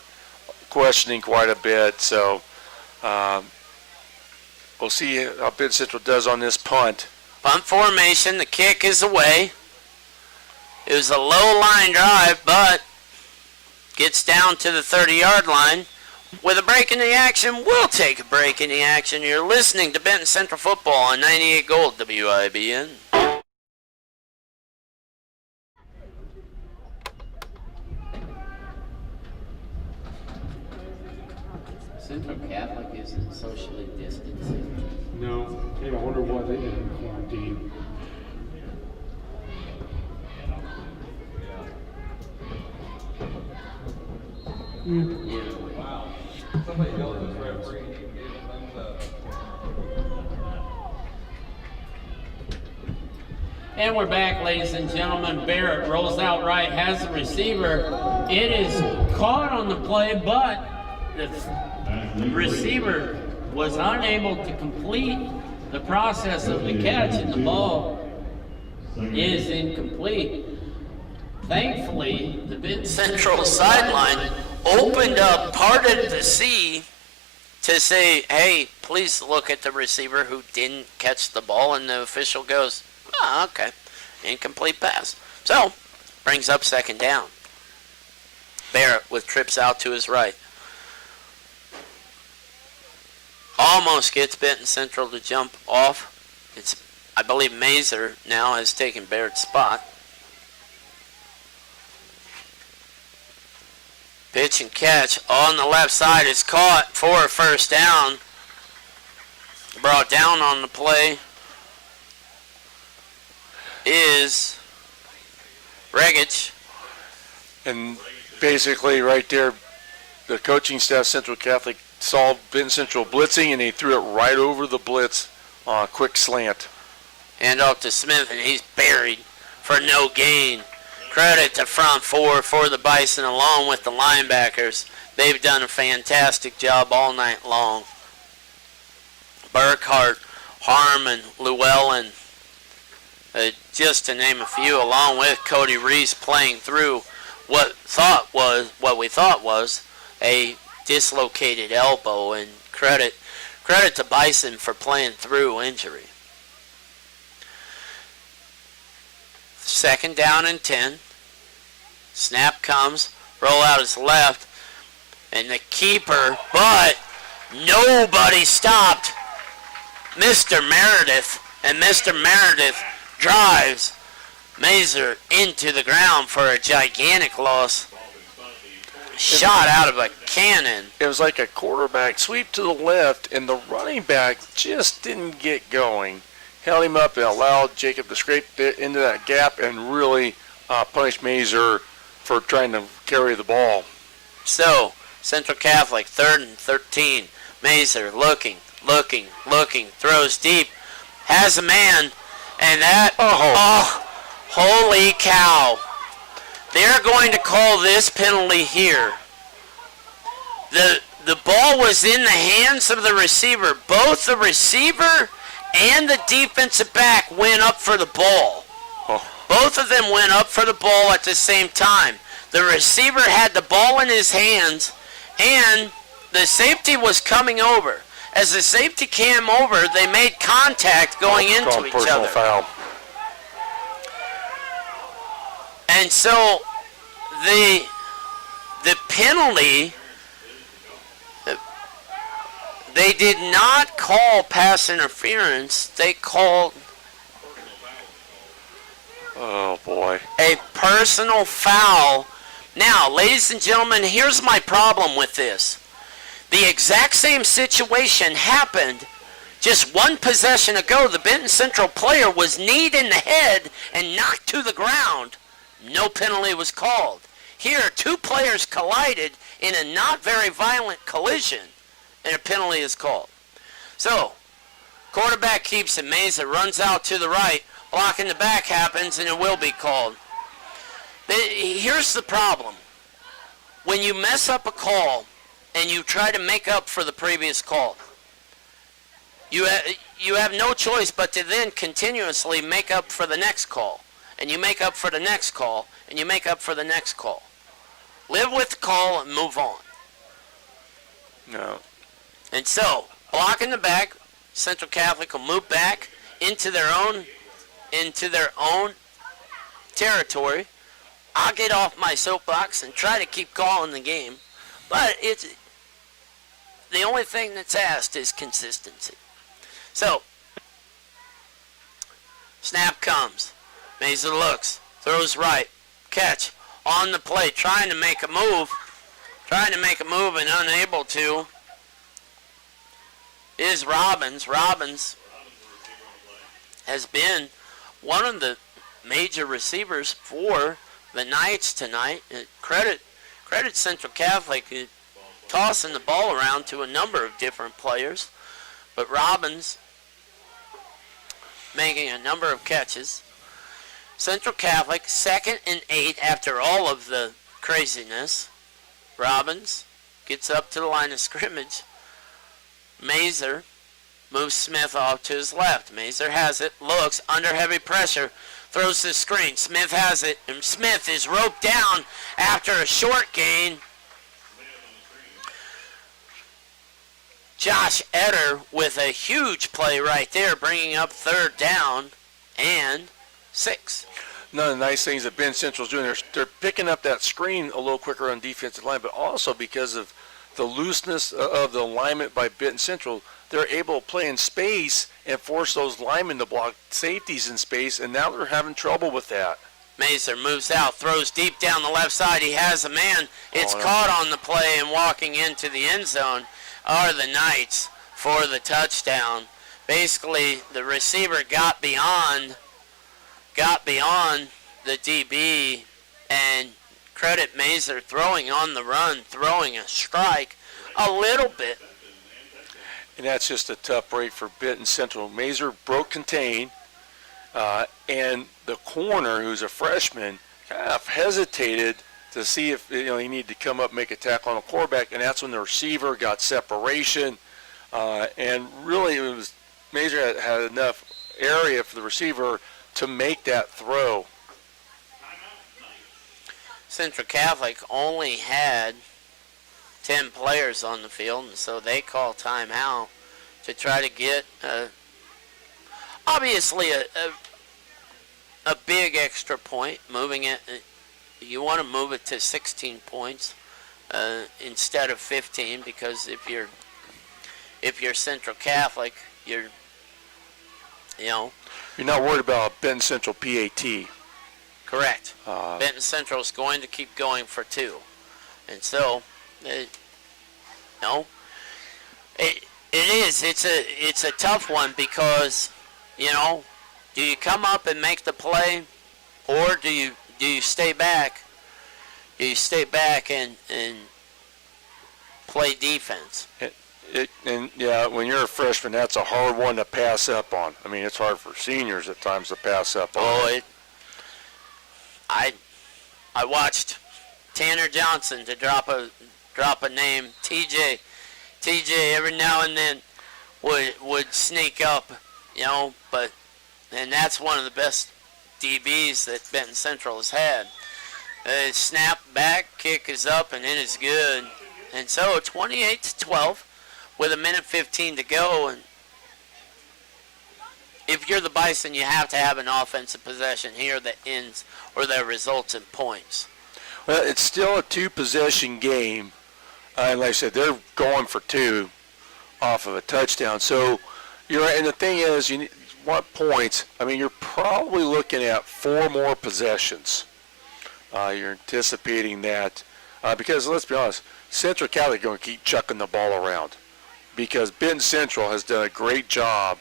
questioning quite a bit. So we'll see how Benton Central does on this punt. Punt formation, the kick is away. It was a low line drive, but gets down to the 30-yard line. With a break in the action, we'll take a break in the action. You're listening to Benton Central Football on 98 Gold WIBN. Central Catholic isn't socially distancing. No. Hey, I wonder why they didn't quarantine. Wow. Somebody yelled at this referee and he gave a thumbs up. And we're back, ladies and gentlemen. Barrett rolls out right, has the receiver. It is caught on the play, but the receiver was unable to complete the process of the catch, and the ball is incomplete. Thankfully, the Benton Central sideline opened up, parted the sea to say, hey, please look at the receiver who didn't catch the ball, and the official goes, oh, okay, incomplete pass. So, brings up 2nd down. Barrett with trips out to his right. Almost gets Benton Central to jump off. It's, I believe Mazer now has taken Barrett's spot. Pitch and catch on the left side is caught for a 1st down. Brought down on the play is Regich. And basically right there, the coaching staff, Central Catholic, saw Benton Central blitzing, and he threw it right over the blitz on a quick slant. Hand off to Smith, and he's buried for no gain. Credit to front 4 for the Bison along with the linebackers. They've done a fantastic job all night long. Burkhart, Harmon, Llewellyn, just to name a few, along with Cody Reese playing through what we thought was a dislocated elbow, and credit to Bison for playing through injury. 2nd down and 10. Snap comes, roll out his left, and the keeper, but nobody stopped Mr. Meredith, and Mr. Meredith drives Mazer into the ground for a gigantic loss. Shot out of a cannon. It was like a quarterback sweep to the left, and the running back just didn't get going. Held him up and allowed Jacob to scrape into that gap and really punish Mazer for trying to carry the ball. So, Central Catholic, 3rd and 13. Mazer looking, throws deep, has a man, and that, holy cow. They're going to call this penalty here. The ball was in the hands of the receiver. Both the receiver and the defensive back went up for the ball. Both of them went up for the ball at the same time. The receiver had the ball in his hands, and the safety was coming over. As the safety came over, they made contact going into each other. Foul. And so the penalty, they did not call pass interference. They called a personal foul. Now, ladies and gentlemen, here's my problem with this. The exact same situation happened just one possession ago. The Benton Central player was kneed in the head and knocked to the ground. No penalty was called. Here, two players collided in a not very violent collision, and a penalty is called. So, quarterback keeps it. Mazer runs out to the right. Blocking the back happens, and it will be called. Here's the problem. When you mess up a call and you try to make up for the previous call, you have no choice but to then continuously make up for the next call. And you make up for the next call, and you make up for the next call. Live with the call and move on. No. And so, blocking the back, Central Catholic will move back into their own territory. I'll get off my soapbox and try to keep calling the game. But it's the only thing that's asked is consistency. So, snap comes. Mazer looks, throws right, catch, on the play, trying to make a move and unable to is Robbins. Robbins has been one of the major receivers for the Knights tonight. Credit Central Catholic tossing the ball around to a number of different players, but Robbins making a number of catches. Central Catholic, 2nd and 8 after all of the craziness. Robbins gets up to the line of scrimmage. Mazer moves Smith off to his left. Mazer has it, looks, under heavy pressure, throws the screen. Smith has it, and Smith is roped down after a short gain. Josh Etter with a huge play right there, bringing up 3rd down and 6. One of the nice things that Ben Central's doing, they're picking up that screen a little quicker on defensive line, but also because of the looseness of the alignment by Benton Central, they're able to play in space and force those linemen to block safeties in space, and now they're having trouble with that. Mazer moves out, throws deep down the left side. He has a man. It's caught on the play, and walking into the end zone are the Knights for the touchdown. Basically, the receiver got beyond the DB, and credit Mazer throwing on the run, throwing a strike a little bit. And that's just a tough break for Benton Central. Mazer broke contain, and the corner, who's a freshman, kind of hesitated to see if he needed to come up and make a tackle on a quarterback, and that's when the receiver got separation. And really, it was Mazer had enough area for the receiver to make that throw. Central Catholic only had 10 players on the field, and so they call timeout to try to get obviously a big extra point, moving it you want to move it to 16 points instead of 15, because if you're Central Catholic, you're not worried about Benton Central PAT. correct. Benton Central is going to keep going for 2, and so it is. It's a tough one because do you come up and make the play, or do you stay back? Do you stay back and play defense? And when you're a freshman, that's a hard one to pass up on. I mean, it's hard for seniors at times to pass up on. I watched Tanner Johnson, to drop a name, TJ every now and then would sneak up, and that's one of the best DBs that Benton Central has had. Snap back, kick is up, and it is good. And so 28-12 with 1:15 to go. And if you're the Bison, you have to have an offensive possession here that ends or that results in points. Well, it's still a 2-possession game. And like I said, they're going for 2 off of a touchdown. So you're right. And the thing is, you want points. I mean, you're probably looking at 4 more possessions. You're anticipating that because, let's be honest, Central Catholic are going to keep chucking the ball around because Benton Central has done a great job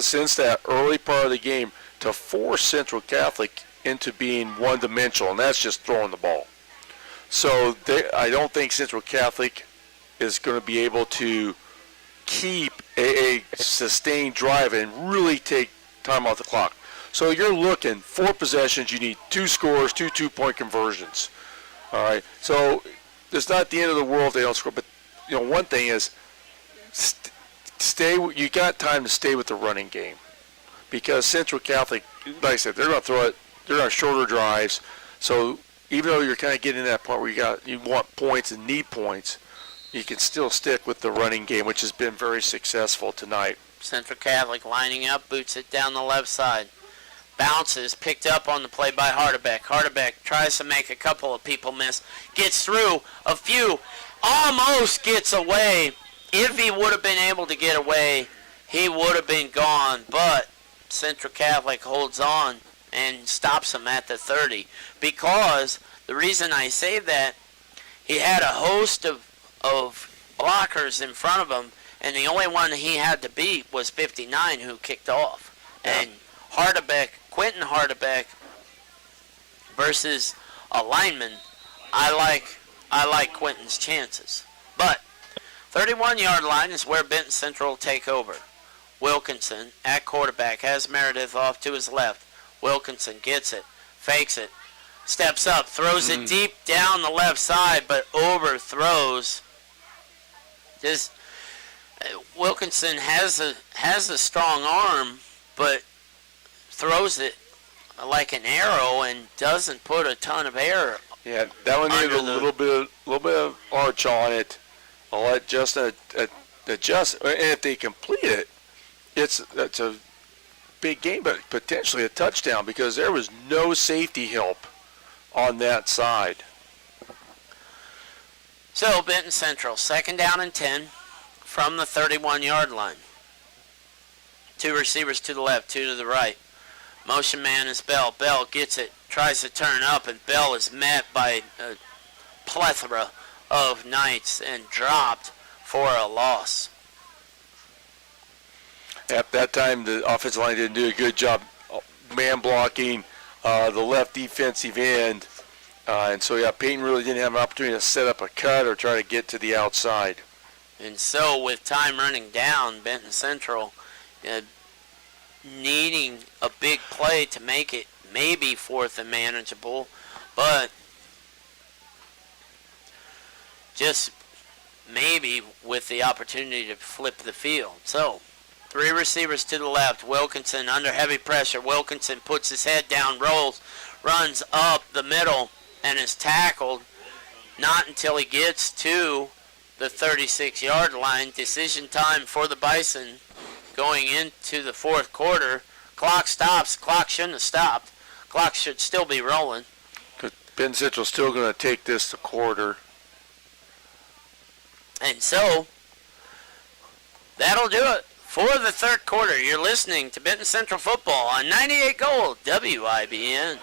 since that early part of the game to force Central Catholic into being one-dimensional, and that's just throwing the ball. So I don't think Central Catholic is going to be able to keep a sustained drive and really take time off the clock. So you're looking 4 possessions. You need 2 scores, 2 2-point conversions. All right. So it's not the end of the world if they don't score. But one thing is, stay. You got time to stay with the running game, because Central Catholic, like I said, they're going to throw it. They're on shorter drives. So even though you're kind of getting to that point where you want points and need points, you can still stick with the running game, which has been very successful tonight. Central Catholic lining up, boots it down the left side. Bounces, picked up on the play by Hardebeck. Hardebeck tries to make a couple of people miss. Gets through a few. Almost gets away. If he would have been able to get away, he would have been gone. But Central Catholic holds on and stops him at the 30. Because the reason I say that, he had a host of blockers in front of him, and the only one he had to beat was 59, who kicked off. And Quentin Hardebeck versus a lineman, I like Quentin's chances. But 31-yard line is where Benton Central will take over. Wilkinson at quarterback has Meredith off to his left. Wilkinson gets it, fakes it, steps up, throws it deep down the left side, but overthrows. Wilkinson has a strong arm, but throws it like an arrow and doesn't put a ton of air. Yeah, that one needed a little bit of arch on it. I'll let Justin adjust, and if they complete it, it's a big game, but potentially a touchdown because there was no safety help on that side. So Benton Central, 2nd down and 10 from the 31-yard line. 2 receivers to the left, 2 to the right. Motion man is Bell. Bell gets it, tries to turn up, and Bell is met by a plethora of Knights and dropped for a loss. At that time, the offensive line didn't do a good job man blocking the left defensive end. And so, Peyton really didn't have an opportunity to set up a cut or try to get to the outside. And so, with time running down, Benton Central needing a big play to make it maybe 4th and manageable, but just maybe with the opportunity to flip the field. So, 3 receivers to the left. Wilkinson under heavy pressure. Wilkinson puts his head down, rolls, runs up the middle, and is tackled. Not until he gets to the 36-yard line. Decision time for the Bison going into the 4th quarter. Clock stops. Clock shouldn't have stopped. Clock should still be rolling. Benton Central's still going to take this to quarter. And so, that'll do it for the third quarter. You're listening to Benton Central Football on 98 Gold WIBN.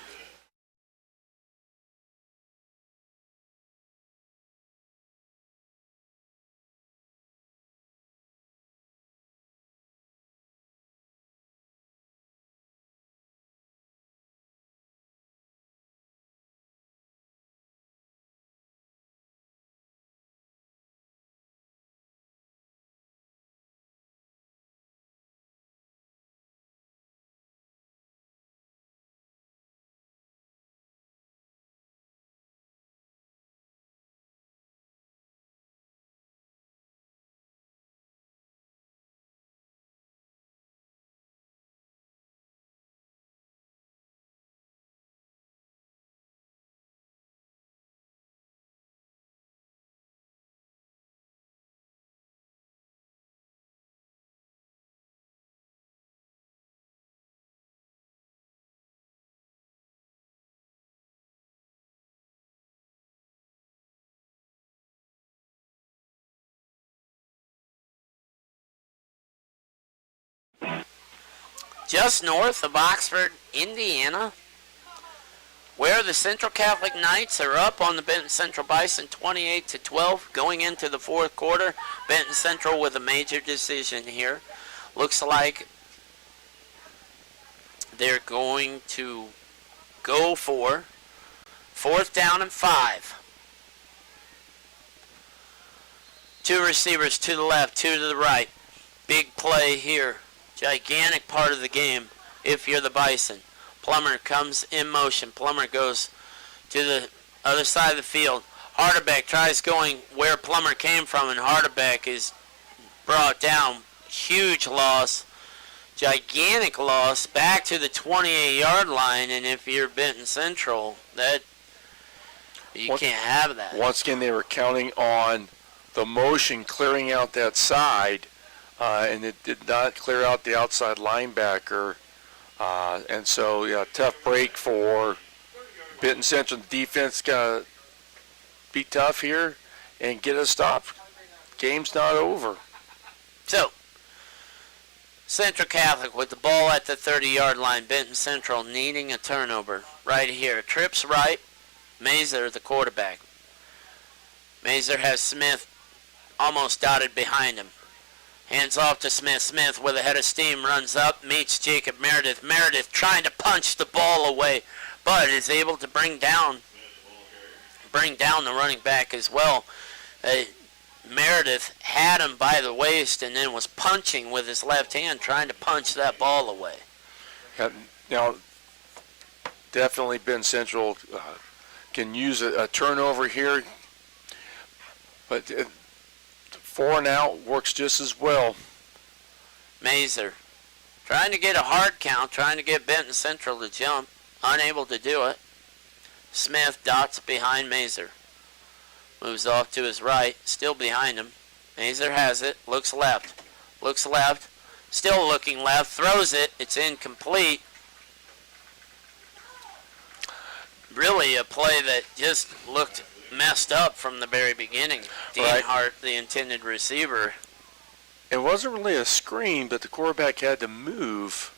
Just north of Oxford, Indiana, where the Central Catholic Knights are up on the Benton Central Bison 28-12 going into the fourth quarter. Benton Central with a major decision here. Looks like they're going to go for 4th down and 5. 2 receivers to the left, 2 to the right. Big play here. Gigantic part of the game if you're the Bison. Plummer comes in motion. Plummer goes to the other side of the field. Hardebeck tries going where Plummer came from, and Hardebeck is brought down. Huge loss. Gigantic loss back to the 28-yard line, and if you're Benton Central, that you can't have that. Once again, they were counting on the motion clearing out that side, and it did not clear out the outside linebacker. And so, yeah, tough break for Benton Central. The defense got to be tough here and get a stop. Game's not over. So, Central Catholic with the ball at the 30-yard line. Benton Central needing a turnover right here. Trips right. Mazer, the quarterback. Mazer has Smith almost dotted behind him. Hands off to Smith. Smith with a head of steam runs up, meets Jacob Meredith. Meredith trying to punch the ball away, but is able to bring down the running back as well. Meredith had him by the waist and then was punching with his left hand, trying to punch that ball away. Now, definitely Ben Central can use a turnover here, but 4 and out works just as well. Mazer trying to get a hard count, trying to get Benton Central to jump, unable to do it. Smith dots behind Mazer. Moves off to his right, still behind him. Mazer has it, looks left, still looking left, throws it, it's incomplete. Really a play that just looked messed up from the very beginning. Dean Hart, the intended receiver. It wasn't really a screen, but the quarterback had to move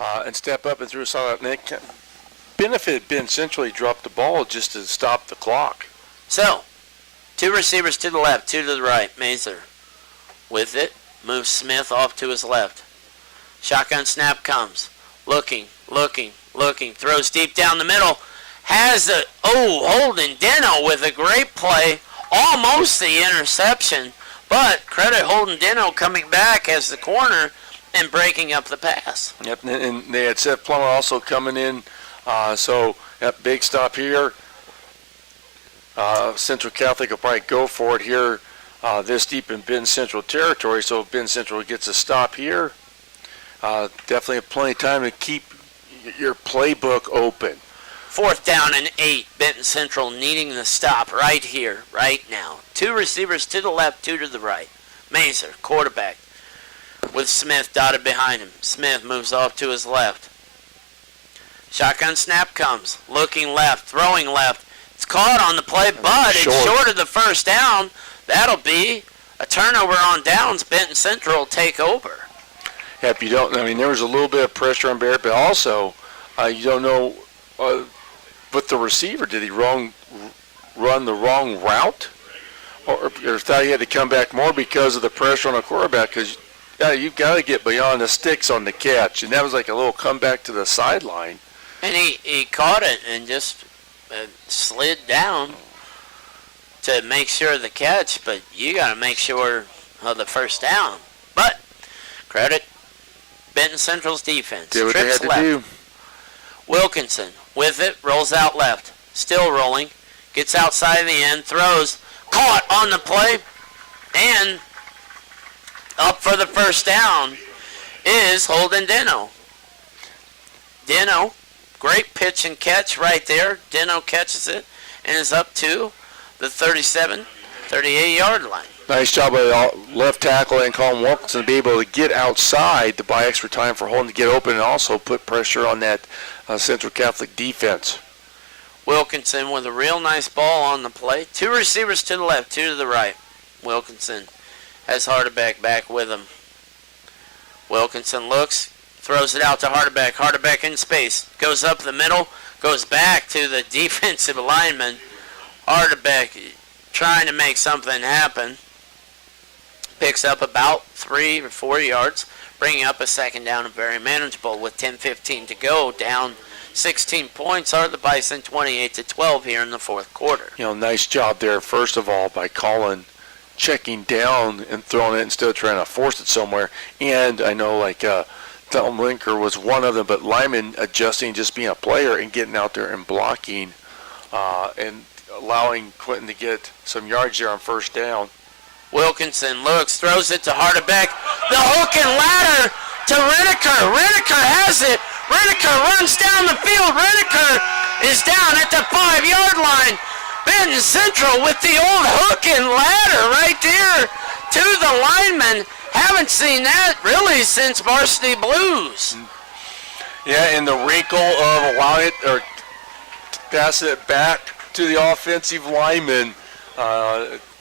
and step up and threw a solid. And it benefited Ben Central. He dropped the ball just to stop the clock. So, 2 receivers to the left, 2 to the right. Mazer with it, moves Smith off to his left. Shotgun snap comes. Looking, throws deep down the middle. Has a, Holden Deno with a great play. Almost the interception, but credit Holden Deno coming back as the corner and breaking up the pass. Yep, and they had Seth Plummer also coming in. So, big stop here. Central Catholic will probably go for it here this deep in Ben Central territory. So if Ben Central gets a stop here, definitely have plenty of time to keep your playbook open. 4th down and 8. Benton Central needing the stop right here, right now. 2 receivers to the left, 2 to the right. Mazer, quarterback, with Smith dotted behind him. Smith moves off to his left. Shotgun snap comes. Looking left, throwing left. It's caught on the play, but it's short of the first down. That'll be a turnover on downs. Benton Central will take over. Yeah, if you don't, I mean, there was a little bit of pressure on Barrett, but also you don't know with the receiver. Did he run the wrong route? Or thought he had to come back more because of the pressure on the quarterback? Because you've got to get beyond the sticks on the catch. And that was like a little comeback to the sideline. And he caught it and just slid down to make sure of the catch, but you got to make sure of the first down. But credit Benton Central's defense. Did what they had to do. Wilkinson with it, rolls out left, still rolling, gets outside of the end, throws, caught on the play, and up for the first down is Holden Deno. Deno, great pitch and catch right there. Deno catches it and is up to the 37, 38-yard line. Nice job by the left tackle and Colin Wilkinson to be able to get outside to buy extra time for Holden to get open and also put pressure on that Central Catholic defense. Wilkinson with a real nice ball on the play. Two receivers to the left, two to the right. Wilkinson has Hardebeck back with him. Wilkinson looks, throws it out to Hardebeck. Hardebeck in space. Goes up the middle, goes back to the defensive lineman. Hardebeck trying to make something happen. Picks up about 3 or 4 yards, bringing up a second down and very manageable with 10:15 to go. Down 16 points are the Bison 28-12 here in the fourth quarter. You know, nice job there, first of all, by Colin checking down and throwing it instead of trying to force it somewhere. And I know, like, Tom Linker was one of them, but Lyman adjusting, just being a player and getting out there and blocking and allowing Quentin to get some yards there on first down. Wilkinson looks, throws it to Hardebeck. The hook and ladder to Redeker. Redeker has it. Redeker runs down the field. Redeker is down at the 5-yard line. Benton Central with the old hook and ladder right there to the lineman. Haven't seen that really since Varsity Blues. Yeah, and the wrinkle of allowing it or passing it back to the offensive lineman,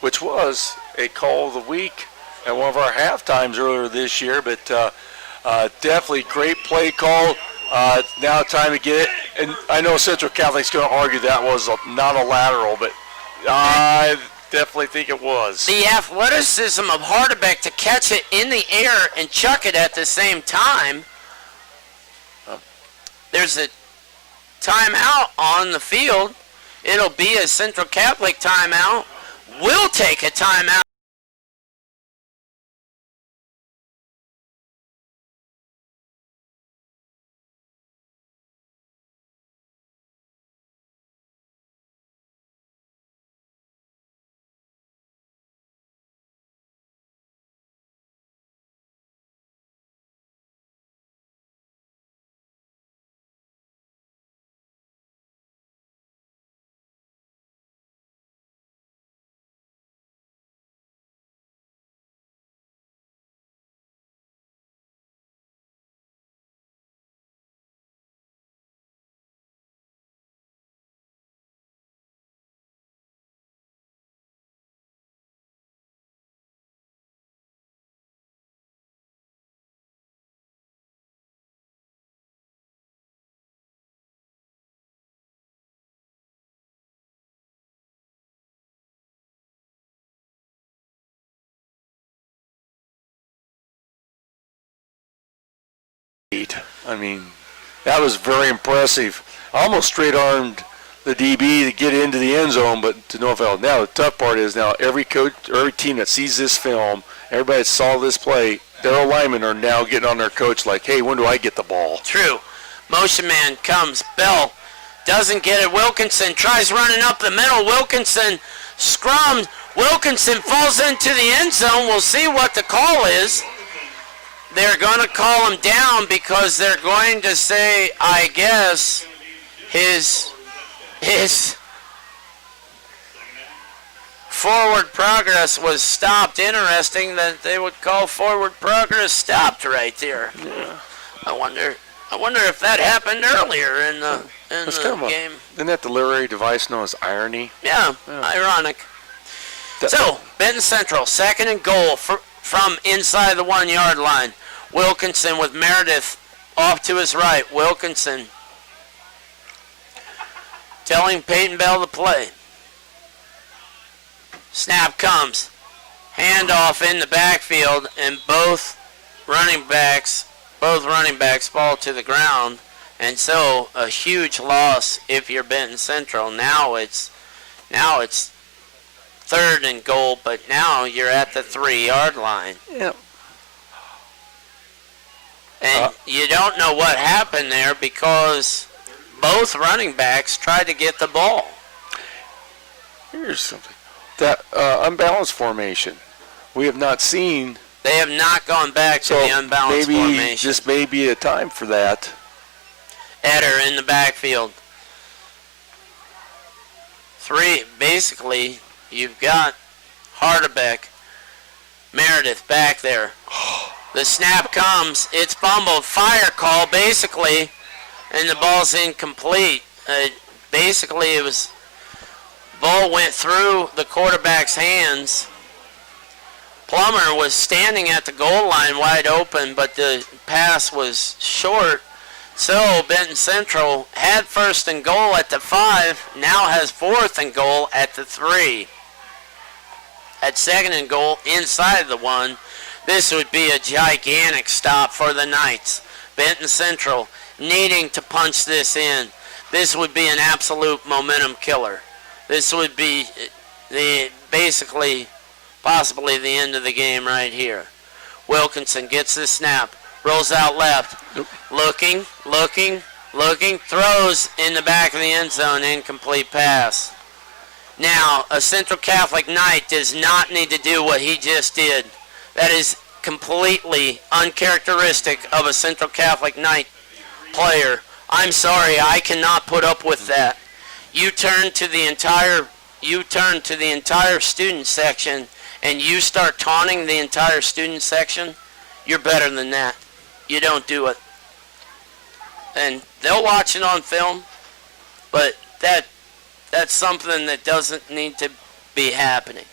which was a call of the week at one of our half times earlier this year, but definitely great play call. Now time to get it, and I know Central Catholic's going to argue that was not a lateral, but I definitely think it was. The athleticism of Hardebeck to catch it in the air and chuck it at the same time. There's a timeout on the field. It'll be a Central Catholic timeout. We'll take a timeout. I mean, that was very impressive. Almost straight-armed the DB to get into the end zone, but to no avail. Now, the tough part is now every coach, every team that sees this film, everybody that saw this play, their linemen are now getting on their coach like, hey, when do I get the ball? True. Motion man comes. Bell doesn't get it. Wilkinson tries running up the middle. Wilkinson scrums. Wilkinson falls into the end zone. We'll see what the call is. They're going to call him down because they're going to say, I guess, his forward progress was stopped. Interesting that they would call forward progress stopped right there. Yeah. I I wonder if that happened earlier in the It's kind of game. Isn't that the literary device known as irony? Yeah, ironic. So, Benton Central, 2nd and goal from inside the 1-yard line. Wilkinson with Meredith off to his right. Wilkinson telling Peyton Bell to play. Snap comes. Handoff in the backfield, and both running backs fall to the ground. And so a huge loss if you're Benton Central. Now it's 3rd and goal, but now you're at the 3-yard line. Yep. And you don't know what happened there because both running backs tried to get the ball. Here's something. That unbalanced formation, we have not seen. They have not gone back to the unbalanced formation. This may be a time for that. Eder in the backfield. Basically, you've got Hardebeck, Meredith back there. The snap comes, it's fumbled, fire call basically, and the ball's incomplete. Basically, ball went through the quarterback's hands. Plummer was standing at the goal line wide open, but the pass was short. So Benton Central had 1st and goal at the 5, now has 4th and goal at the 3. At 2nd and goal inside the 1. This would be a gigantic stop for the Knights. Benton Central needing to punch this in. This would be an absolute momentum killer. This would be possibly the end of the game right here. Wilkinson gets the snap, rolls out left, looking, throws in the back of the end zone, incomplete pass. Now, a Central Catholic Knight does not need to do what he just did. That is completely uncharacteristic of a Central Catholic Knight player. I'm sorry, I cannot put up with that. You turn to the entire student section and you start taunting the entire student section, you're better than that. You don't do it. And they'll watch it on film, but that's something that doesn't need to be happening.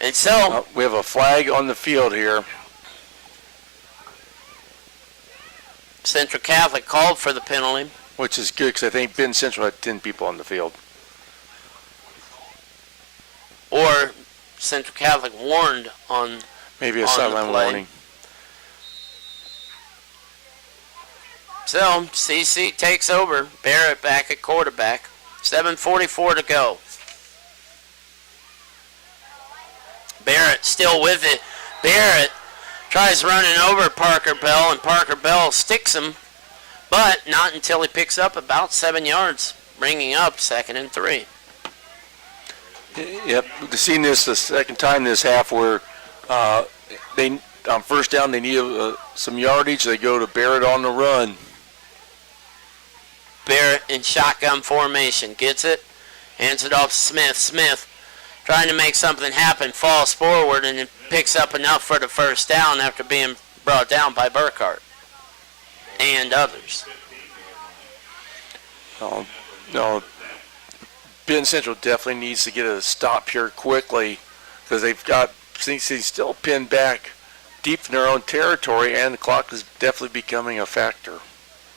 And so we have a flag on the field here. Central Catholic called for the penalty. Which is good because I think Benton Central had 10 people on the field. Or Central Catholic warned on maybe a sideline warning. So CC takes over. Barrett back at quarterback. 7:44 to go. Barrett still with it. Barrett tries running over Parker Bell, and Parker Bell sticks him, but not until he picks up about 7 yards, bringing up 2nd and 3. Yep, we've seen this the second time this half where they on 1st down they need some yardage. They go to Barrett on the run. Barrett in shotgun formation gets it, hands it off to Smith. Smith trying to make something happen, falls forward, and it picks up enough for the 1st down after being brought down by Burkhart and others. No, Benton Central definitely needs to get a stop here quickly because they've got CC still pinned back deep in their own territory, and the clock is definitely becoming a factor.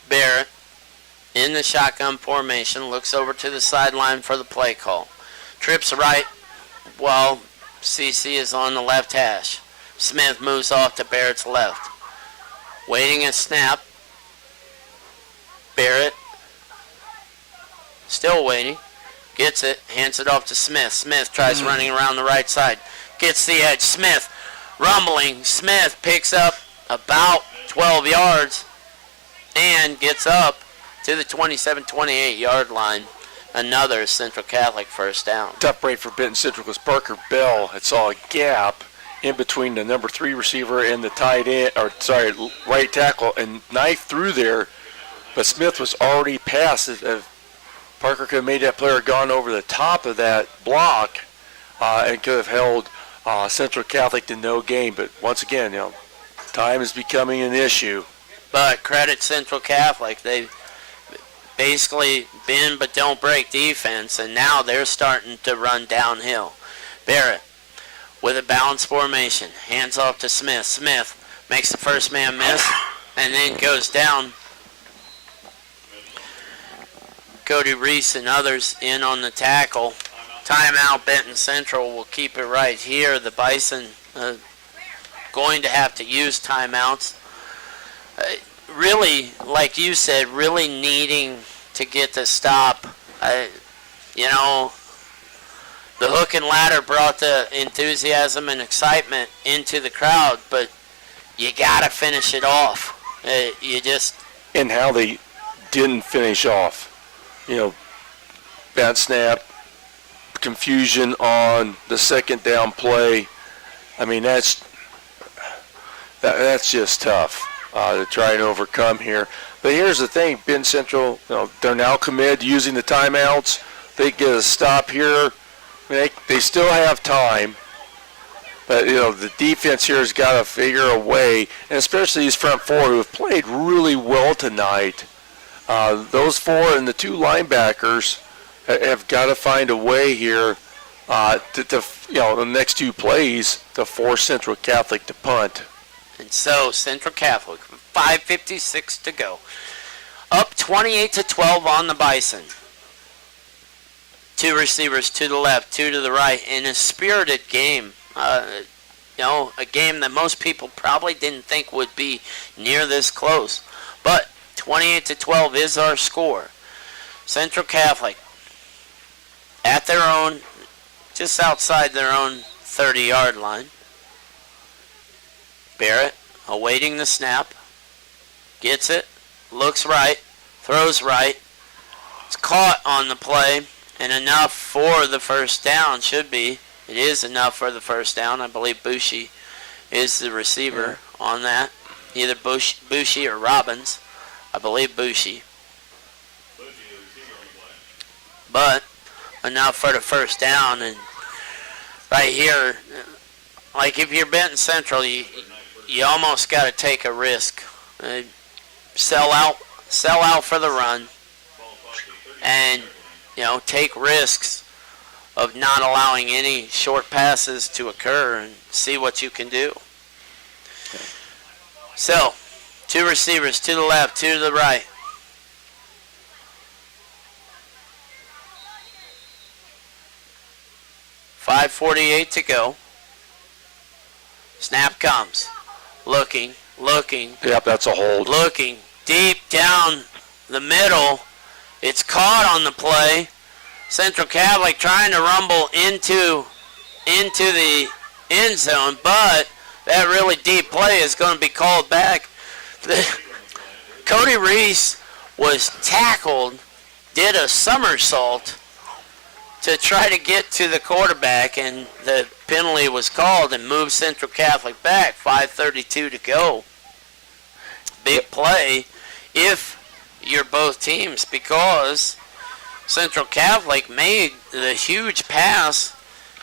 Barrett in the shotgun formation, looks over to the sideline for the play call. Trips right while CC is on the left hash. Smith moves off to Barrett's left. Waiting a snap. Barrett still waiting. Gets it, hands it off to Smith. Smith tries running around the right side. Gets the edge. Smith rumbling. Smith picks up about 12 yards and gets up to the 27-28 yard line. Another Central Catholic 1st down. Tough break for Benton Central because Parker Bell had saw a gap in between the number 3 receiver and the right tackle and knifed through there, but Smith was already past. If Parker could have made that player gone over the top of that block and could have held Central Catholic to no gain. But once again, time is becoming an issue. But credit Central Catholic, they basically bend but don't break defense, and now they're starting to run downhill. Barrett with a balanced formation, hands off to Smith. Smith makes the first man miss and then goes down. Cody Reese and others in on the tackle. Timeout. Benton Central will keep it right here. The Bison going to have to use timeouts. Really, like you said, really needing to get the stop. You know, the hook and ladder brought the enthusiasm and excitement into the crowd, but you got to finish it off. You just... And how they didn't finish off. You know, bad snap, confusion on the second down play. I mean, that's just tough to try and overcome here. But here's the thing, Benton Central, you know, they're now committed to using the timeouts. They get a stop here. I mean, they still have time. But, you know, the defense here has got to figure a way, and especially these front four who have played really well tonight. Those four and the two linebackers have got to find a way here to you know, the next two plays to force Central Catholic to punt. And so Central Catholic, 5:56 to go, up 28-12 on the Bison. Two receivers to the left, two to the right, in a spirited game. You know, a game that most people probably didn't think would be near this close. But 28-12 is our score. Central Catholic at their own, just outside their own 30-yard line. Barrett awaiting the snap. Gets it. Looks right. Throws right. It's caught on the play. And enough for the first down. Should be. It is enough for the first down. I believe Bushy is the receiver on that. Either Bushy or Robbins. I believe Bushy. But enough for the first down. And right here, like if you're Benton Central, you almost got to take a risk. Sell out for the run, and you know, take risks of not allowing any short passes to occur and see what you can do. So, two receivers to the left, two to the right. .548 to go. Snap comes. Looking. Yep, that's a hold. Looking deep down the middle. It's caught on the play. Central Catholic trying to rumble into the end zone, but that really deep play is going to be called back. Cody Reese was tackled, did a somersault to try to get to the quarterback, and the penalty was called and moved Central Catholic back. 5:32 to go. Big play if you're both teams, because Central Catholic made the huge pass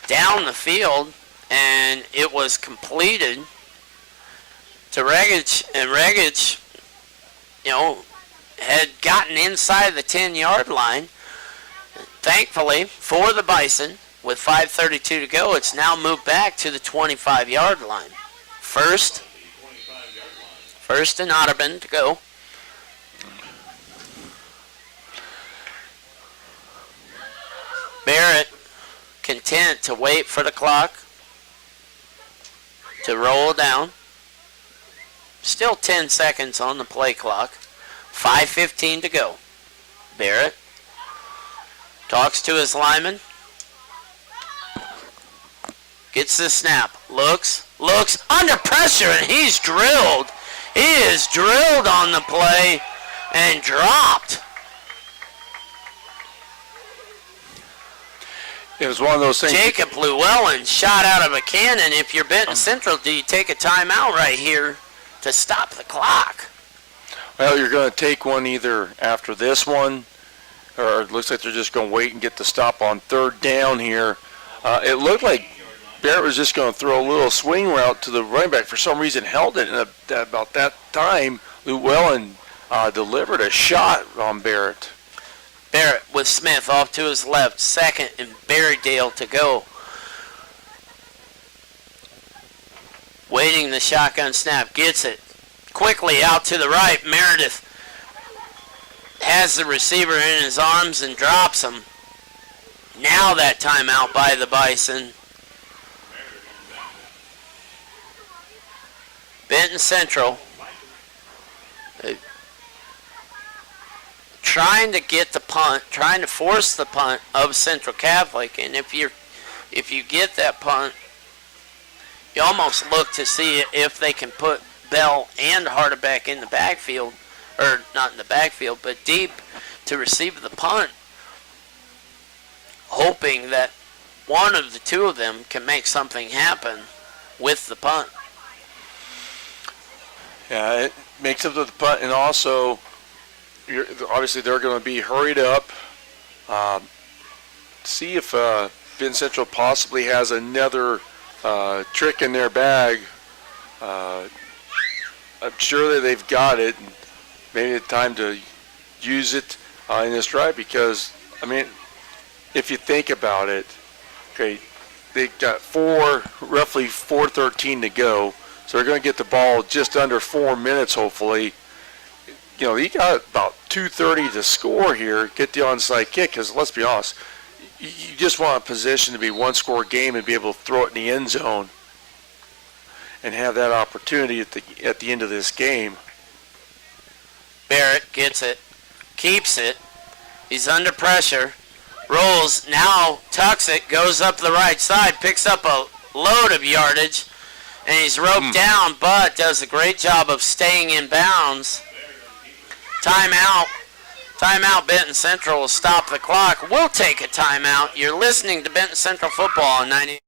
down the field, and it was completed to Regich, and Regich, you know, had gotten inside the 10-yard line. Thankfully for the Bison, with 5:32 to go, it's now moved back to the 25-yard line. First and Otterman to go. Barrett content to wait for the clock to roll down. Still 10 seconds on the play clock. 5:15 to go. Barrett talks to his lineman. Gets the snap. Looks under pressure, and he's drilled. He is drilled on the play and dropped. It was one of those things. Jacob Llewellyn shot out of a cannon. If you're Benton Central, do you take a timeout right here to stop the clock? Well, you're going to take one either after this one, or it looks like they're just going to wait and get the stop on third down here. It looked like Barrett was just going to throw a little swing route to the running back. For some reason, held it, and at about that time, Llewellyn delivered a shot on Barrett. Barrett with Smith off to his left, second and Berrydale to go. Waiting the shotgun snap, gets it quickly out to the right. Meredith has the receiver in his arms and drops him. Now that timeout by the Bison. Benton Central trying to get the punt, trying to force the punt of Central Catholic, and if you get that punt, you almost look to see if they can put Bell and Hardebeck in the backfield, or not in the backfield, but deep to receive the punt, hoping that one of the two of them can make something happen with the punt. Yeah, it makes up to the punt, and also, obviously they're going to be hurried up. See if Benton Central possibly has another trick in their bag. I'm sure that they've got it. Maybe it's time to use it in this drive because, I mean, if you think about it, okay, they've got roughly 4:13 to go, so they're going to get the ball just under 4 minutes, hopefully. You know, you got about 2:30 to score here, get the onside kick, because let's be honest, you just want a position to be one-score game and be able to throw it in the end zone and have that opportunity at the end of this game. Barrett gets it, keeps it. He's under pressure, rolls, now tucks it, goes up the right side, picks up a load of yardage, and he's roped down, but does a great job of staying in bounds. Timeout. Timeout. Benton Central will stop the clock. We'll take a timeout. You're listening to Benton Central Football on 90.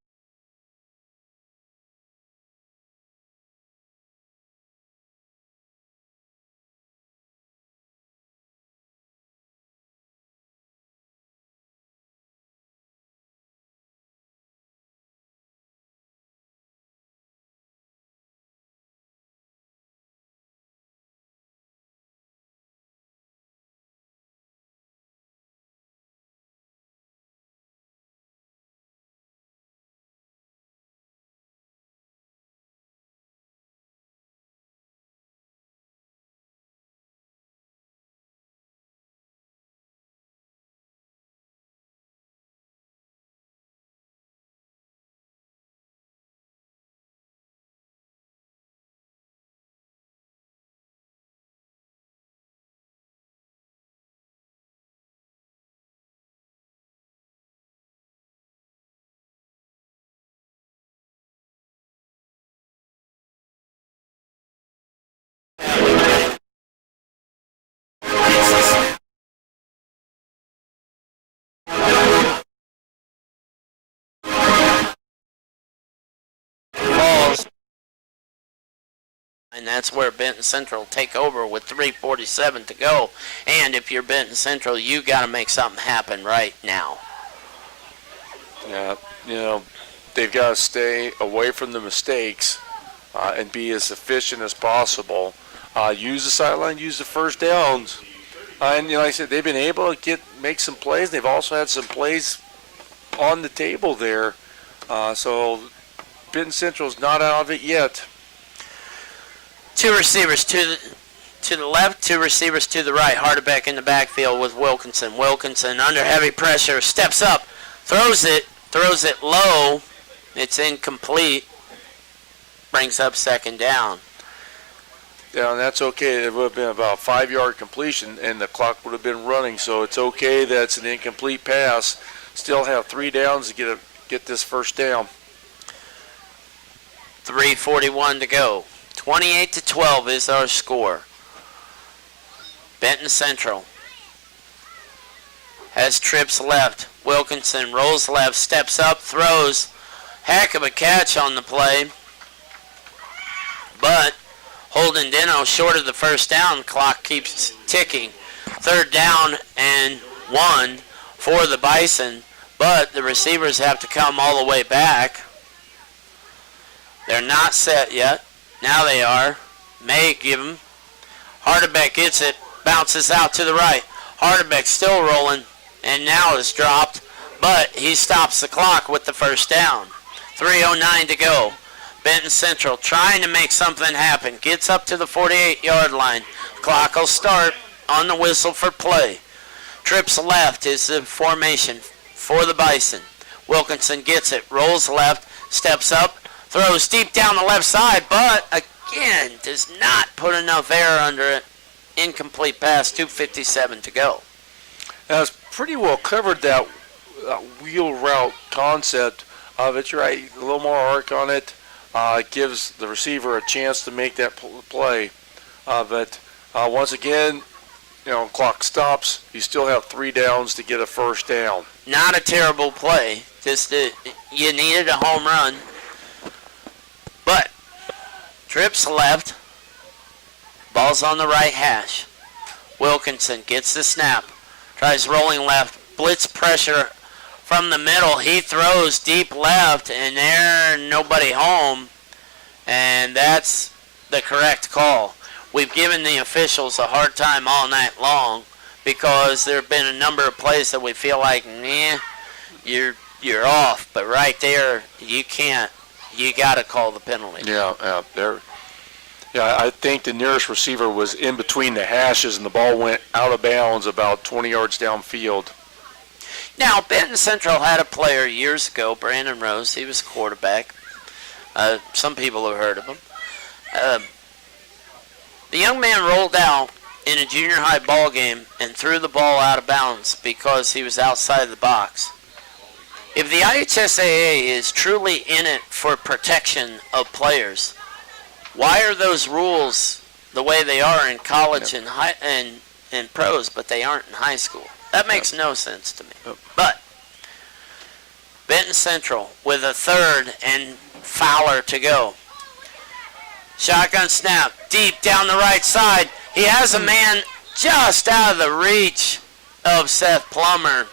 And that's where Benton Central take over with 3:47 to go. And if you're Benton Central, you got to make something happen right now. Yeah, you know, they've got to stay away from the mistakes and be as efficient as possible. Use the sideline, use the first downs. And, you know, like I said, they've been able to make some plays. They've also had some plays on the table there. So Benton Central's not out of it yet. Two receivers to the left, two receivers to the right. Hardebeck in the backfield with Wilkinson. Wilkinson under heavy pressure, steps up, throws it low. It's incomplete. Brings up second down. Yeah, and that's okay. It would have been about a 5-yard completion, and the clock would have been running. So it's okay that it's an incomplete pass. Still have 3 downs to get this first down. 3:41 to go. 28-12 is our score. Benton Central has trips left. Wilkinson rolls left, steps up, throws. Heck of a catch on the play. But Holden Deno short of the first down. Clock keeps ticking. 3rd down and 1 for the Bison. But the receivers have to come all the way back. They're not set yet. Now they are. May give them Hardebeck gets it, bounces out to the right. Hardebeck still rolling, and now is dropped, but he stops the clock with the first down. 3:09 to go. Benton Central trying to make something happen. Gets up to the 48-yard line. Clock will start on the whistle for play. Trips left is the formation for the Bison. Wilkinson gets it, rolls left, steps up, throws deep down the left side, but again does not put enough air under it. Incomplete pass, 2:57 to go. Now, it's pretty well covered, that wheel route concept of it. You're right, a little more arc on it. It gives the receiver a chance to make that play. But once again, clock stops. You still have 3 downs to get a first down. Not a terrible play. Just you needed a home run. But trips left. Ball's on the right hash. Wilkinson gets the snap. Tries rolling left. Blitz pressure from the middle. He throws deep left, and there, nobody home. And that's the correct call. We've given the officials a hard time all night long because there have been a number of plays that we feel like, you're off. But right there, you can't. You got to call the penalty. Yeah, I think the nearest receiver was in between the hashes, and the ball went out of bounds about 20 yards downfield. Now, Benton Central had a player years ago, Brandon Rose. He was quarterback. Some people have heard of him. The young man rolled out in a junior high ball game and threw the ball out of bounds because he was outside the box. If the IHSAA is truly in it for protection of players, why are those rules the way they are in college and pros, but they aren't in high school? That makes no sense to me. But Benton Central with a 3rd and Fowler to go. Shotgun snap deep down the right side. He has a man just out of the reach of Seth Plummer.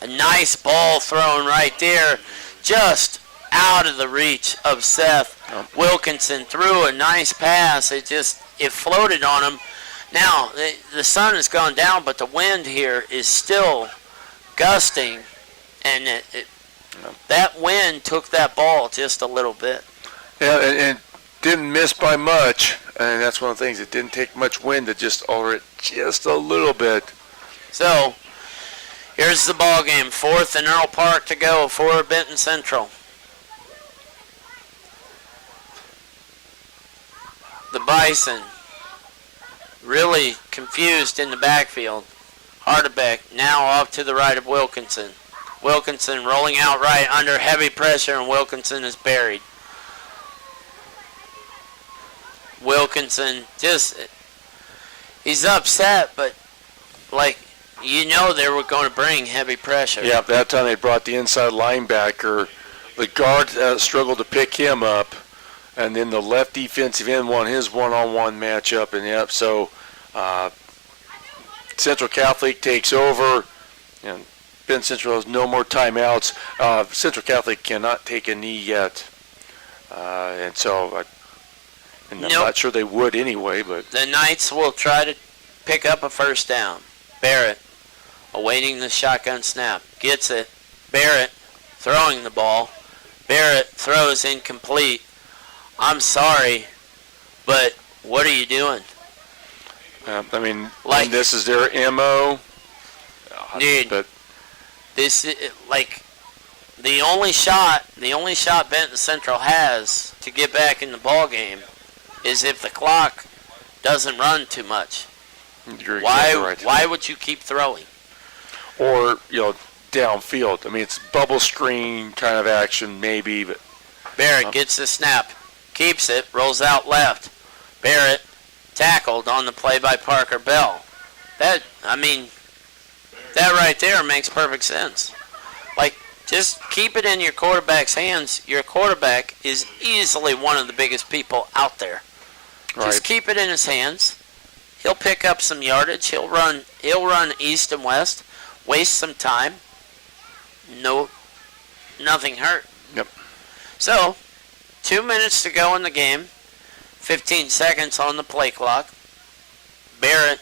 A nice ball thrown right there, just out of the reach of Seth. Wilkinson threw a nice pass. It floated on him. Now, the sun has gone down, but the wind here is still gusting, and that wind took that ball just a little bit. Yeah, and didn't miss by much, and that's one of the things. It didn't take much wind to just alter it just a little bit. So, here's the ball game. 4th and Earl Park to go for Benton Central. The Bison really confused in the backfield. Hardebeck now off to the right of Wilkinson. Wilkinson rolling out right under heavy pressure, and Wilkinson is buried. Wilkinson he's upset, but they were going to bring heavy pressure. Yeah, that time they brought the inside linebacker. The guard struggled to pick him up, and then the left defensive end won his one-on-one matchup. And so Central Catholic takes over, and Benton Central has no more timeouts. Central Catholic cannot take a knee yet, and so I'm not sure they would anyway. But the Knights will try to pick up a first down. Barrett awaiting the shotgun snap. Gets it. Barrett throwing the ball. Barrett throws incomplete. I'm sorry, but what are you doing? This is their MO. Dude, but this is the only shot Benton Central has to get back in the ball game is if the clock doesn't run too much. You're exactly right. Why would you keep throwing? Or downfield. It's bubble screen kind of action maybe, but Barrett gets the snap, keeps it, rolls out left. Barrett tackled on the play by Parker Bell. That right there makes perfect sense. Just keep it in your quarterback's hands. Your quarterback is easily one of the biggest people out there. Right. Just keep it in his hands. He'll pick up some yardage. He'll run east and west, waste some time. No, nothing hurt. Yep. So, 2 minutes to go in the game. 15 seconds on the play clock. Barrett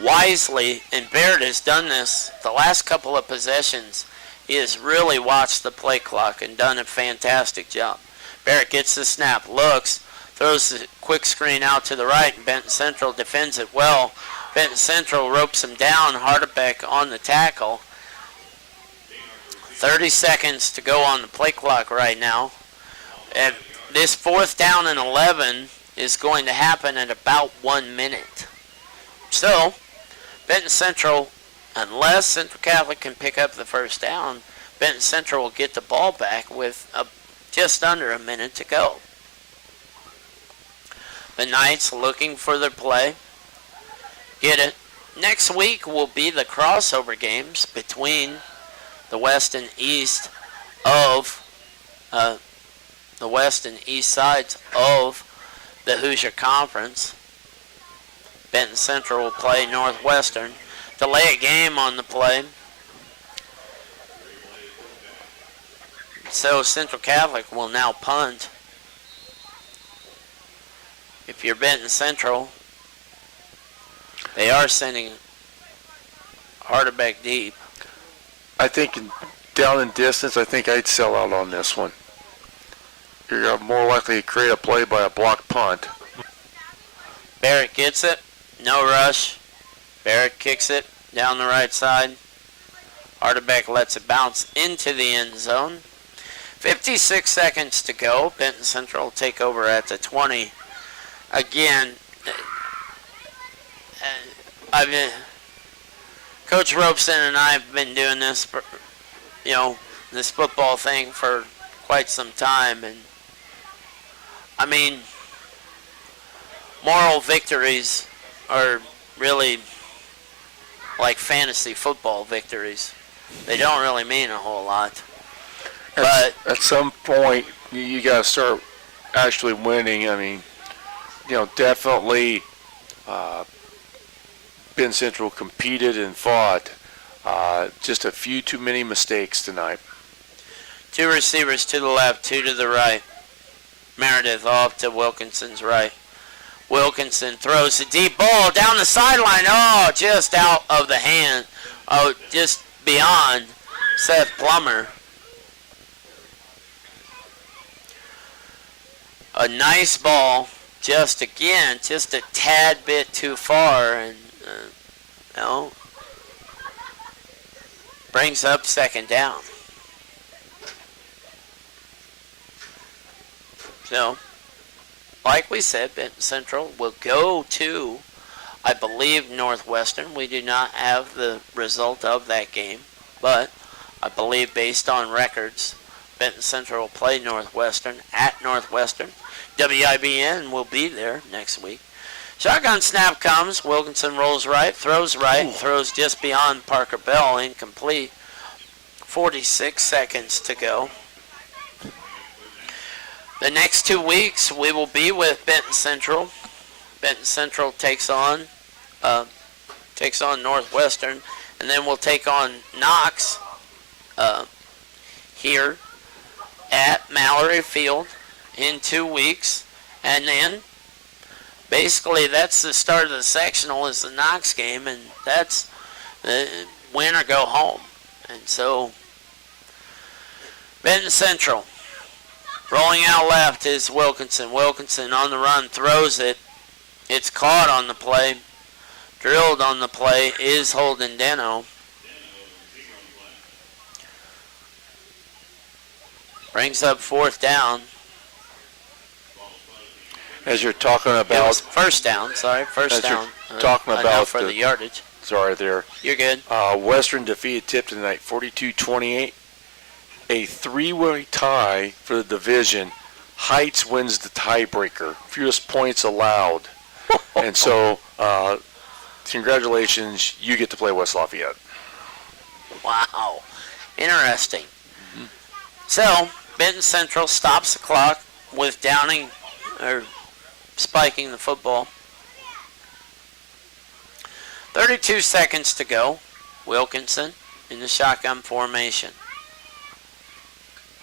wisely, and Barrett has done this the last couple of possessions. He has really watched the play clock and done a fantastic job. Barrett gets the snap, looks, throws the quick screen out to the right, and Benton Central defends it well. Benton Central ropes him down, Hardebeck on the tackle. 30 seconds to go on the play clock right now. And this 4th down and 11 is going to happen at about 1 minute. So, Benton Central, unless Central Catholic can pick up the first down, Benton Central will get the ball back with just under a minute to go. The Knights looking for their play. Get it. Next week will be the crossover games between the west and east of the west and east sides of the Hoosier Conference. Benton Central will play Northwestern. Delay a game on the play. So Central Catholic will now punt. If you're Benton Central, they are sending Hardebeck deep. I think down in distance, I think I'd sell out on this one. You're more likely to create a play by a block punt. Barrett gets it. No rush. Barrett kicks it down the right side. Hardebeck lets it bounce into the end zone. 56 seconds to go. Benton Central will take over at the 20. Again, Coach Robeson and I have been doing this, for, this football thing for quite some time, and I mean, moral victories are really like fantasy football victories. They don't really mean a whole lot. But at some point, you got to start actually winning. I mean, definitely Benton Central competed and fought. Just a few too many mistakes tonight. 2 receivers to the left, 2 to the right. Meredith off to Wilkinson's right. Wilkinson throws a deep ball down the sideline. Oh, just out of the hand. Oh, just beyond Seth Plummer. A nice ball, just a tad bit too far, and brings up 2nd down. So, like we said, Benton Central will go to, I believe, Northwestern. We do not have the result of that game, but I believe based on records, Benton Central will play Northwestern at Northwestern. WIBN will be there next week. Shotgun snap comes. Wilkinson rolls right, throws just beyond Parker Bell, incomplete. 46 seconds to go. The next 2 weeks we will be with Benton Central. Benton Central takes on Northwestern, and then we'll take on Knox here at Mallory Field in 2 weeks, and then basically that's the start of the sectional is the Knox game, and that's win or go home. And so Benton Central rolling out left is Wilkinson. Wilkinson on the run, throws it. It's caught on the play. Drilled on the play is Holden Deno. Brings up 4th down. As you're talking about first down, first down. Talking about for the yardage. Sorry, there. You're good. Western defeated Tipton tonight, 42-28. A 3-way tie for the division. Heights wins the tiebreaker. Fewest points allowed. And so, congratulations, you get to play West Lafayette. Wow, interesting. Mm-hmm. So Benton Central stops the clock with downing or spiking the football. 32 seconds to go. Wilkinson in the shotgun formation.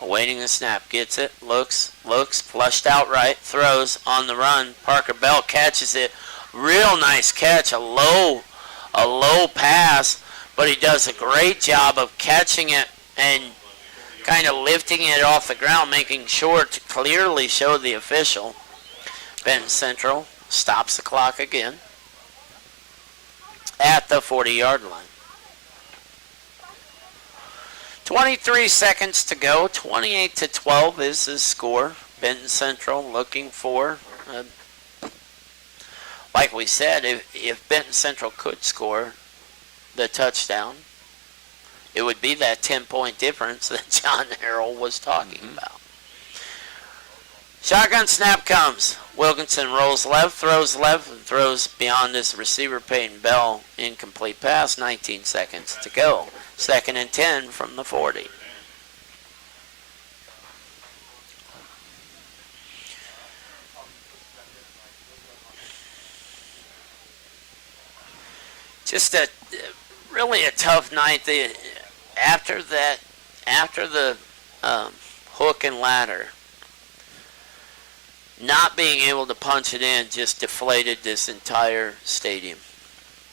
Awaiting the snap. Gets it. Looks. Flushed out right. Throws on the run. Parker Bell catches it Real nice catch, a low pass, but he does a great job of catching it and kind of lifting it off the ground, making sure to clearly show the official. Benton Central stops the clock again at the 40-yard line. 23 seconds to go. 28-12 is the score. Benton Central looking for, like we said, if Benton Central could score the touchdown, it would be that 10-point difference that John Harrell was talking about. Shotgun snap comes. Wilkinson rolls left, and throws beyond his receiver, Peyton Bell. Incomplete pass, 19 seconds to go. 2nd and 10 from the 40. Just really a tough night. After the hook and ladder, not being able to punch it in just deflated this entire stadium.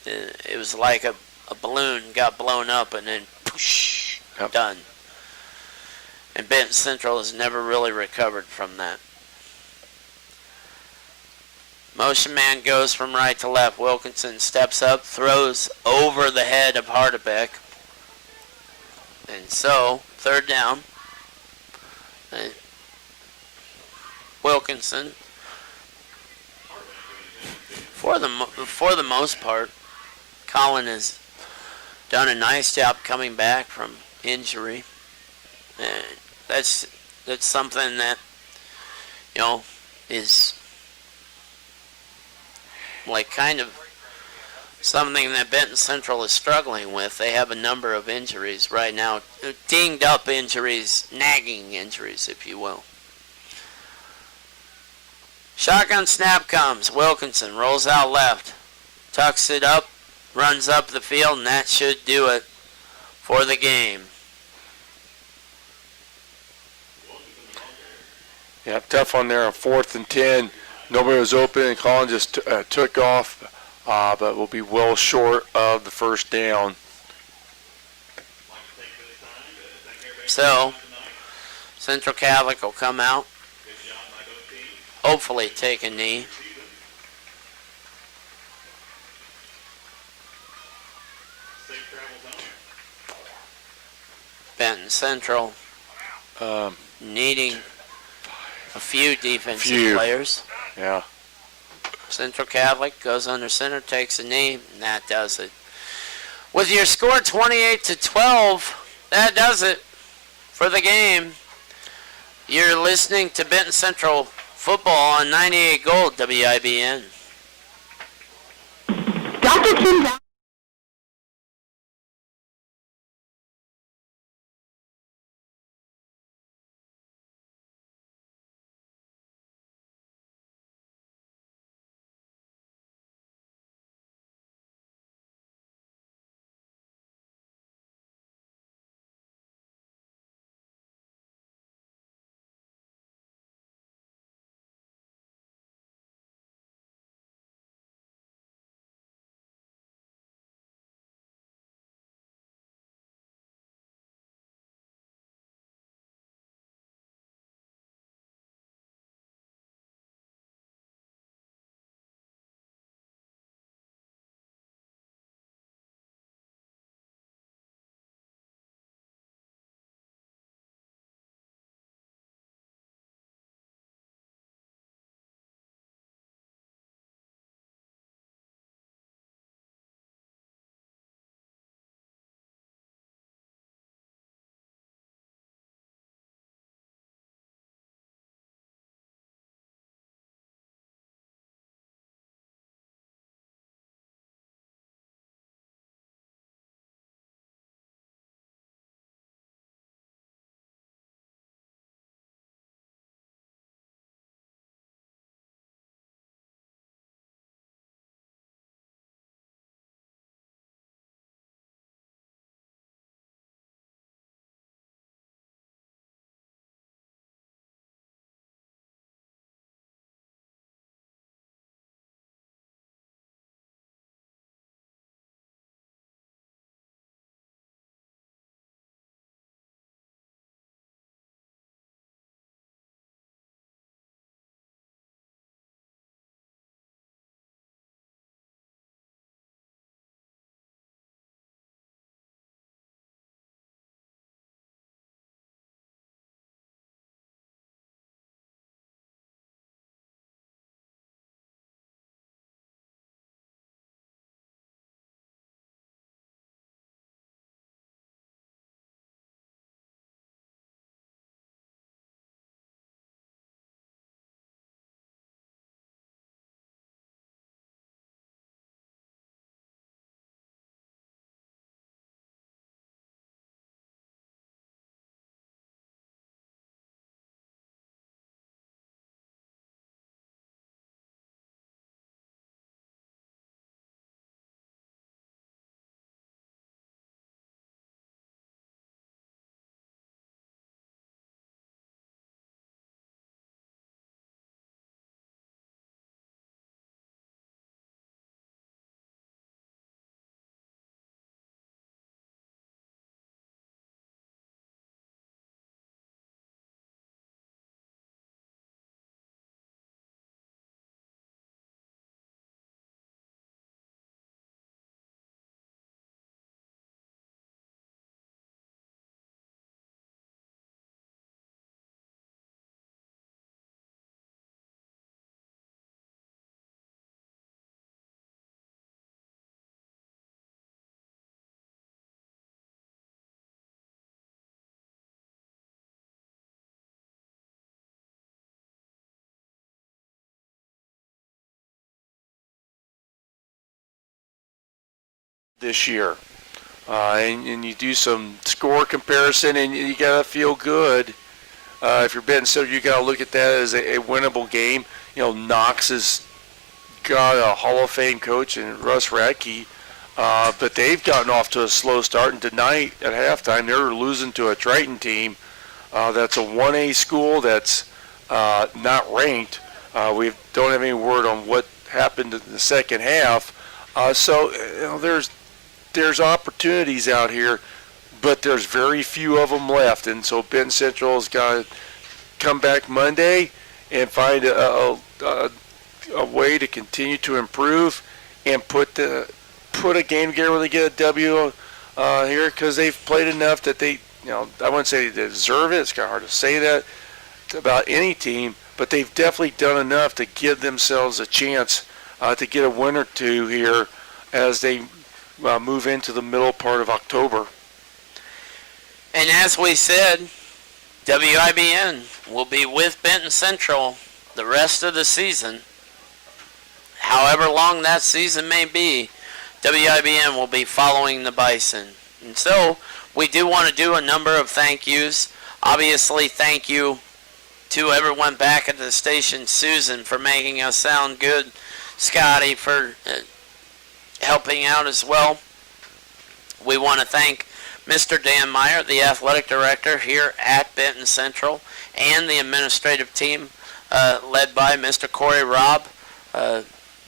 It was like a balloon got blown up and then poosh, done. And Benton Central has never really recovered from that. Motion man goes from right to left. Wilkinson steps up, throws over the head of Hardebeck. And so, 3rd down. Wilkinson, for the most part, Colin has done a nice job coming back from injury. And that's something that, is like kind of something that Benton Central is struggling with. They have a number of injuries right now, dinged up injuries, nagging injuries, if you will. Shotgun snap comes. Wilkinson rolls out left, tucks it up, runs up the field, and that should do it for the game. Yeah, tough one there on 4th and 10. Nobody was open, and Colin just took off, but will be well short of the 1st down. So, Central Catholic will come out, hopefully take a knee. Benton Central needing a few defensive players. Yeah. Central Catholic goes under center, takes a knee, and that does it. With your score 28-12, that does it for the game. You're listening to Benton Central football on 98 Gold WIBN. Dr. Kim this year. And you do some score comparison, and you got to feel good. If you're Benton Central, you got to look at that as a winnable game. You know, Knox has got a Hall of Fame coach in Russ Radke, but they've gotten off to a slow start. And tonight at halftime, they're losing to a Triton team that's a 1A school that's not ranked. We don't have any word on what happened in the second half. So you know, there's opportunities out here, but there's very few of them left. And so Benton Central's got to come back Monday and find a way to continue to improve and put a game together where they get a W here, because they've played enough that they, you know, I wouldn't say they deserve it. It's kind of hard to say that about any team, but they've definitely done enough to give themselves a chance to get a win or two here as they move into the middle part of October. And as we said, WIBN will be with Benton Central the rest of the season. However long that season may be, WIBN will be following the Bison. And so we do want to do a number of thank yous. Obviously, thank you to everyone back at the station. Susan for making us sound good. Scotty for helping out as well. We want to thank Mr. Dan Meyer, the athletic director here at Benton Central, and the administrative team led by Mr. Corey Robb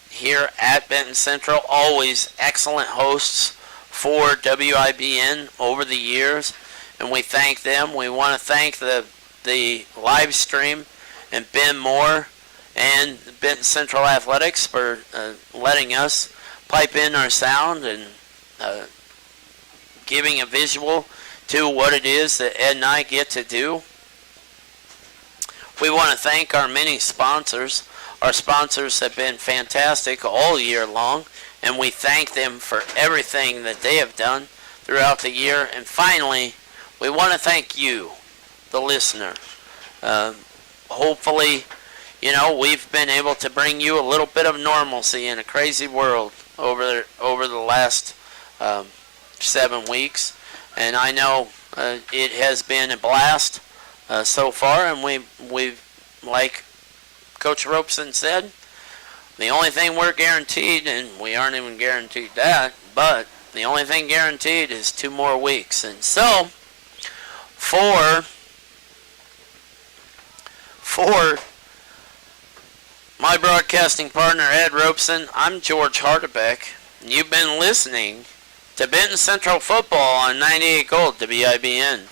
here at Benton Central. Always excellent hosts for WIBN over the years, and we thank them. We want to thank the live stream and Ben Moore and Benton Central Athletics for letting us pipe in our sound and giving a visual to what it is that Ed and I get to do. We want to thank our many sponsors. Our sponsors have been fantastic all year long, and we thank them for everything that they have done throughout the year. And finally, we want to thank you, the listener. Hopefully, you know, we've been able to bring you a little bit of normalcy in a crazy world over the last 7 weeks, and I know it has been a blast so far. And we've, like Coach Robeson said, the only thing we're guaranteed, and we aren't even guaranteed that, but the only thing guaranteed is 2 more weeks. And so, for my broadcasting partner Ed Robeson, I'm George Hardebeck. You've been listening to Benton Central Football on 98 Gold WIBN.